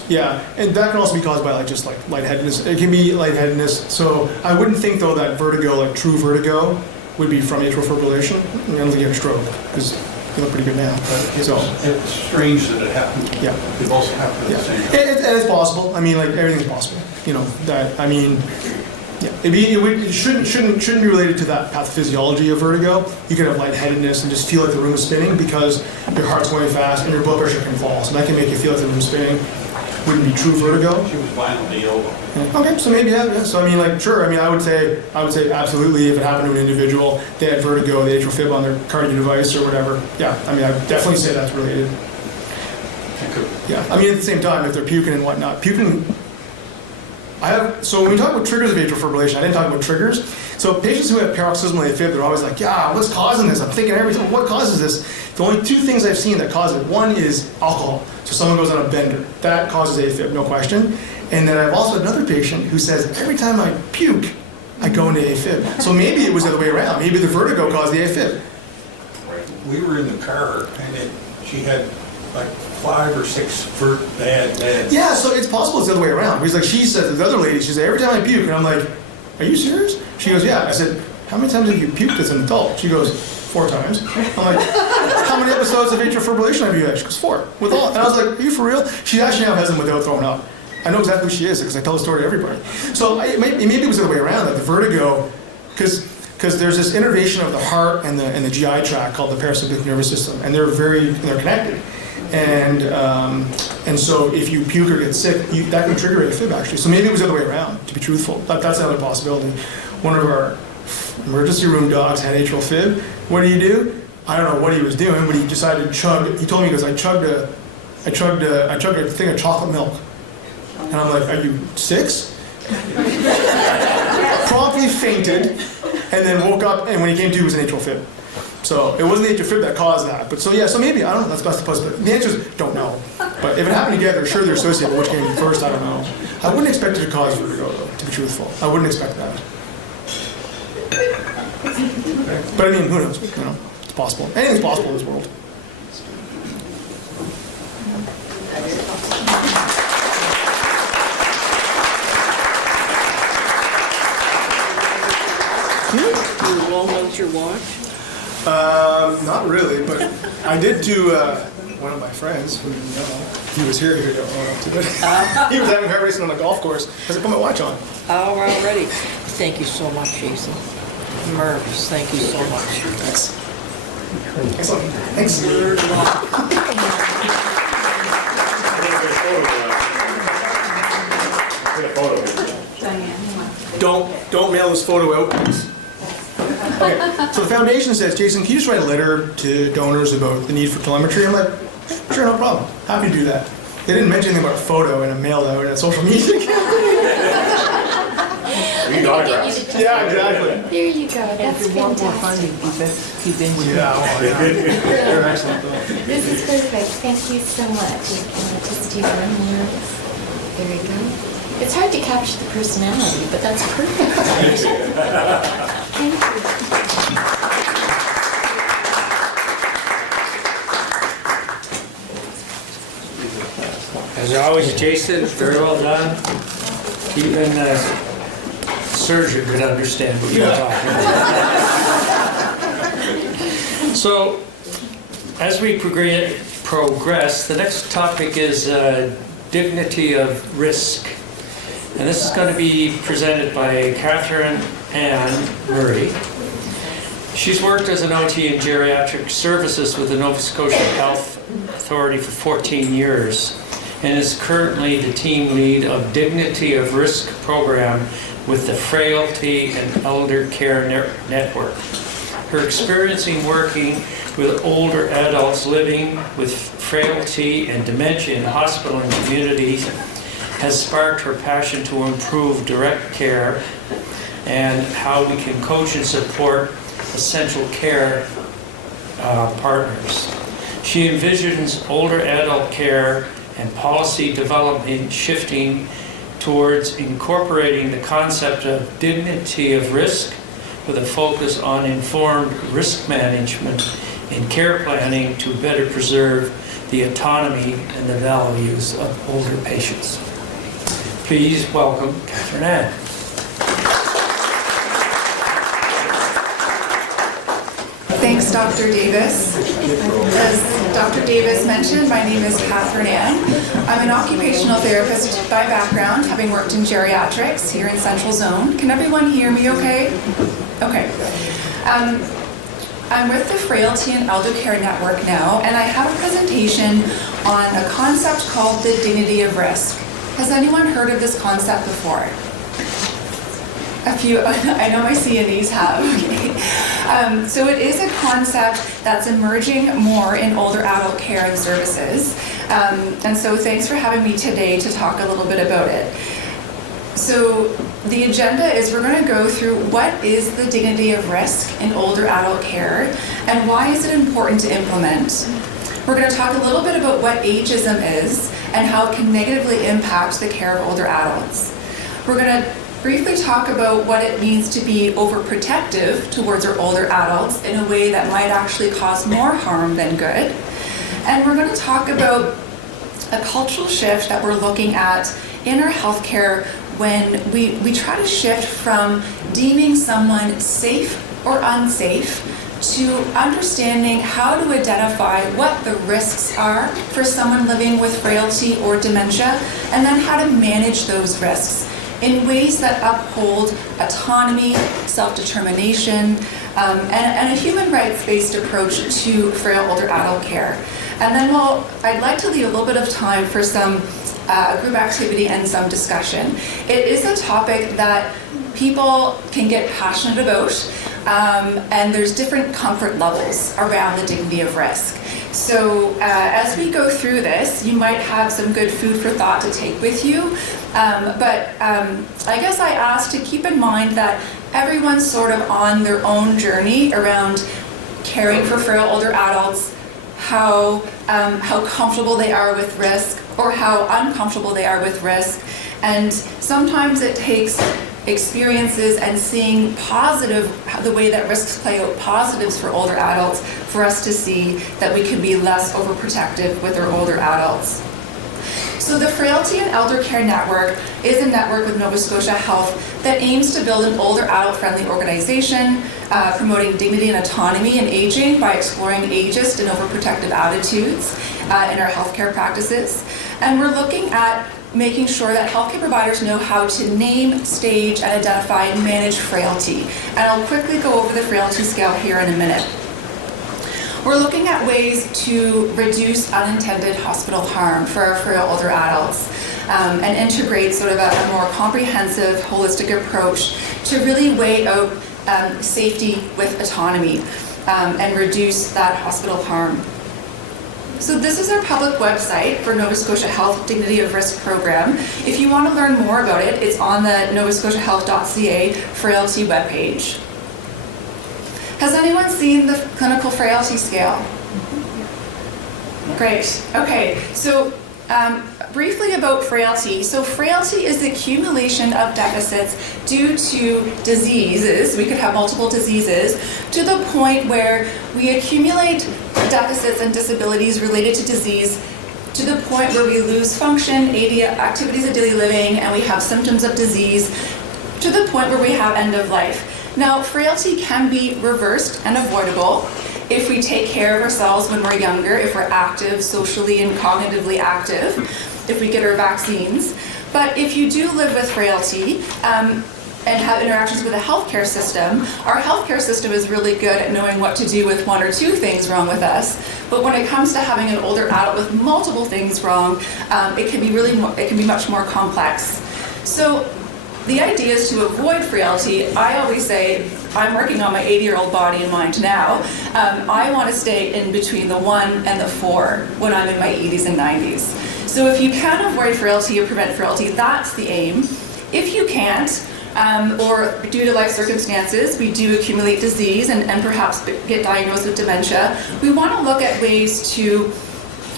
Yeah, and that can also be caused by like just like lightheadedness. It can be lightheadedness. So I wouldn't think though that vertigo, like true vertigo, would be from atrial fibrillation. I don't think you have a stroke because you look pretty good now. So it's strange that it happened. Yeah, they've also happened at the same time. It's possible. I mean, like everything's possible. You know that. I mean, yeah, it shouldn't be related to that pathophysiology of vertigo. You could have lightheadedness and just feel like the room is spinning because your heart's going fast and your blood pressure can fall. So that can make you feel like the room is spinning. Wouldn't be true vertigo. She was violently ill. Okay, so maybe yeah. So I mean, like, sure. I mean, I would say absolutely. If it happened to an individual, they had vertigo, they had atrial fib on their cardio device or whatever. Yeah, I mean, I would definitely say that's related. Yeah, I mean, at the same time, if they're puking and whatnot, so when we talk about triggers of atrial fibrillation, I didn't talk about triggers. So patients who have paroxysmal AFib, they're always like, yeah, what's causing this? I'm thinking every time, what causes this? The only two things I've seen that cause it, one is alcohol. So someone goes on a bender. That causes AFib, no question. And then I've also had another patient who says, every time I puke, I go into AFib. So maybe it was the other way around. Maybe the vertigo caused the AFib. we were in the car, and she had like 5 or 6 bad. Yeah, so it's possible it's the other way around. Because like she said to the other lady, she said, every time I puke, and I'm like, are you serious? She goes, yeah. I said, how many times have you puked as an adult? She goes, 4 times. I'm like, how many episodes of atrial fibrillation have you had? She goes, 4. With all, and I was like, are you for real? She actually now has them without throwing up. I know exactly who she is because I tell the story to everybody. So maybe it was the other way around, that the vertigo, because there's this innervation of the heart and the GI tract called the parasympathetic nervous system, and they're connected. And so if you puke or get sick, that can trigger a fib actually. So maybe it was the other way around, to be truthful. That's another possibility. One of our emergency room dogs had atrial fib. What do you do? I don't know what he was doing, but he decided to chug. He told me, he goes, I chugged a thing of chocolate milk. And I'm like, are you 6? Promptly fainted, and then woke up, and when he came to, it was an atrial fib. So it wasn't the atrial fib that caused that. But so maybe, I don't know, that's the possibility. The answer is, don't know. But if it happened together, sure they're associated, but which came first, I don't know. I wouldn't expect it to cause vertigo, though, to be truthful. I wouldn't expect that. But I mean, who knows? You know, it's possible. Anything's possible in this world. Do you roll out your watch? Not really, but I did to one of my friends who, he was here, he don't know to do it. He was having heart racing on a golf course. I said, put my watch on. Oh, we're all ready. Thank you so much, Jason. Mervis, thank you so much. Thanks. Excellent. Thanks. Don't mail this photo out, please. Okay, so the foundation says, Jason, can you just write a letter to donors about the need for telemetry? I'm like, sure, no problem. Happy to do that. They didn't mention anything about a photo and a mail out and a social media campaign. Yeah, exactly. There you go. That's if you want more fantastic. funding, keep in with They're excellent. This is perfect. Thank you so much. Just do one more. There we go. It's hard to capture the personality, but that's perfect. Thank you. As always, Jason, very well done. Even a surgeon could understand what you're talking about. So, as we progress, the next topic is dignity of risk. And this is going to be presented by Catherine Ann Murray. She's worked as an OT in geriatric services with the Nova Scotia Health Authority for 14 years and is currently the team lead of Dignity of Risk program with the Frailty and Elder Care Network. Her experience in working with older adults living with frailty and dementia in hospital and communities has sparked her passion to improve direct care and how we can coach and support essential care partners. She envisions older adult care and policy development shifting towards incorporating the concept of dignity of risk with a focus on informed risk management and care planning to better preserve the autonomy and the values of older patients. Please welcome Catherine Ann. Thanks, Dr. Davis. As Dr. Davis mentioned, my name is Catherine Ann. I'm an occupational therapist by background, having worked in geriatrics here in Central Zone. Can everyone hear me okay? Okay. I'm with the Frailty and Elder Care Network now, and I have a presentation on a concept called the dignity of risk. Has anyone heard of this concept before? A few, I know my CNEs have. Okay. So it is a concept that's emerging more in older adult care and services. And so thanks for having me today to talk a little bit about it. So the agenda is we're going to go through what is the dignity of risk in older adult care and why is it important to implement. We're going to talk a little bit about what ageism is and how it can negatively impact the care of older adults. We're going to briefly talk about what it means to be overprotective towards our older adults in a way that might actually cause more harm than good. And we're going to talk about a cultural shift that we're looking at in our healthcare when we try to shift from deeming someone safe or unsafe to understanding how to identify what the risks are for someone living with frailty or dementia, and then how to manage those risks in ways that uphold autonomy, self-determination, and a human rights-based approach to frail older adult care. And then I'd like to leave a little bit of time for some group activity and some discussion. It is a topic that people can get passionate about, and there's different comfort levels around the dignity of risk. So as we go through this, you might have some good food for thought to take with you, but I guess I ask to keep in mind that everyone's sort of on their own journey around caring for frail older adults, how comfortable they are with risk or how uncomfortable they are with risk. And sometimes it takes experiences and seeing the way that risks play out positives for older adults for us to see that we can be less overprotective with our older adults. So the Frailty and Elder Care Network is a network with Nova Scotia Health that aims to build an older adult-friendly organization, promoting dignity and autonomy in aging by exploring ageist and overprotective attitudes in our healthcare practices. And we're looking at making sure that healthcare providers know how to name, stage, and identify and manage frailty. And I'll quickly go over the frailty scale here in a minute. We're looking at ways to reduce unintended hospital harm for our frail older adults and integrate sort of a more comprehensive, holistic approach to really weigh out safety with autonomy and reduce that hospital harm. So this is our public website for Nova Scotia Health Dignity of Risk program. If you want to learn more about it, it's on the novascotiahealth.ca frailty webpage. Has anyone seen the clinical frailty scale? Great. Okay, so briefly about frailty. So frailty is the accumulation of deficits due to diseases. We could have multiple diseases to the point where we accumulate deficits and disabilities related to disease to the point where we lose function, activities of daily living, and we have symptoms of disease to the point where we have end of life. Now, frailty can be reversed and avoidable if we take care of ourselves when we're younger, if we're active, socially and cognitively active, if we get our vaccines. But if you do live with frailty and have interactions with the healthcare system, our healthcare system is really good at knowing what to do with one or two things wrong with us. But when it comes to having an older adult with multiple things wrong, it can be much more complex. So the idea is to avoid frailty. I always say, I'm working on my 80-year-old body and mind now. I want to stay in between the 1 and the 4 when I'm in my 80s and 90s. So if you can avoid frailty or prevent frailty, that's the aim. If you can't, or due to life circumstances, we do accumulate disease and perhaps get diagnosed with dementia, we want to look at ways to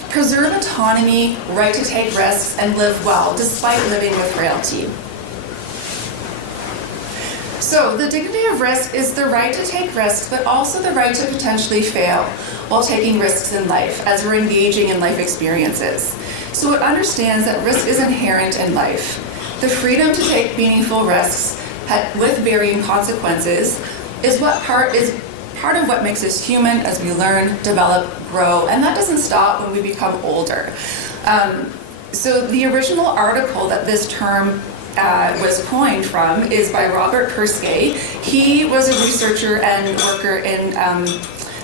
preserve autonomy, right to take risks, and live well despite living with frailty. So the dignity of risk is the right to take risks, but also the right to potentially fail while taking risks in life as we're engaging in life experiences. So it understands that risk is inherent in life. The freedom to take meaningful risks with varying consequences is part of what makes us human as we learn, develop, grow, and that doesn't stop when we become older. So the original article that this term was coined from is by Robert Perskay. He was a researcher and worker in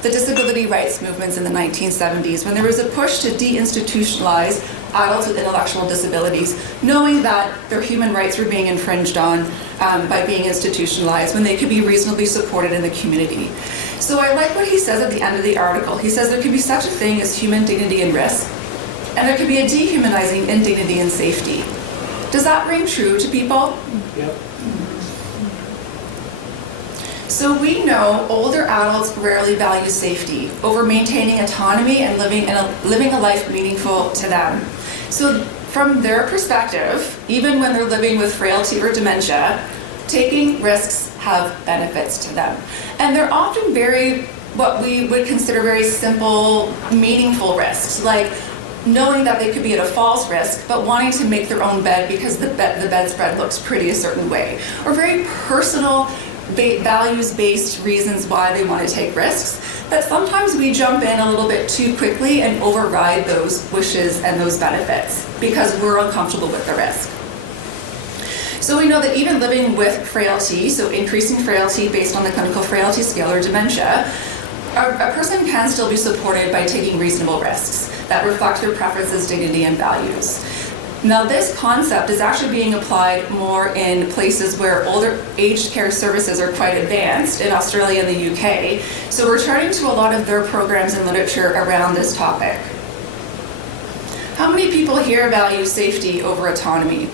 the disability rights movements in the 1970s when there was a push to deinstitutionalize adults with intellectual disabilities, knowing that their human rights were being infringed on by being institutionalized when they could be reasonably supported in the community. So I like what he says at the end of the article. He says there could be such a thing as human dignity and risk, and there could be a dehumanizing indignity and safety. Does that ring true to people? Yep. So we know older adults rarely value safety over maintaining autonomy and living a life meaningful to them. So from their perspective, even when they're living with frailty or dementia, taking risks have benefits to them. And they're often what we would consider very simple, meaningful risks, like knowing that they could be at a false risk, but wanting to make their own bed because the bedspread looks pretty a certain way, or very personal, values-based reasons why they want to take risks, that sometimes we jump in a little bit too quickly and override those wishes and those benefits because we're uncomfortable with the risk. So we know that even living with frailty, so increasing frailty based on the clinical frailty scale or dementia, a person can still be supported by taking reasonable risks that reflect their preferences, dignity, and values. Now, this concept is actually being applied more in places where older aged care services are quite advanced, in Australia and the UK. So we're turning to a lot of their programs and literature around this topic. How many people here value safety over autonomy?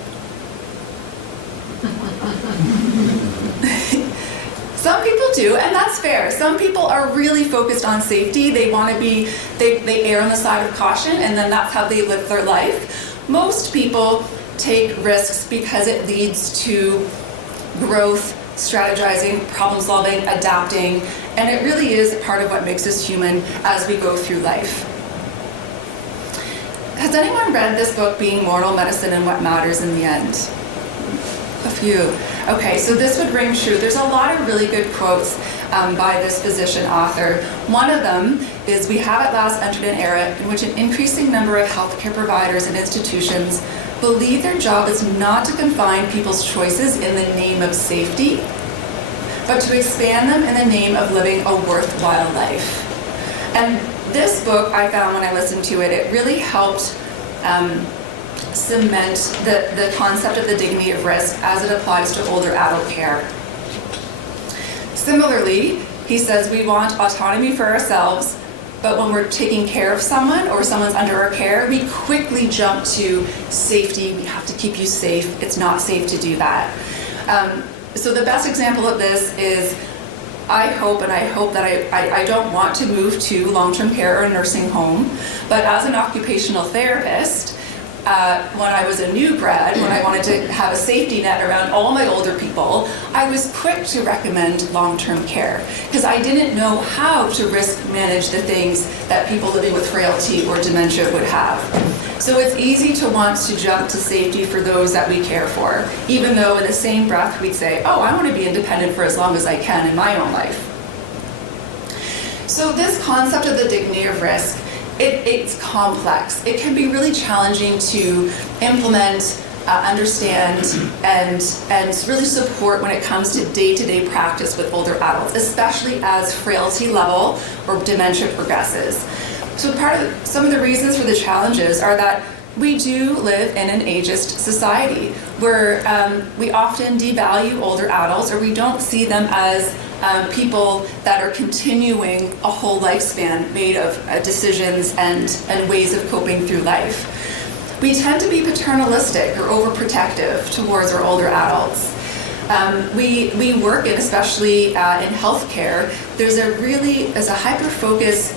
Some people do, and that's fair. Some people are really focused on safety. They want to be, they err on the side of caution, and then that's how they live their life. Most people take risks because it leads to growth, strategizing, problem solving, adapting, and it really is part of what makes us human as we go through life. Has anyone read this book, Being Mortal, Medicine and What Matters in the End? A few. Okay, so this would ring true. There's a lot of really good quotes by this physician author. One of them is, "We have at last entered an era in which an increasing number of healthcare providers and institutions believe their job is not to confine people's choices in the name of safety, but to expand them in the name of living a worthwhile life." And this book, I found when I listened to it, it really helped cement the concept of the dignity of risk as it applies to older adult care. Similarly, he says we want autonomy for ourselves, but when we're taking care of someone or someone's under our care, we quickly jump to safety. We have to keep you safe. It's not safe to do that. So the best example of this is, I hope that I don't want to move to long-term care or a nursing home, but as an occupational therapist, when I was a new grad, when I wanted to have a safety net around all my older people, I was quick to recommend long-term care because I didn't know how to risk manage the things that people living with frailty or dementia would have. So it's easy to want to jump to safety for those that we care for, even though in the same breath we'd say, oh, I want to be independent for as long as I can in my own life. So this concept of the dignity of risk, it's complex. It can be really challenging to implement, understand, and really support when it comes to day-to-day practice with older adults, especially as frailty level or dementia progresses. So some of the reasons for the challenges are that we do live in an ageist society where we often devalue older adults, or we don't see them as people that are continuing a whole lifespan made of decisions and ways of coping through life. We tend to be paternalistic or overprotective towards our older adults. We work in, especially in healthcare, there's a hyper-focus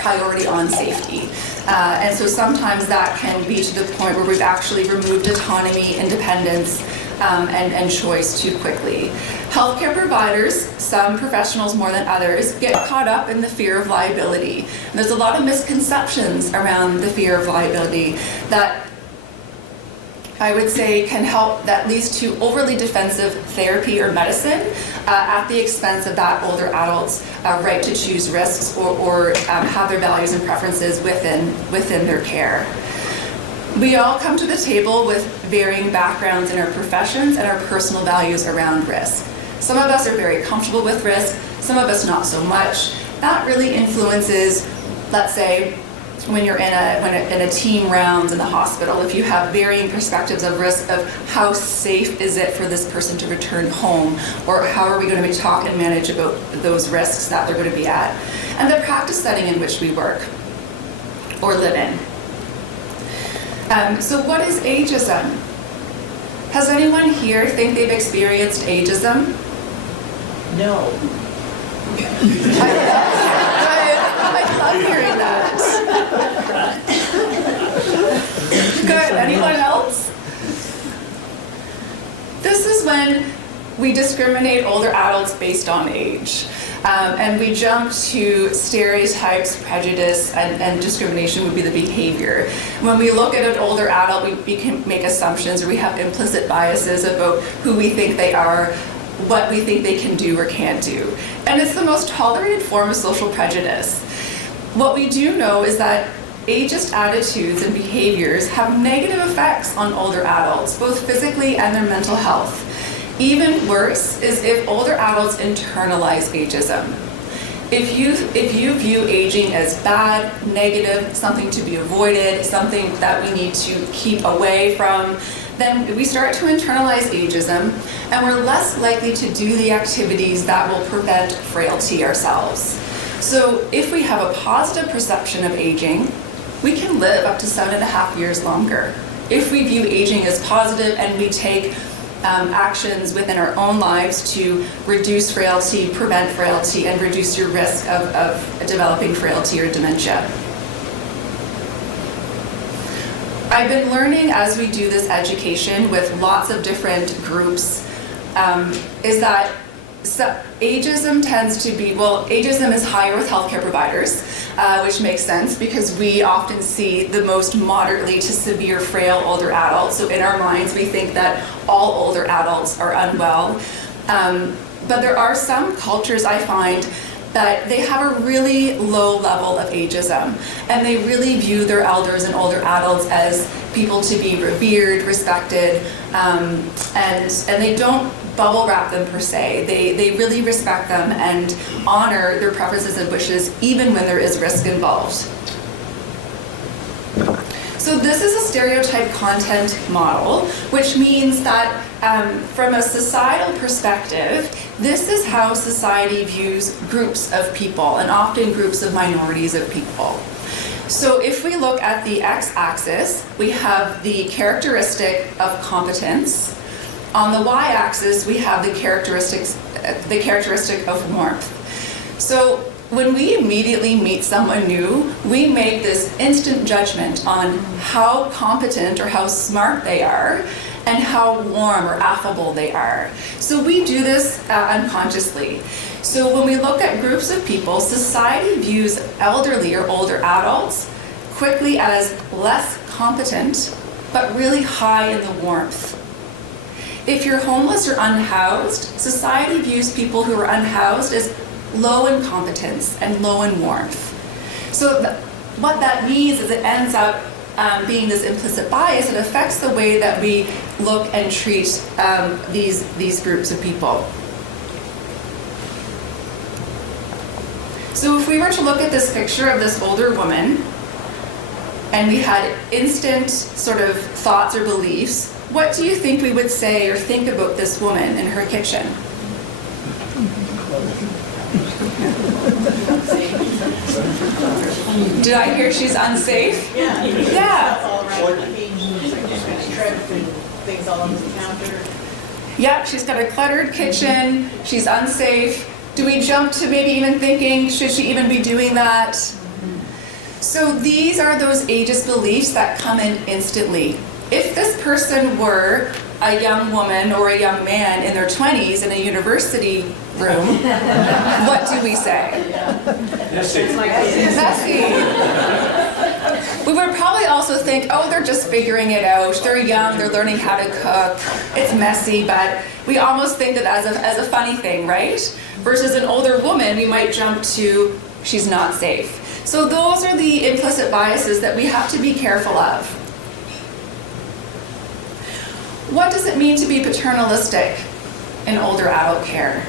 priority on safety. And so sometimes that can be to the point where we've actually removed autonomy, independence, and choice too quickly. Healthcare providers, some professionals more than others, get caught up in the fear of liability. And there's a lot of misconceptions around the fear of liability that I would say can help, that leads to overly defensive therapy or medicine at the expense of that older adult's right to choose risks or have their values and preferences within their care. We all come to the table with varying backgrounds in our professions and our personal values around risk. Some of us are very comfortable with risk, some of us not so much. That really influences, let's say, when you're in a team rounds in the hospital, if you have varying perspectives of risk of how safe is it for this person to return home, or how are we going to talk and manage about those risks that they're going to be at, and the practice setting in which we work or live in. So what is ageism? Has anyone here think they've experienced ageism? No. I love hearing that. Good. Anyone else? This is when we discriminate older adults based on age. And we jump to stereotypes, prejudice, and discrimination would be the behavior. When we look at an older adult, we can make assumptions, or we have implicit biases about who we think they are, what we think they can do or can't do. And it's the most tolerated form of social prejudice. What we do know is that ageist attitudes and behaviors have negative effects on older adults, both physically and their mental health. Even worse is if older adults internalize ageism. If you view aging as bad, negative, something to be avoided, something that we need to keep away from, then we start to internalize ageism, and we're less likely to do the activities that will prevent frailty ourselves. So if we have a positive perception of aging, we can live up to 7.5 years longer. If we view aging as positive and we take actions within our own lives to reduce frailty, prevent frailty, and reduce your risk of developing frailty or dementia. I've been learning as we do this education with lots of different groups, is that ageism tends to be, ageism is higher with healthcare providers, which makes sense because we often see the most moderately to severe frail older adults. So in our minds, we think that all older adults are unwell. But there are some cultures I find that they have a really low level of ageism, and they really view their elders and older adults as people to be revered, respected, and they don't bubble wrap them per se. They really respect them and honor their preferences and wishes even when there is risk involved. So this is a stereotype content model, which means that from a societal perspective, this is how society views groups of people, and often groups of minorities of people. So if we look at the x-axis, we have the characteristic of competence. On the y-axis, we have the characteristic of warmth. So when we immediately meet someone new, we make this instant judgment on how competent or how smart they are and how warm or affable they are. So we do this unconsciously. So when we look at groups of people, society views elderly or older adults quickly as less competent, but really high in the warmth. If you're homeless or unhoused, society views people who are unhoused as low in competence and low in warmth. So what that means is it ends up being this implicit bias. It affects the way that we look and treat these groups of people. So if we were to look at this picture of this older woman, and we had instant sort of thoughts or beliefs, what do you think we would say or think about this woman in her kitchen? Did I hear she's unsafe? Yeah. Yeah. All around the cage, tripped and things all over the counter. Yep, she's got a cluttered kitchen, she's unsafe. Do we jump to maybe even thinking, should she even be doing that? So these are those ageist beliefs that come in instantly. If this person were a young woman or a young man in their 20s in a university room, what do we say? Messy. We would probably also think, oh, they're just figuring it out. They're young, they're learning how to cook. It's messy, but we almost think that as a funny thing, right? Versus an older woman, we might jump to, she's not safe. So those are the implicit biases that we have to be careful of. What does it mean to be paternalistic in older adult care?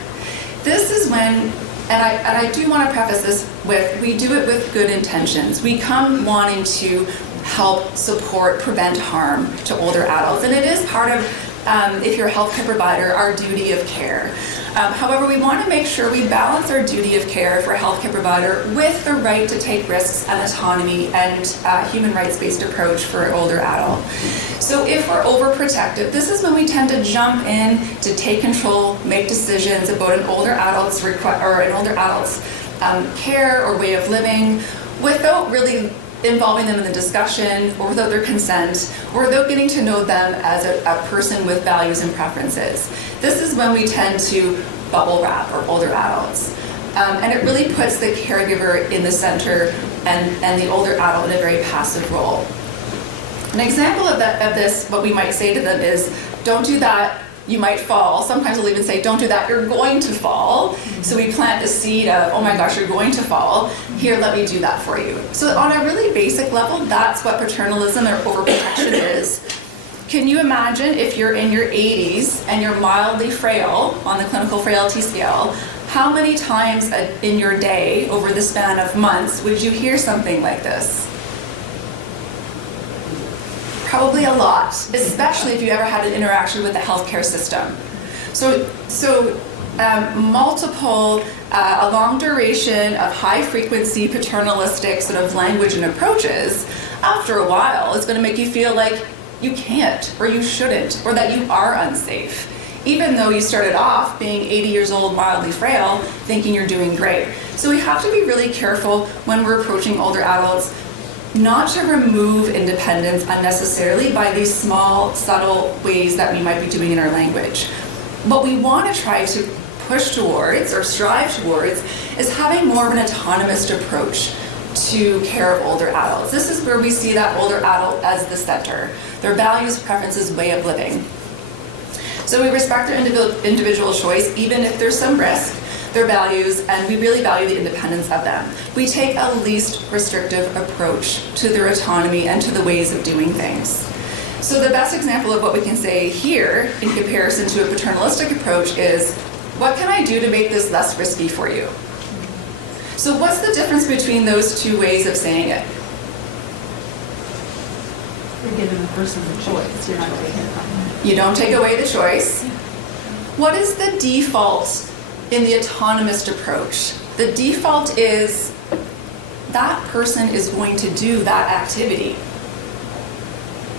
This is when, and I do want to preface this with, we do it with good intentions. We come wanting to help, support, prevent harm to older adults. And it is part of if you're a healthcare provider, our duty of care. However, we want to make sure we balance our duty of care for a healthcare provider with the right to take risks and autonomy and human rights-based approach for an older adult. So if we're overprotective, this is when we tend to jump in to take control, make decisions about an older adult's care or way of living without really involving them in the discussion, or without their consent, or without getting to know them as a person with values and preferences. This is when we tend to bubble wrap our older adults. And it really puts the caregiver in the center and the older adult in a very passive role. An example of this, what we might say to them is, don't do that, you might fall. Sometimes we'll even say, don't do that, you're going to fall. So we plant the seed of, oh my gosh, you're going to fall. Here, let me do that for you. So on a really basic level, that's what paternalism or overprotection is. Can you imagine if you're in your 80s and you're mildly frail on the clinical frailty scale, how many times in your day over the span of months would you hear something like this? Probably a lot, especially if you ever had an interaction with the healthcare system. Multiple, a long duration of high frequency paternalistic sort of language and approaches, after a while, it's going to make you feel like you can't, or you shouldn't, or that you are unsafe, even though you started off being 80 years old, mildly frail, thinking you're doing great. So we have to be really careful when we're approaching older adults not to remove independence unnecessarily by these small, subtle ways that we might be doing in our language. What we want to try to push towards or strive towards is having more of an autonomous approach to care of older adults. This is where we see that older adult as the center, their values, preferences, way of living. So we respect their individual choice, even if there's some risk, their values, and we really value the independence of them. We take a least restrictive approach to their autonomy and to the ways of doing things. So the best example of what we can say here in comparison to a paternalistic approach is, what can I do to make this less risky for you? So what's the difference between those two ways of saying it? You're giving the person the choice, you're not taking it from them. You don't take away the choice. What is the default in the autonomous approach? The default is that person is going to do that activity.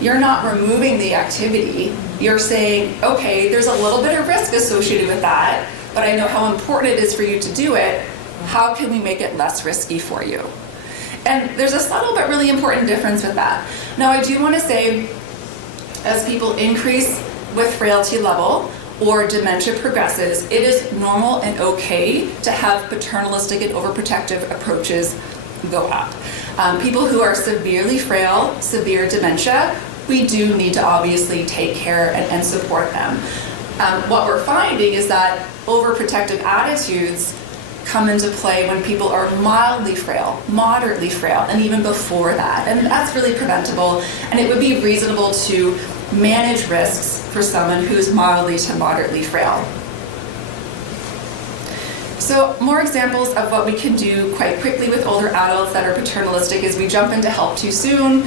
You're not removing the activity. You're saying, okay, there's a little bit of risk associated with that, but I know how important it is for you to do it. How can we make it less risky for you? And there's a subtle but really important difference with that. Now, I do want to say, as people increase with frailty level or dementia progresses, it is normal and okay to have paternalistic and overprotective approaches go up. People who are severely frail, severe dementia, we do need to obviously take care and support them. What we're finding is that overprotective attitudes come into play when people are mildly frail, moderately frail, and even before that. And that's really preventable, and it would be reasonable to manage risks for someone who's mildly to moderately frail. So more examples of what we can do quite quickly with older adults that are paternalistic is we jump in to help too soon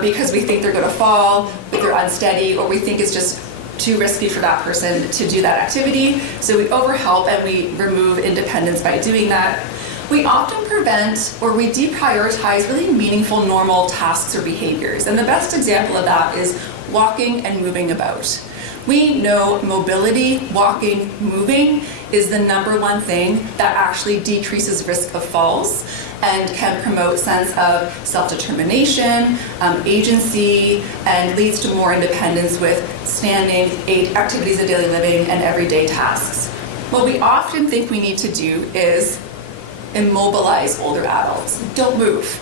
because we think they're going to fall, but they're unsteady, or we think it's just too risky for that person to do that activity. So we overhelp and we remove independence by doing that. We often prevent or we deprioritize really meaningful normal tasks or behaviors. And the best example of that is walking and moving about. We know mobility, walking, moving is the #1 thing that actually decreases risk of falls and can promote sense of self-determination, agency, and leads to more independence with standing activities of daily living and everyday tasks. What we often think we need to do is immobilize older adults. Don't move.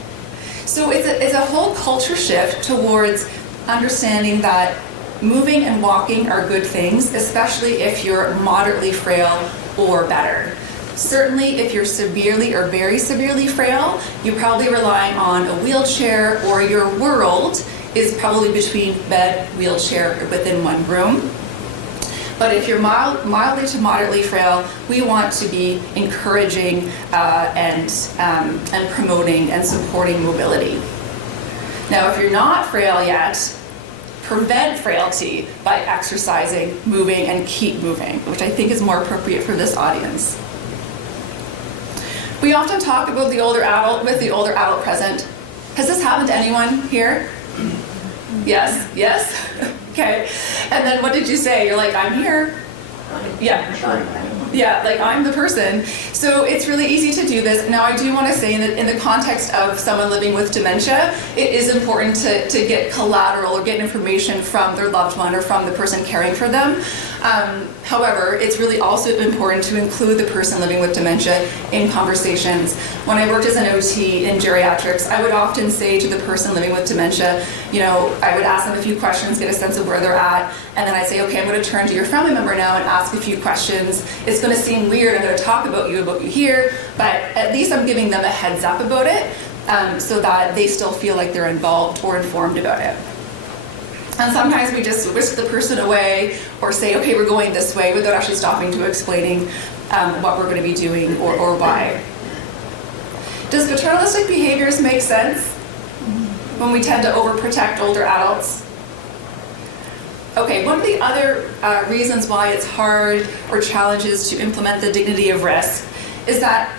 So it's a whole culture shift towards understanding that moving and walking are good things, especially if you're moderately frail or better. Certainly, if you're severely or very severely frail, you're probably relying on a wheelchair, or your world is probably between bed, wheelchair, or within one room. But if you're mildly to moderately frail, we want to be encouraging and promoting and supporting mobility. Now, if you're not frail yet, prevent frailty by exercising, moving, and keep moving, which I think is more appropriate for this audience. We often talk about the older adult with the older adult present. Has this happened to anyone here? Yes, yes? Okay. And then what did you say? You're like, I'm here. Yeah. Yeah, like I'm the person. So it's really easy to do this. Now I do want to say that in the context of someone living with dementia, it is important to get collateral or get information from their loved one or from the person caring for them. However, it's really also important to include the person living with dementia in conversations. When I worked as an OT in geriatrics, I would often say to the person living with dementia, you know, I would ask them a few questions, get a sense of where they're at, and then I'd say, okay, I'm going to turn to your family member now and ask a few questions. It's going to seem weird, I'm going to talk about you here, but at least I'm giving them a heads up about it so that they still feel like they're involved or informed about it. And sometimes we just whisk the person away or say, okay, we're going this way without actually stopping to explaining what we're going to be doing or why. Does paternalistic behaviors make sense when we tend to overprotect older adults? Okay, one of the other reasons why it's hard or challenges to implement the dignity of risk is that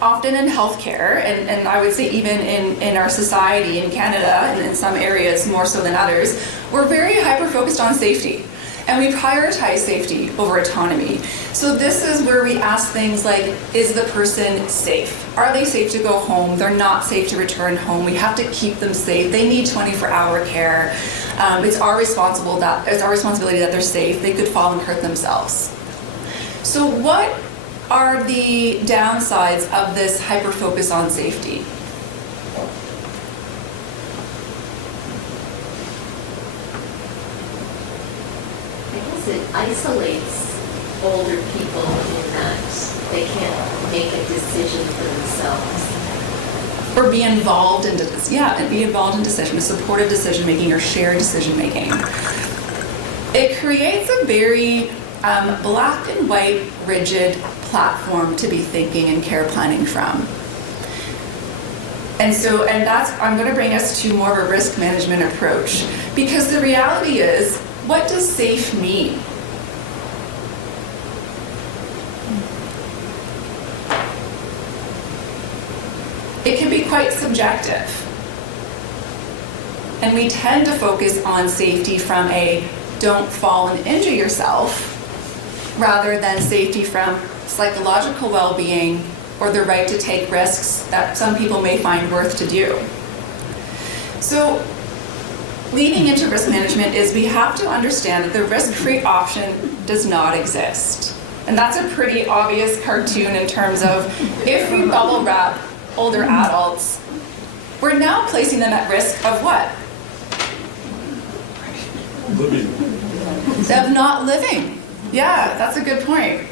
often in healthcare, and I would say even in our society in Canada, and in some areas more so than others, we're very hyper-focused on safety. And we prioritize safety over autonomy. So this is where we ask things like, is the person safe? Are they safe to go home? They're not safe to return home. We have to keep them safe. They need 24-hour care. It's our responsibility that they're safe. They could fall and hurt themselves. So what are the downsides of this hyper-focus on safety? It isolates older people in that they can't make a decision for themselves. Or be involved in decision, supportive decision making or shared decision making. It creates a very black and white, rigid platform to be thinking and care planning from. And I'm going to bring us to more of a risk management approach, because the reality is, what does safe mean? It can be quite subjective. And we tend to focus on safety from a don't fall and injure yourself, rather than safety from psychological well-being or the right to take risks that some people may find worth to do. So, leading into risk management is we have to understand that the risk-free option does not exist. And that's a pretty obvious cartoon in terms of if we bubble wrap older adults, we're now placing them at risk of what? Living. Of not living. Yeah, that's a good point.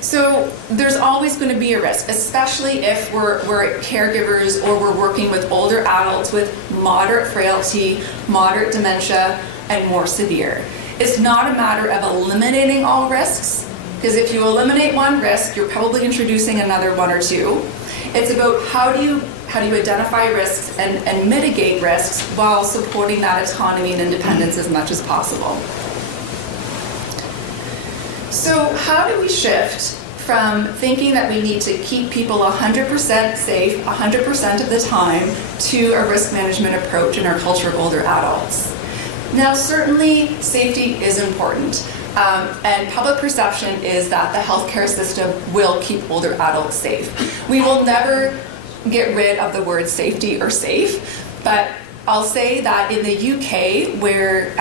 So there's always going to be a risk, especially if we're caregivers or we're working with older adults with moderate frailty, moderate dementia, and more severe. It's not a matter of eliminating all risks, because if you eliminate one risk, you're probably introducing another one or two. It's about how do you identify risks and mitigate risks while supporting that autonomy and independence as much as possible. So how do we shift from thinking that we need to keep people 100% safe 100% of the time to a risk management approach in our culture of older adults? Now, certainly safety is important, and public perception is that the healthcare system will keep older adults safe. We will never get rid of the word safety or safe, but I'll say that in the UK, where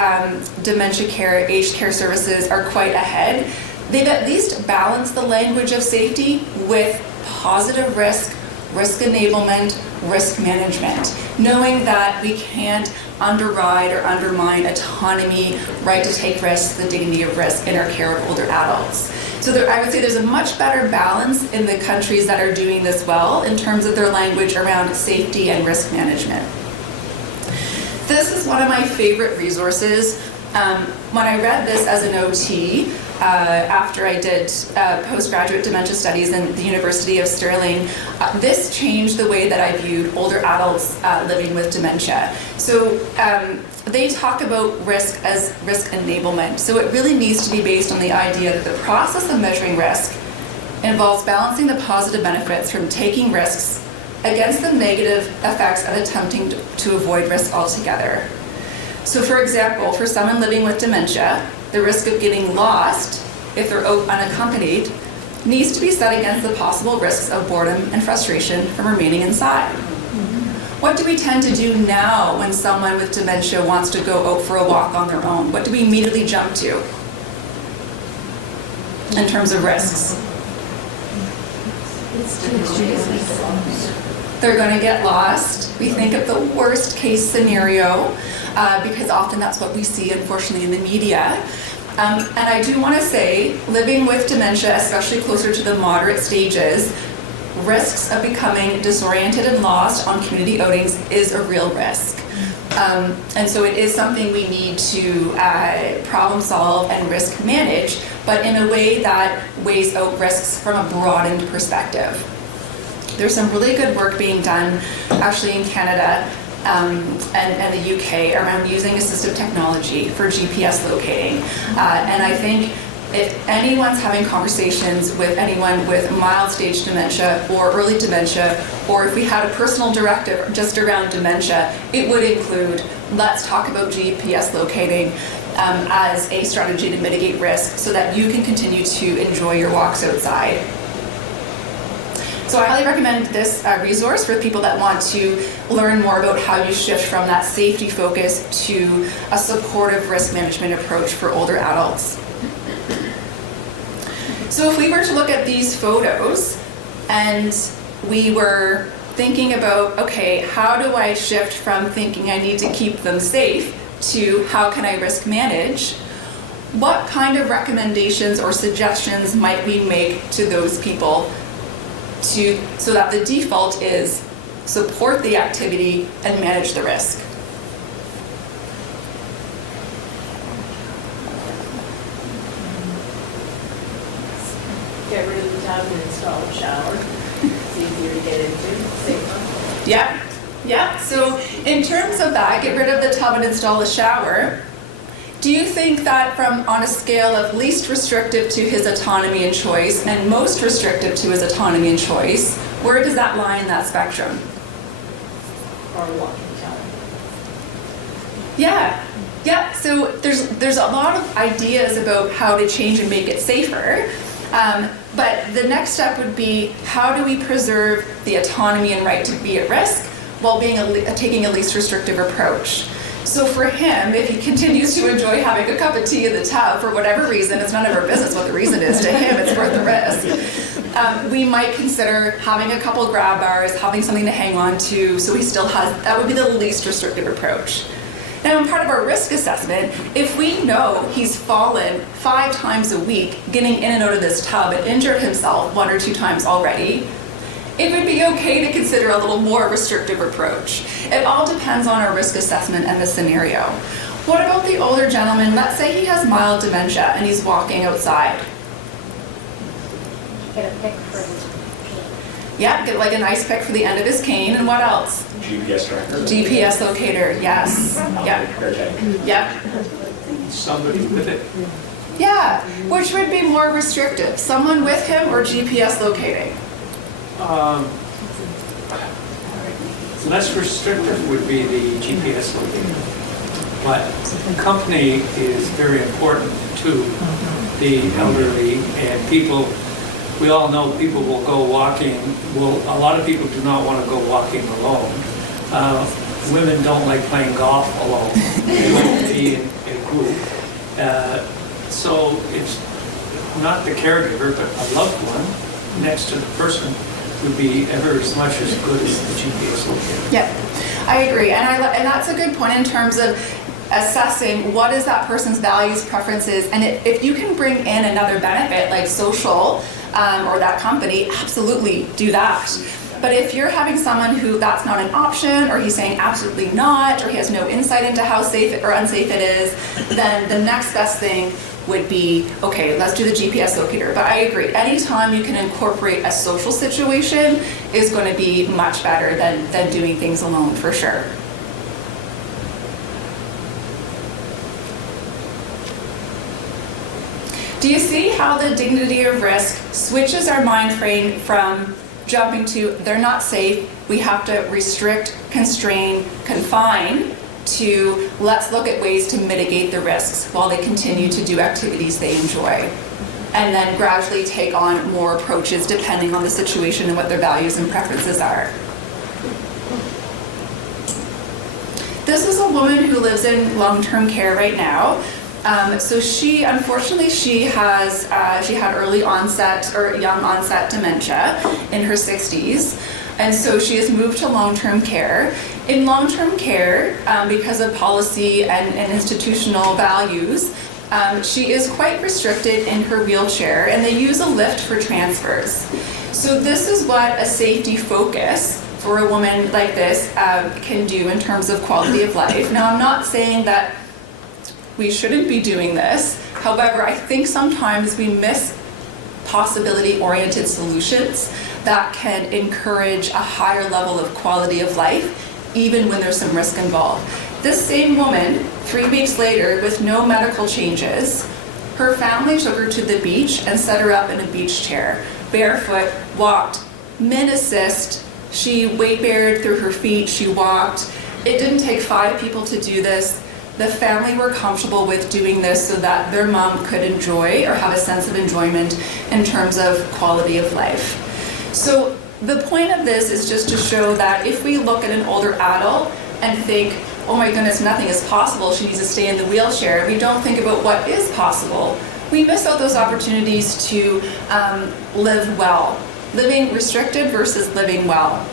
dementia care, aged care services are quite ahead, they've at least balanced the language of safety with positive risk, risk enablement, risk management, knowing that we can't underride or undermine autonomy, right to take risks, the dignity of risk in our care of older adults. So I would say there's a much better balance in the countries that are doing this well in terms of their language around safety and risk management. This is one of my favorite resources. When I read this as an OT, after I did postgraduate dementia studies in the University of Stirling. This changed the way that I viewed older adults living with dementia. So they talk about risk as risk enablement. So it really needs to be based on the idea that the process of measuring risk involves balancing the positive benefits from taking risks against the negative effects of attempting to avoid risk altogether. So for example, for someone living with dementia, the risk of getting lost, if they're unaccompanied, needs to be set against the possible risks of boredom and frustration from remaining inside. What do we tend to do now when someone with dementia wants to go out for a walk on their own? What do we immediately jump to in terms of risks? They're going to get lost. We think of the worst case scenario because often that's what we see, unfortunately, in the media. And I do want to say, living with dementia, especially closer to the moderate stages, risks of becoming disoriented and lost on community outings is a real risk. And so it is something we need to problem solve and risk manage, but in a way that weighs out risks from a broadened perspective. There's some really good work being done actually in Canada and the UK around using assistive technology for GPS locating. And I think if anyone's having conversations with anyone with mild stage dementia or early dementia, or if we had a personal directive just around dementia, it would include, let's talk about GPS locating as a strategy to mitigate risk so that you can continue to enjoy your walks outside. So I highly recommend this resource for people that want to learn more about how you shift from that safety focus to a supportive risk management approach for older adults. So if we were to look at these photos and we were thinking about, okay, how do I shift from thinking I need to keep them safe to how can I risk manage? What kind of recommendations or suggestions might we make to those people so that the default is support the activity and manage the risk? Get rid of the tub and install a shower. It's easier to get into, safer. Yeah. So in terms of that, get rid of the tub and install a shower. Do you think that from on a scale of least restrictive to his autonomy and choice and most restrictive to his autonomy and choice, where does that lie in that spectrum? Or walking tub. Yeah. So there's a lot of ideas about how to change and make it safer. But the next step would be, how do we preserve the autonomy and right to be at risk while being taking a least restrictive approach? So for him, if he continues to enjoy having a cup of tea in the tub for whatever reason, it's none of our business what the reason is. To him, it's worth the risk. We might consider having a couple grab bars, having something to hang on to, so he still has, that would be the least restrictive approach. Now, in part of our risk assessment, if we know he's fallen 5 times a week getting in and out of this tub and injured himself 1 or 2 times already, it would be okay to consider a little more restrictive approach. It all depends on our risk assessment and the scenario. What about the older gentleman? Let's say he has mild dementia and he's walking outside. Get a pick for his cane. Yeah, get like a nice pick for the end of his cane. And what else? GPS tracker. GPS locator, yes. Yeah. Somebody with it. Yeah, which would be more restrictive? Someone with him or GPS locating? Less restrictive would be the GPS locator. But company is very important to the elderly and people. We all know people will go walking. A lot of people do not want to go walking alone. Women don't like playing golf alone. They like to be in a group. So it's not the caregiver, but a loved one next to the person would be ever as much as good as the GPS locator. Yeah, I agree. And that's a good point in terms of assessing what is that person's values, preferences, and if you can bring in another benefit like social or that company, absolutely do that. But if you're having someone who that's not an option, or he's saying absolutely not, or he has no insight into how safe or unsafe it is, then the next best thing would be, okay, let's do the GPS locator. But I agree, anytime you can incorporate a social situation is going to be much better than doing things alone, for sure. Do you see how the dignity of risk switches our mind frame from jumping to they're not safe, we have to restrict, constrain, confine, to let's look at ways to mitigate the risks while they continue to do activities they enjoy, and then gradually take on more approaches depending on the situation and what their values and preferences are. This is a woman who lives in long-term care right now. So she, unfortunately, she had early onset or young onset dementia in her 60s. And so she has moved to long-term care. In long-term care, because of policy and institutional values, she is quite restricted in her wheelchair, and they use a lift for transfers. So this is what a safety focus for a woman like this can do in terms of quality of life. Now, I'm not saying that we shouldn't be doing this. However, I think sometimes we miss possibility-oriented solutions that can encourage a higher level of quality of life, even when there's some risk involved. This same woman, 3 weeks later, with no medical changes, her family took her to the beach and set her up in a beach chair, barefoot, walked, min assist. She weight bared through her feet, she walked. It didn't take 5 people to do this. The family were comfortable with doing this so that their mom could enjoy or have a sense of enjoyment in terms of quality of life. So the point of this is just to show that if we look at an older adult and think, oh my goodness, nothing is possible, she needs to stay in the wheelchair, we don't think about what is possible. We miss out those opportunities to live well. Living restricted versus living well.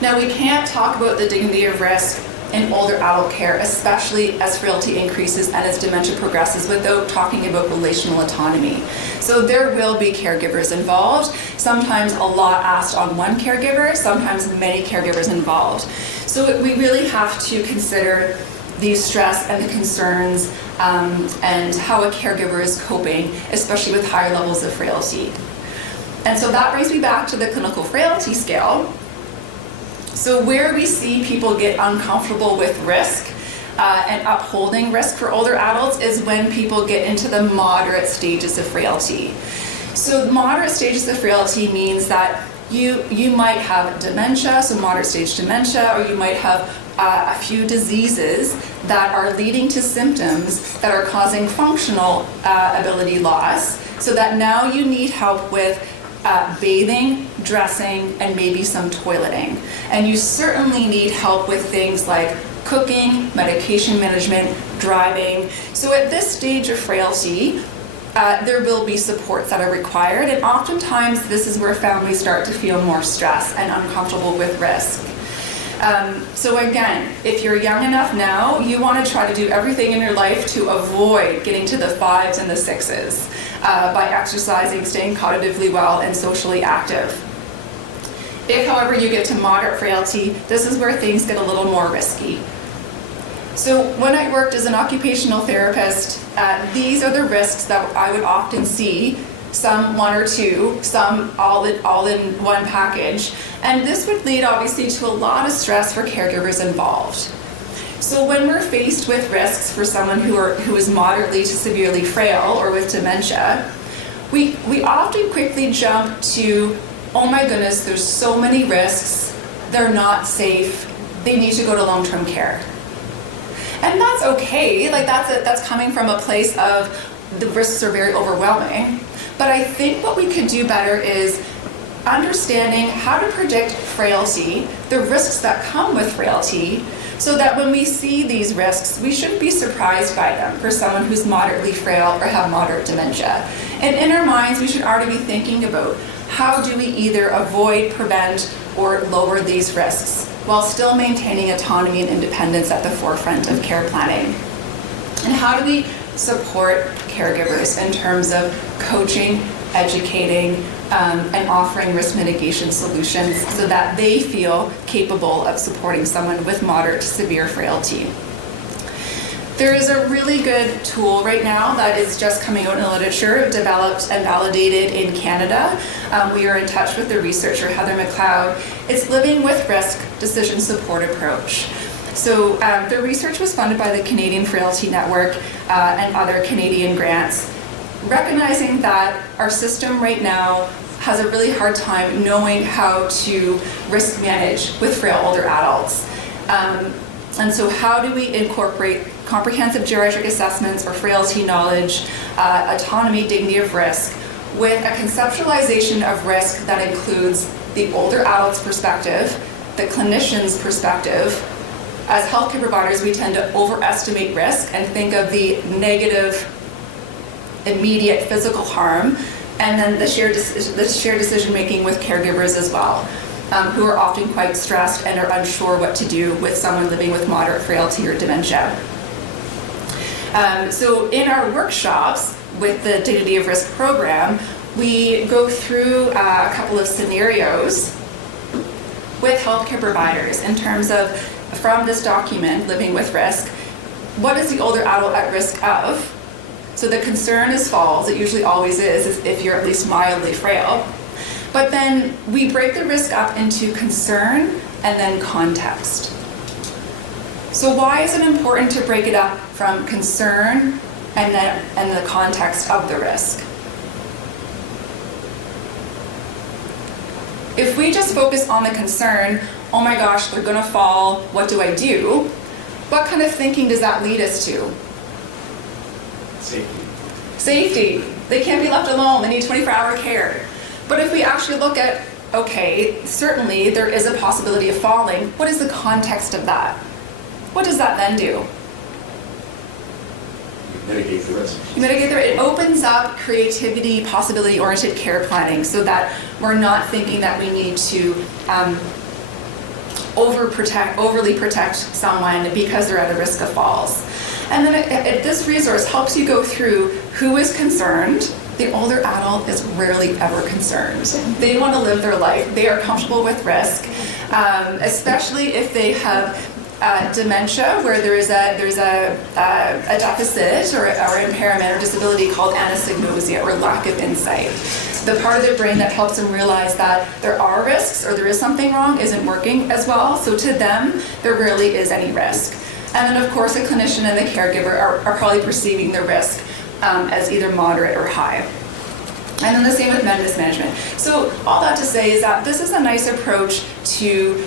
Now, we can't talk about the dignity of risk in older adult care, especially as frailty increases and as dementia progresses, without talking about relational autonomy. So there will be caregivers involved, sometimes a lot asked on one caregiver, sometimes many caregivers involved. So we really have to consider the stress and the concerns and how a caregiver is coping, especially with higher levels of frailty. And so that brings me back to the clinical frailty scale. So where we see people get uncomfortable with risk and upholding risk for older adults is when people get into the moderate stages of frailty. So moderate stages of frailty means that you might have dementia, so moderate stage dementia, or you might have a few diseases that are leading to symptoms that are causing functional ability loss, so that now you need help with bathing, dressing, and maybe some toileting. And you certainly need help with things like cooking, medication management, driving. So at this stage of frailty, there will be supports that are required, and oftentimes this is where families start to feel more stressed and uncomfortable with risk. So again, if you're young enough now, you want to try to do everything in your life to avoid getting to the 5s and the 6s by exercising, staying cognitively well, and socially active. If, however, you get to moderate frailty, this is where things get a little more risky. So when I worked as an occupational therapist, these are the risks that I would often see, some 1 or 2, some all in one package. And this would lead obviously to a lot of stress for caregivers involved. So when we're faced with risks for someone who is moderately to severely frail or with dementia, we often quickly jump to, oh my goodness, there's so many risks, they're not safe, they need to go to long-term care. And that's okay, like that's coming from a place of the risks are very overwhelming. But I think what we could do better is understanding how to predict frailty, the risks that come with frailty, so that when we see these risks, we shouldn't be surprised by them for someone who's moderately frail or have moderate dementia. And in our minds, we should already be thinking about how do we either avoid, prevent, or lower these risks while still maintaining autonomy and independence at the forefront of care planning. And how do we support caregivers in terms of coaching, educating, and offering risk mitigation solutions so that they feel capable of supporting someone with moderate to severe frailty. There is a really good tool right now that is just coming out in the literature, developed and validated in Canada. We are in touch with the researcher, Heather McLeod. It's Living with Risk Decision Support Approach. So the research was funded by the Canadian Frailty Network and other Canadian grants, recognizing that our system right now has a really hard time knowing how to risk manage with frail older adults. And so how do we incorporate comprehensive geriatric assessments or frailty knowledge, autonomy, dignity of risk, with a conceptualization of risk that includes the older adult's perspective, the clinician's perspective. As healthcare providers, we tend to overestimate risk and think of the negative, immediate physical harm, and then the shared decision-making with caregivers as well, who are often quite stressed and are unsure what to do with someone living with moderate frailty or dementia. So in our workshops with the Dignity of Risk program, we go through a couple of scenarios with healthcare providers in terms of, from this document, Living with Risk, what is the older adult at risk of? So the concern is falls, it usually always is if you're at least mildly frail. But then we break the risk up into concern and then context. So why is it important to break it up from concern and the context of the risk? If we just focus on the concern, oh my gosh, they're gonna fall, what do I do? What kind of thinking does that lead us to? Safety. Safety. They can't be left alone, they need 24-hour care. But if we actually look at, okay, certainly there is a possibility of falling, what is the context of that? What does that then do? Mitigate the risk. It opens up creativity, possibility-oriented care planning so that we're not thinking that we need to overly protect someone because they're at a risk of falls. And then this resource helps you go through who is concerned. The older adult is rarely ever concerned. They want to live their life. They are comfortable with risk, especially if they have dementia, where there's a deficit or impairment or disability called anosognosia, or lack of insight. The part of their brain that helps them realize that there are risks or there is something wrong isn't working as well. So to them, there rarely is any risk. And then of course, the clinician and the caregiver are probably perceiving the risk as either moderate or high. And then the same with mismanagement. So all that to say is that this is a nice approach to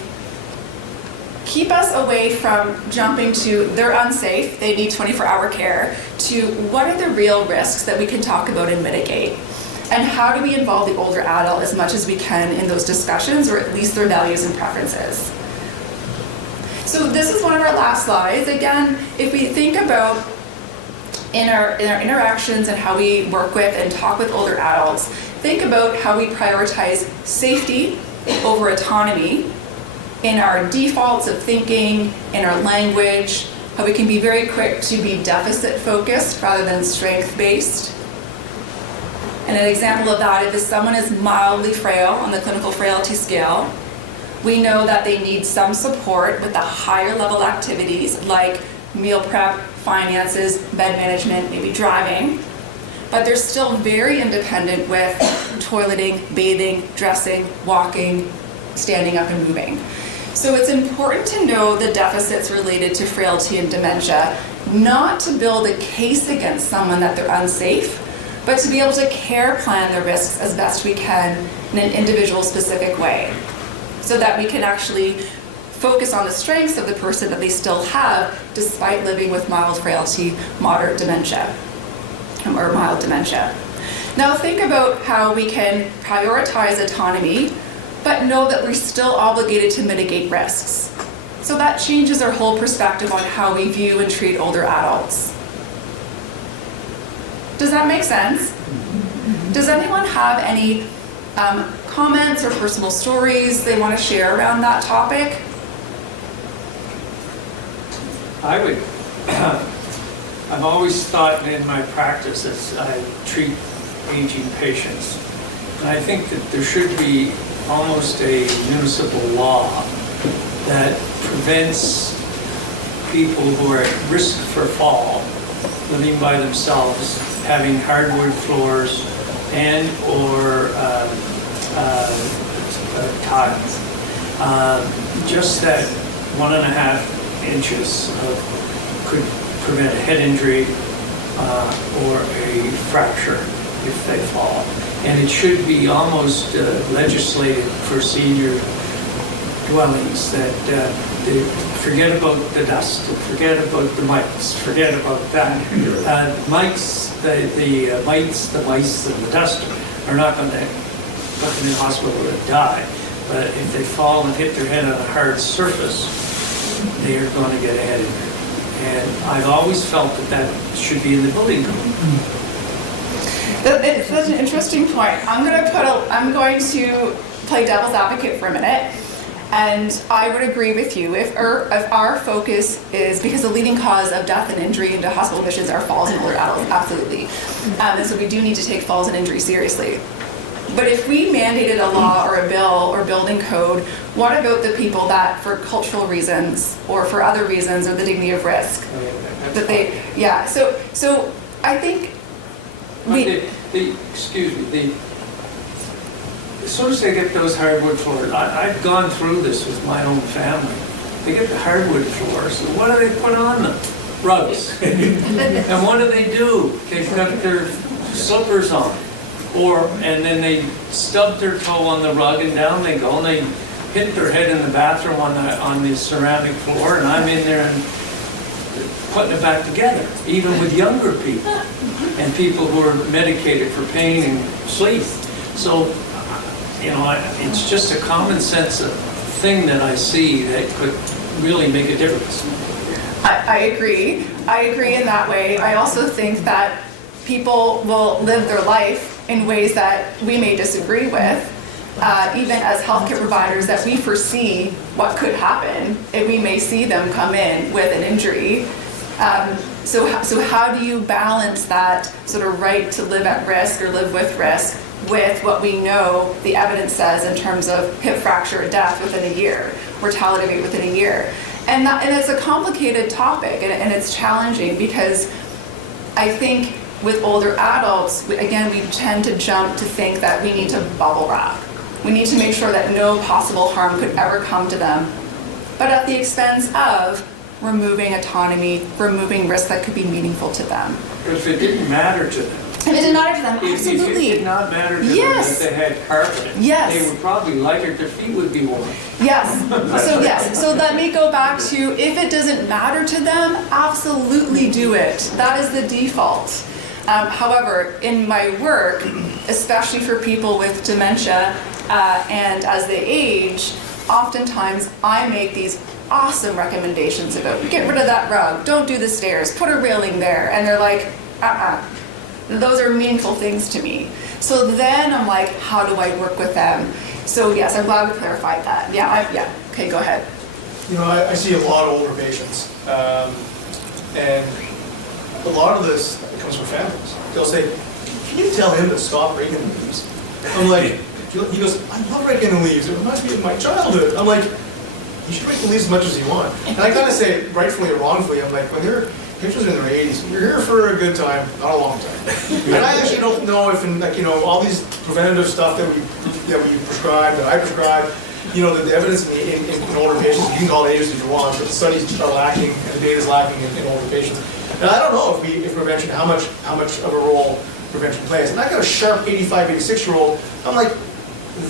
keep us away from jumping to they're unsafe, they need 24-hour care, to what are the real risks that we can talk about and mitigate? And how do we involve the older adult as much as we can in those discussions, or at least their values and preferences? So this is one of our last slides. Again, if we think about in our interactions and how we work with and talk with older adults, think about how we prioritize safety over autonomy in our defaults of thinking, in our language, how we can be very quick to be deficit focused rather than strength based. And an example of that, if someone is mildly frail on the clinical frailty scale, we know that they need some support with the higher level activities like meal prep, finances, bed management, maybe driving, but they're still very independent with toileting, bathing, dressing, walking, standing up and moving. So it's important to know the deficits related to frailty and dementia, not to build a case against someone that they're unsafe, but to be able to care plan the risks as best we can in an individual specific way, so that we can actually focus on the strengths of the person that they still have despite living with mild frailty, moderate dementia, or mild dementia. Now think about how we can prioritize autonomy, but know that we're still obligated to mitigate risks. So that changes our whole perspective on how we view and treat older adults. Does that make sense? Does anyone have any comments or personal stories they want to share around that topic? I've always thought in my practice as I treat aging patients. And I think that there should be almost a municipal law that prevents people who are at risk for fall, living by themselves, having hardwood floors and or tiles. Just that 1.5 inches could prevent a head injury or a fracture if they fall. And it should be almost legislated for senior dwellings that they forget about the dust, forget about the mites, forget about that. Mites, the mites, the mice, and the dust are not going to put them in the hospital to die. But if they fall and hit their head on a hard surface, they are going to get a head injury. And I've always felt that that should be in the building code. That's an interesting point. I'm going to play devil's advocate for a minute. And I would agree with you. If our focus is, because the leading cause of death and injury into hospital admissions are falls in older adults, absolutely. And so we do need to take falls and injury seriously. But if we mandated a law or a bill or building code, what about the people that for cultural reasons or for other reasons or the dignity of risk? That they, yeah, so I think as soon as they get those hardwood floors, I've gone through this with my own family. They get the hardwood floors, and what do they put on them? Rugs. And what do? They've got their slippers on. And then they stub their toe on the rug and down they go, and they hit their head in the bathroom on the ceramic floor, and I'm in there and putting it back together, even with younger people and people who are medicated for pain and sleep. So, it's just a common sense thing that I see that could really make a difference. I agree. I agree in that way. I also think that people will live their life in ways that we may disagree with, even as healthcare providers, that we foresee what could happen, and we may see them come in with an injury. So how do you balance that sort of right to live at risk or live with risk with what we know the evidence says in terms of hip fracture or death within a year, mortality rate within a year? And it's a complicated topic, and it's challenging because I think with older adults, again, we tend to jump to think that we need to bubble wrap. We need to make sure that no possible harm could ever come to them, but at the expense of removing autonomy, removing risk that could be meaningful to them. If it didn't matter to them. If it did not matter to them, absolutely. If it did not matter to them if they had carpet, they would probably like it, their feet would be warm. Yes. So let me go back to, if it doesn't matter to them, absolutely do it. That is the default. However, in my work, especially for people with dementia and as they age, oftentimes I make these awesome recommendations about get rid of that rug, don't do the stairs, put a railing there, and they're like, those are meaningful things to me. So then I'm like, how do I work with them? So yes, I'm glad we clarified that. Okay, go ahead. I see a lot of older patients, and a lot of this comes from families. They'll say, can you tell him to stop raking the leaves? I'm like, he goes, I love raking the leaves. It reminds me of my childhood. I'm like, you should rake the leaves as much as you want. And I kind of say, rightfully or wrongfully, I'm like, when your patients are in their 80s, you're here for a good time, not a long time. And I actually don't know if, all these preventative stuff that we prescribe, that I prescribe, the evidence in older patients, you can call it ages if you want, but the studies are lacking, and the data is lacking in older patients. And I don't know if prevention, how much of a role prevention plays. And I got a sharp 85, 86-year-old, I'm like,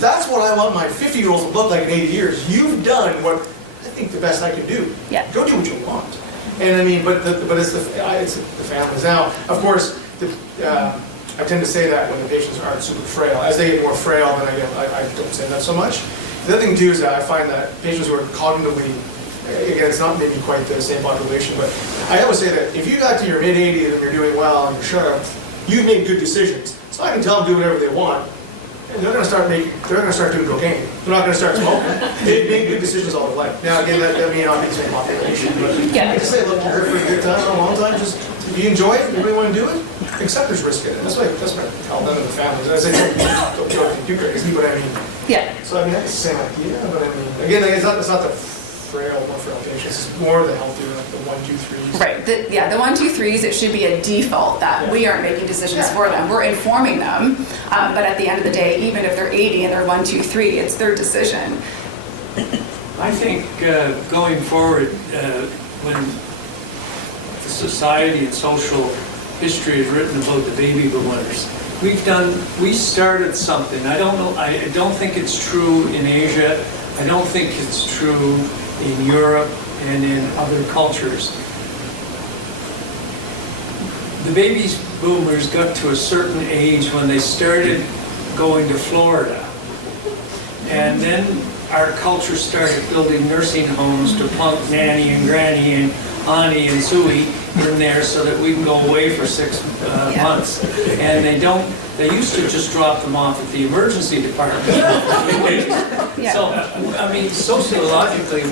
that's what I want my 50-year-olds to look like in 80 years. You've done what I think the best I can do. Go do what you want. And I mean, but it's the families. Now, of course, I tend to say that when the patients aren't super frail. As they get more frail, then I don't say that so much. The other thing too is that I find that patients who are cognitively, again, it's not maybe quite the same population, but I always say that if you got to your mid-80s and you're doing well and you're sharp, you've made good decisions. So I can tell them to do whatever they want. And they're going to start doing cocaine. They're not going to start smoking. They make good decisions all their life. Now again, that may not be the same population, but I just say, look, you're here for a good time, for a long time. Just if you enjoy it, you really want to do it. accept there's risk in it. That's what I tell them and the families. I say, don't feel like you're crazy, but I mean. Yeah. So I mean, that's the same idea, but I mean, again, like, it's not the frail patients, it's more the healthier, like the 1, 2, 3s. Right, the 1, 2, 3s, it should be a default that we aren't making decisions for them. We're informing them, but at the end of the day, even if they're 80 and they're 1, 2, 3, it's their decision. I think going forward, when the society and social history is written about the baby boomers, we started something. I don't know, I don't think it's true in Asia. I don't think it's true in Europe and in other cultures. The baby boomers got to a certain age when they started going to Florida. And then our culture started building nursing homes to plunk Nanny and Granny and Auntie and Suey in there so that we can go away for 6 months. And they used to just drop them off at the emergency department. So, I mean, sociologically,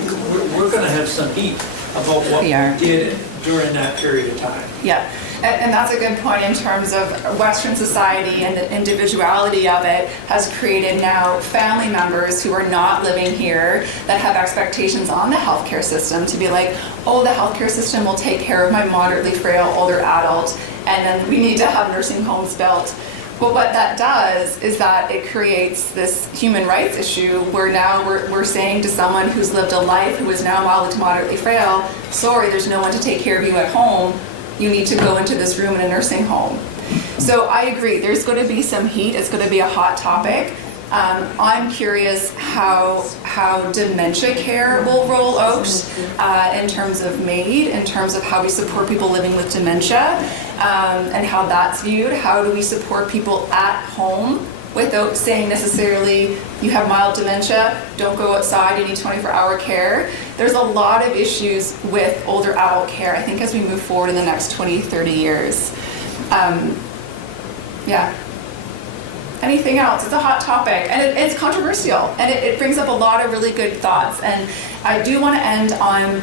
we're going to have some heat about what we did during that period of time. Yeah, and that's a good point in terms of Western society, and the individuality of it has created now family members who are not living here that have expectations on the healthcare system to be like, oh, the healthcare system will take care of my moderately frail older adult, and then we need to have nursing homes built. But what that does is that it creates this human rights issue where now we're saying to someone who's lived a life, who is now mildly to moderately frail, sorry, there's no one to take care of you at home, you need to go into this room in a nursing home. So I agree, there's going to be some heat, it's going to be a hot topic. I'm curious how dementia care will roll out in terms of MAID, in terms of how we support people living with dementia, and how that's viewed. How do we support people at home without saying necessarily, you have mild dementia, don't go outside, you need 24-hour care. There's a lot of issues with older adult care, I think, as we move forward in the next 20, 30 years. Yeah. Anything else? It's a hot topic, and it's controversial, and it brings up a lot of really good thoughts. And I do want to end on,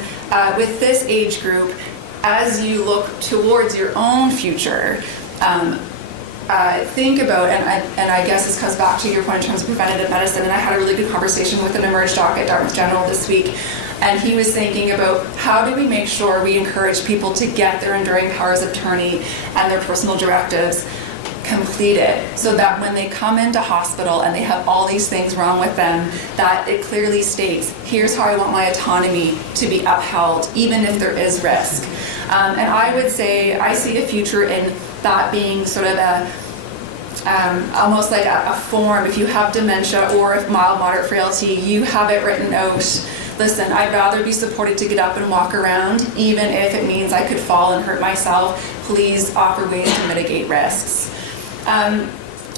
with this age group, as you look towards your own future, think about, and I guess this comes back to your point in terms of preventative medicine, and I had a really good conversation with an emerge doc at Dartmouth General this week, and he was thinking about how do we make sure we encourage people to get their enduring powers of attorney and their personal directives completed, so that when they come into hospital and they have all these things wrong with them, that it clearly states, here's how I want my autonomy to be upheld, even if there is risk. And I would say I see a future in that being sort of almost like a form. If you have dementia or if mild, moderate frailty, you have it written out. Listen, I'd rather be supported to get up and walk around, even if it means I could fall and hurt myself. Please offer ways to mitigate risks.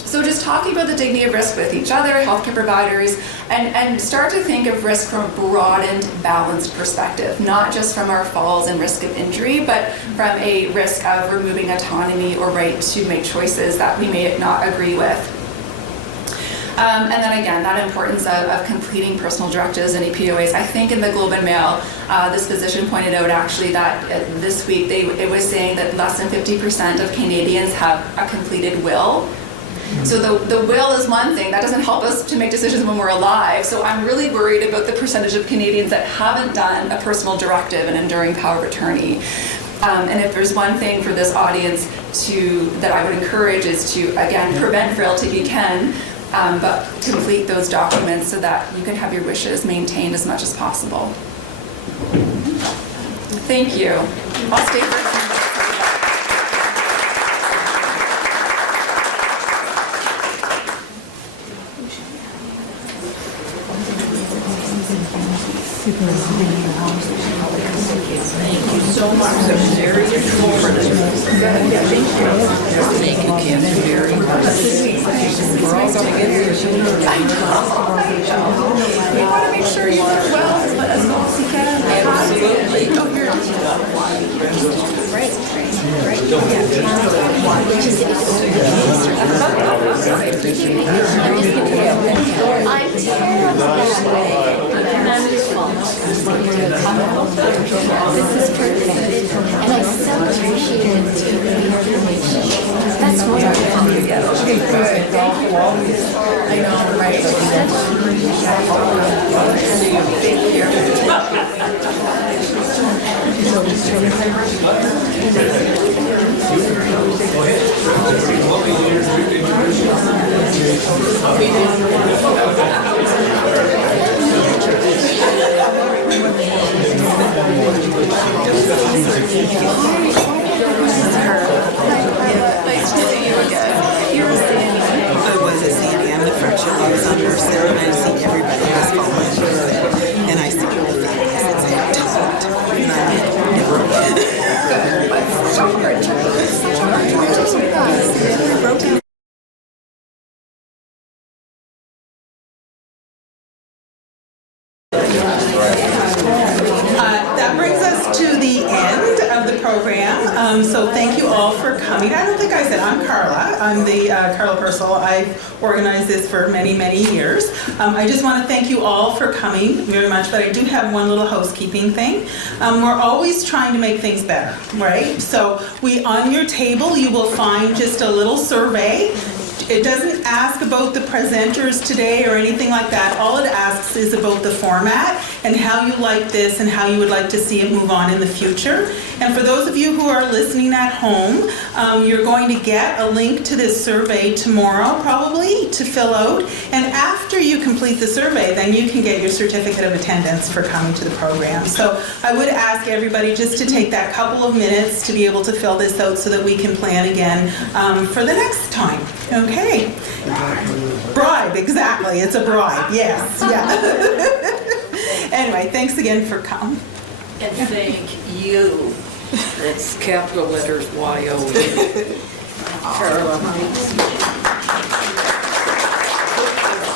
So just talking about the dignity of risk with each other, healthcare providers, and start to think of risk from a broadened, balanced perspective, not just from our falls and risk of injury, but from a risk of removing autonomy or right to make choices that we may not agree with. And then again, that importance of completing personal directives and EPOAs. I think in the Globe and Mail, this physician pointed out actually that this week it was saying that less than 50% of Canadians have a completed will. So the will is one thing, that doesn't help us to make decisions when we're alive. So I'm really worried about the percentage of Canadians that haven't done a personal directive and enduring power of attorney. And if there's one thing for this audience that I would encourage is to, again, prevent frailty if you can, but complete those documents so that you can have your wishes maintained as much as possible. Thank you. I'll stay for a few minutes. Thank you so much. That was very informative. Thank you, Kim, very much. We're all going to get this. I know. You want to make sure you work well as well as you can. Absolutely. Oh, you're right. I'm terrible. This is perfect. And I so appreciate it too, the information. Nice to see you again. You're a Sandy. I was a Sandy. I'm the French liaison on nursing, and I see everybody has fallen. And I see all the families that say I'm taught. And I'm like, no. But George, broken. That brings us to the end of the program. So thank you all for coming. I don't think I said I'm Carla. I'm the Carla Purcell. I've organized this for many, many years. I just want to thank you all for coming very much, but I do have one little housekeeping thing. We're always trying to make things better, right? So on your table, you will find just a little survey. It doesn't ask about the presenters today or anything like that. All it asks is about the format and how you like this and how you would like to see it move on in the future. And for those of you who are listening at home, you're going to get a link to this survey tomorrow, probably, to fill out. And after you complete the survey, then you can get your certificate of attendance for coming to the program. So I would ask everybody just to take that couple of minutes to be able to fill this out so that we can plan again for the next time. Okay. Bribe, exactly. It's a bribe. Yes. Yeah. Anyway, thanks again for coming. And thank you. That's capital letters Y-O-U. Carla.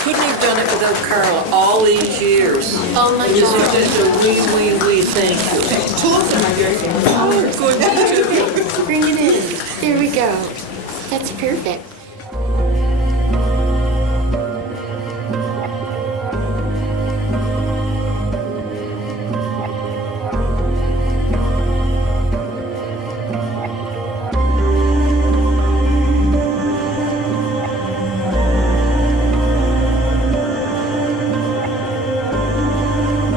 Couldn't have done it without Carla all these years. Oh my This God. is just a wee thank you. Tulips are my very favorite. Oh, good. Me too. Bring it in. There we go. That's perfect.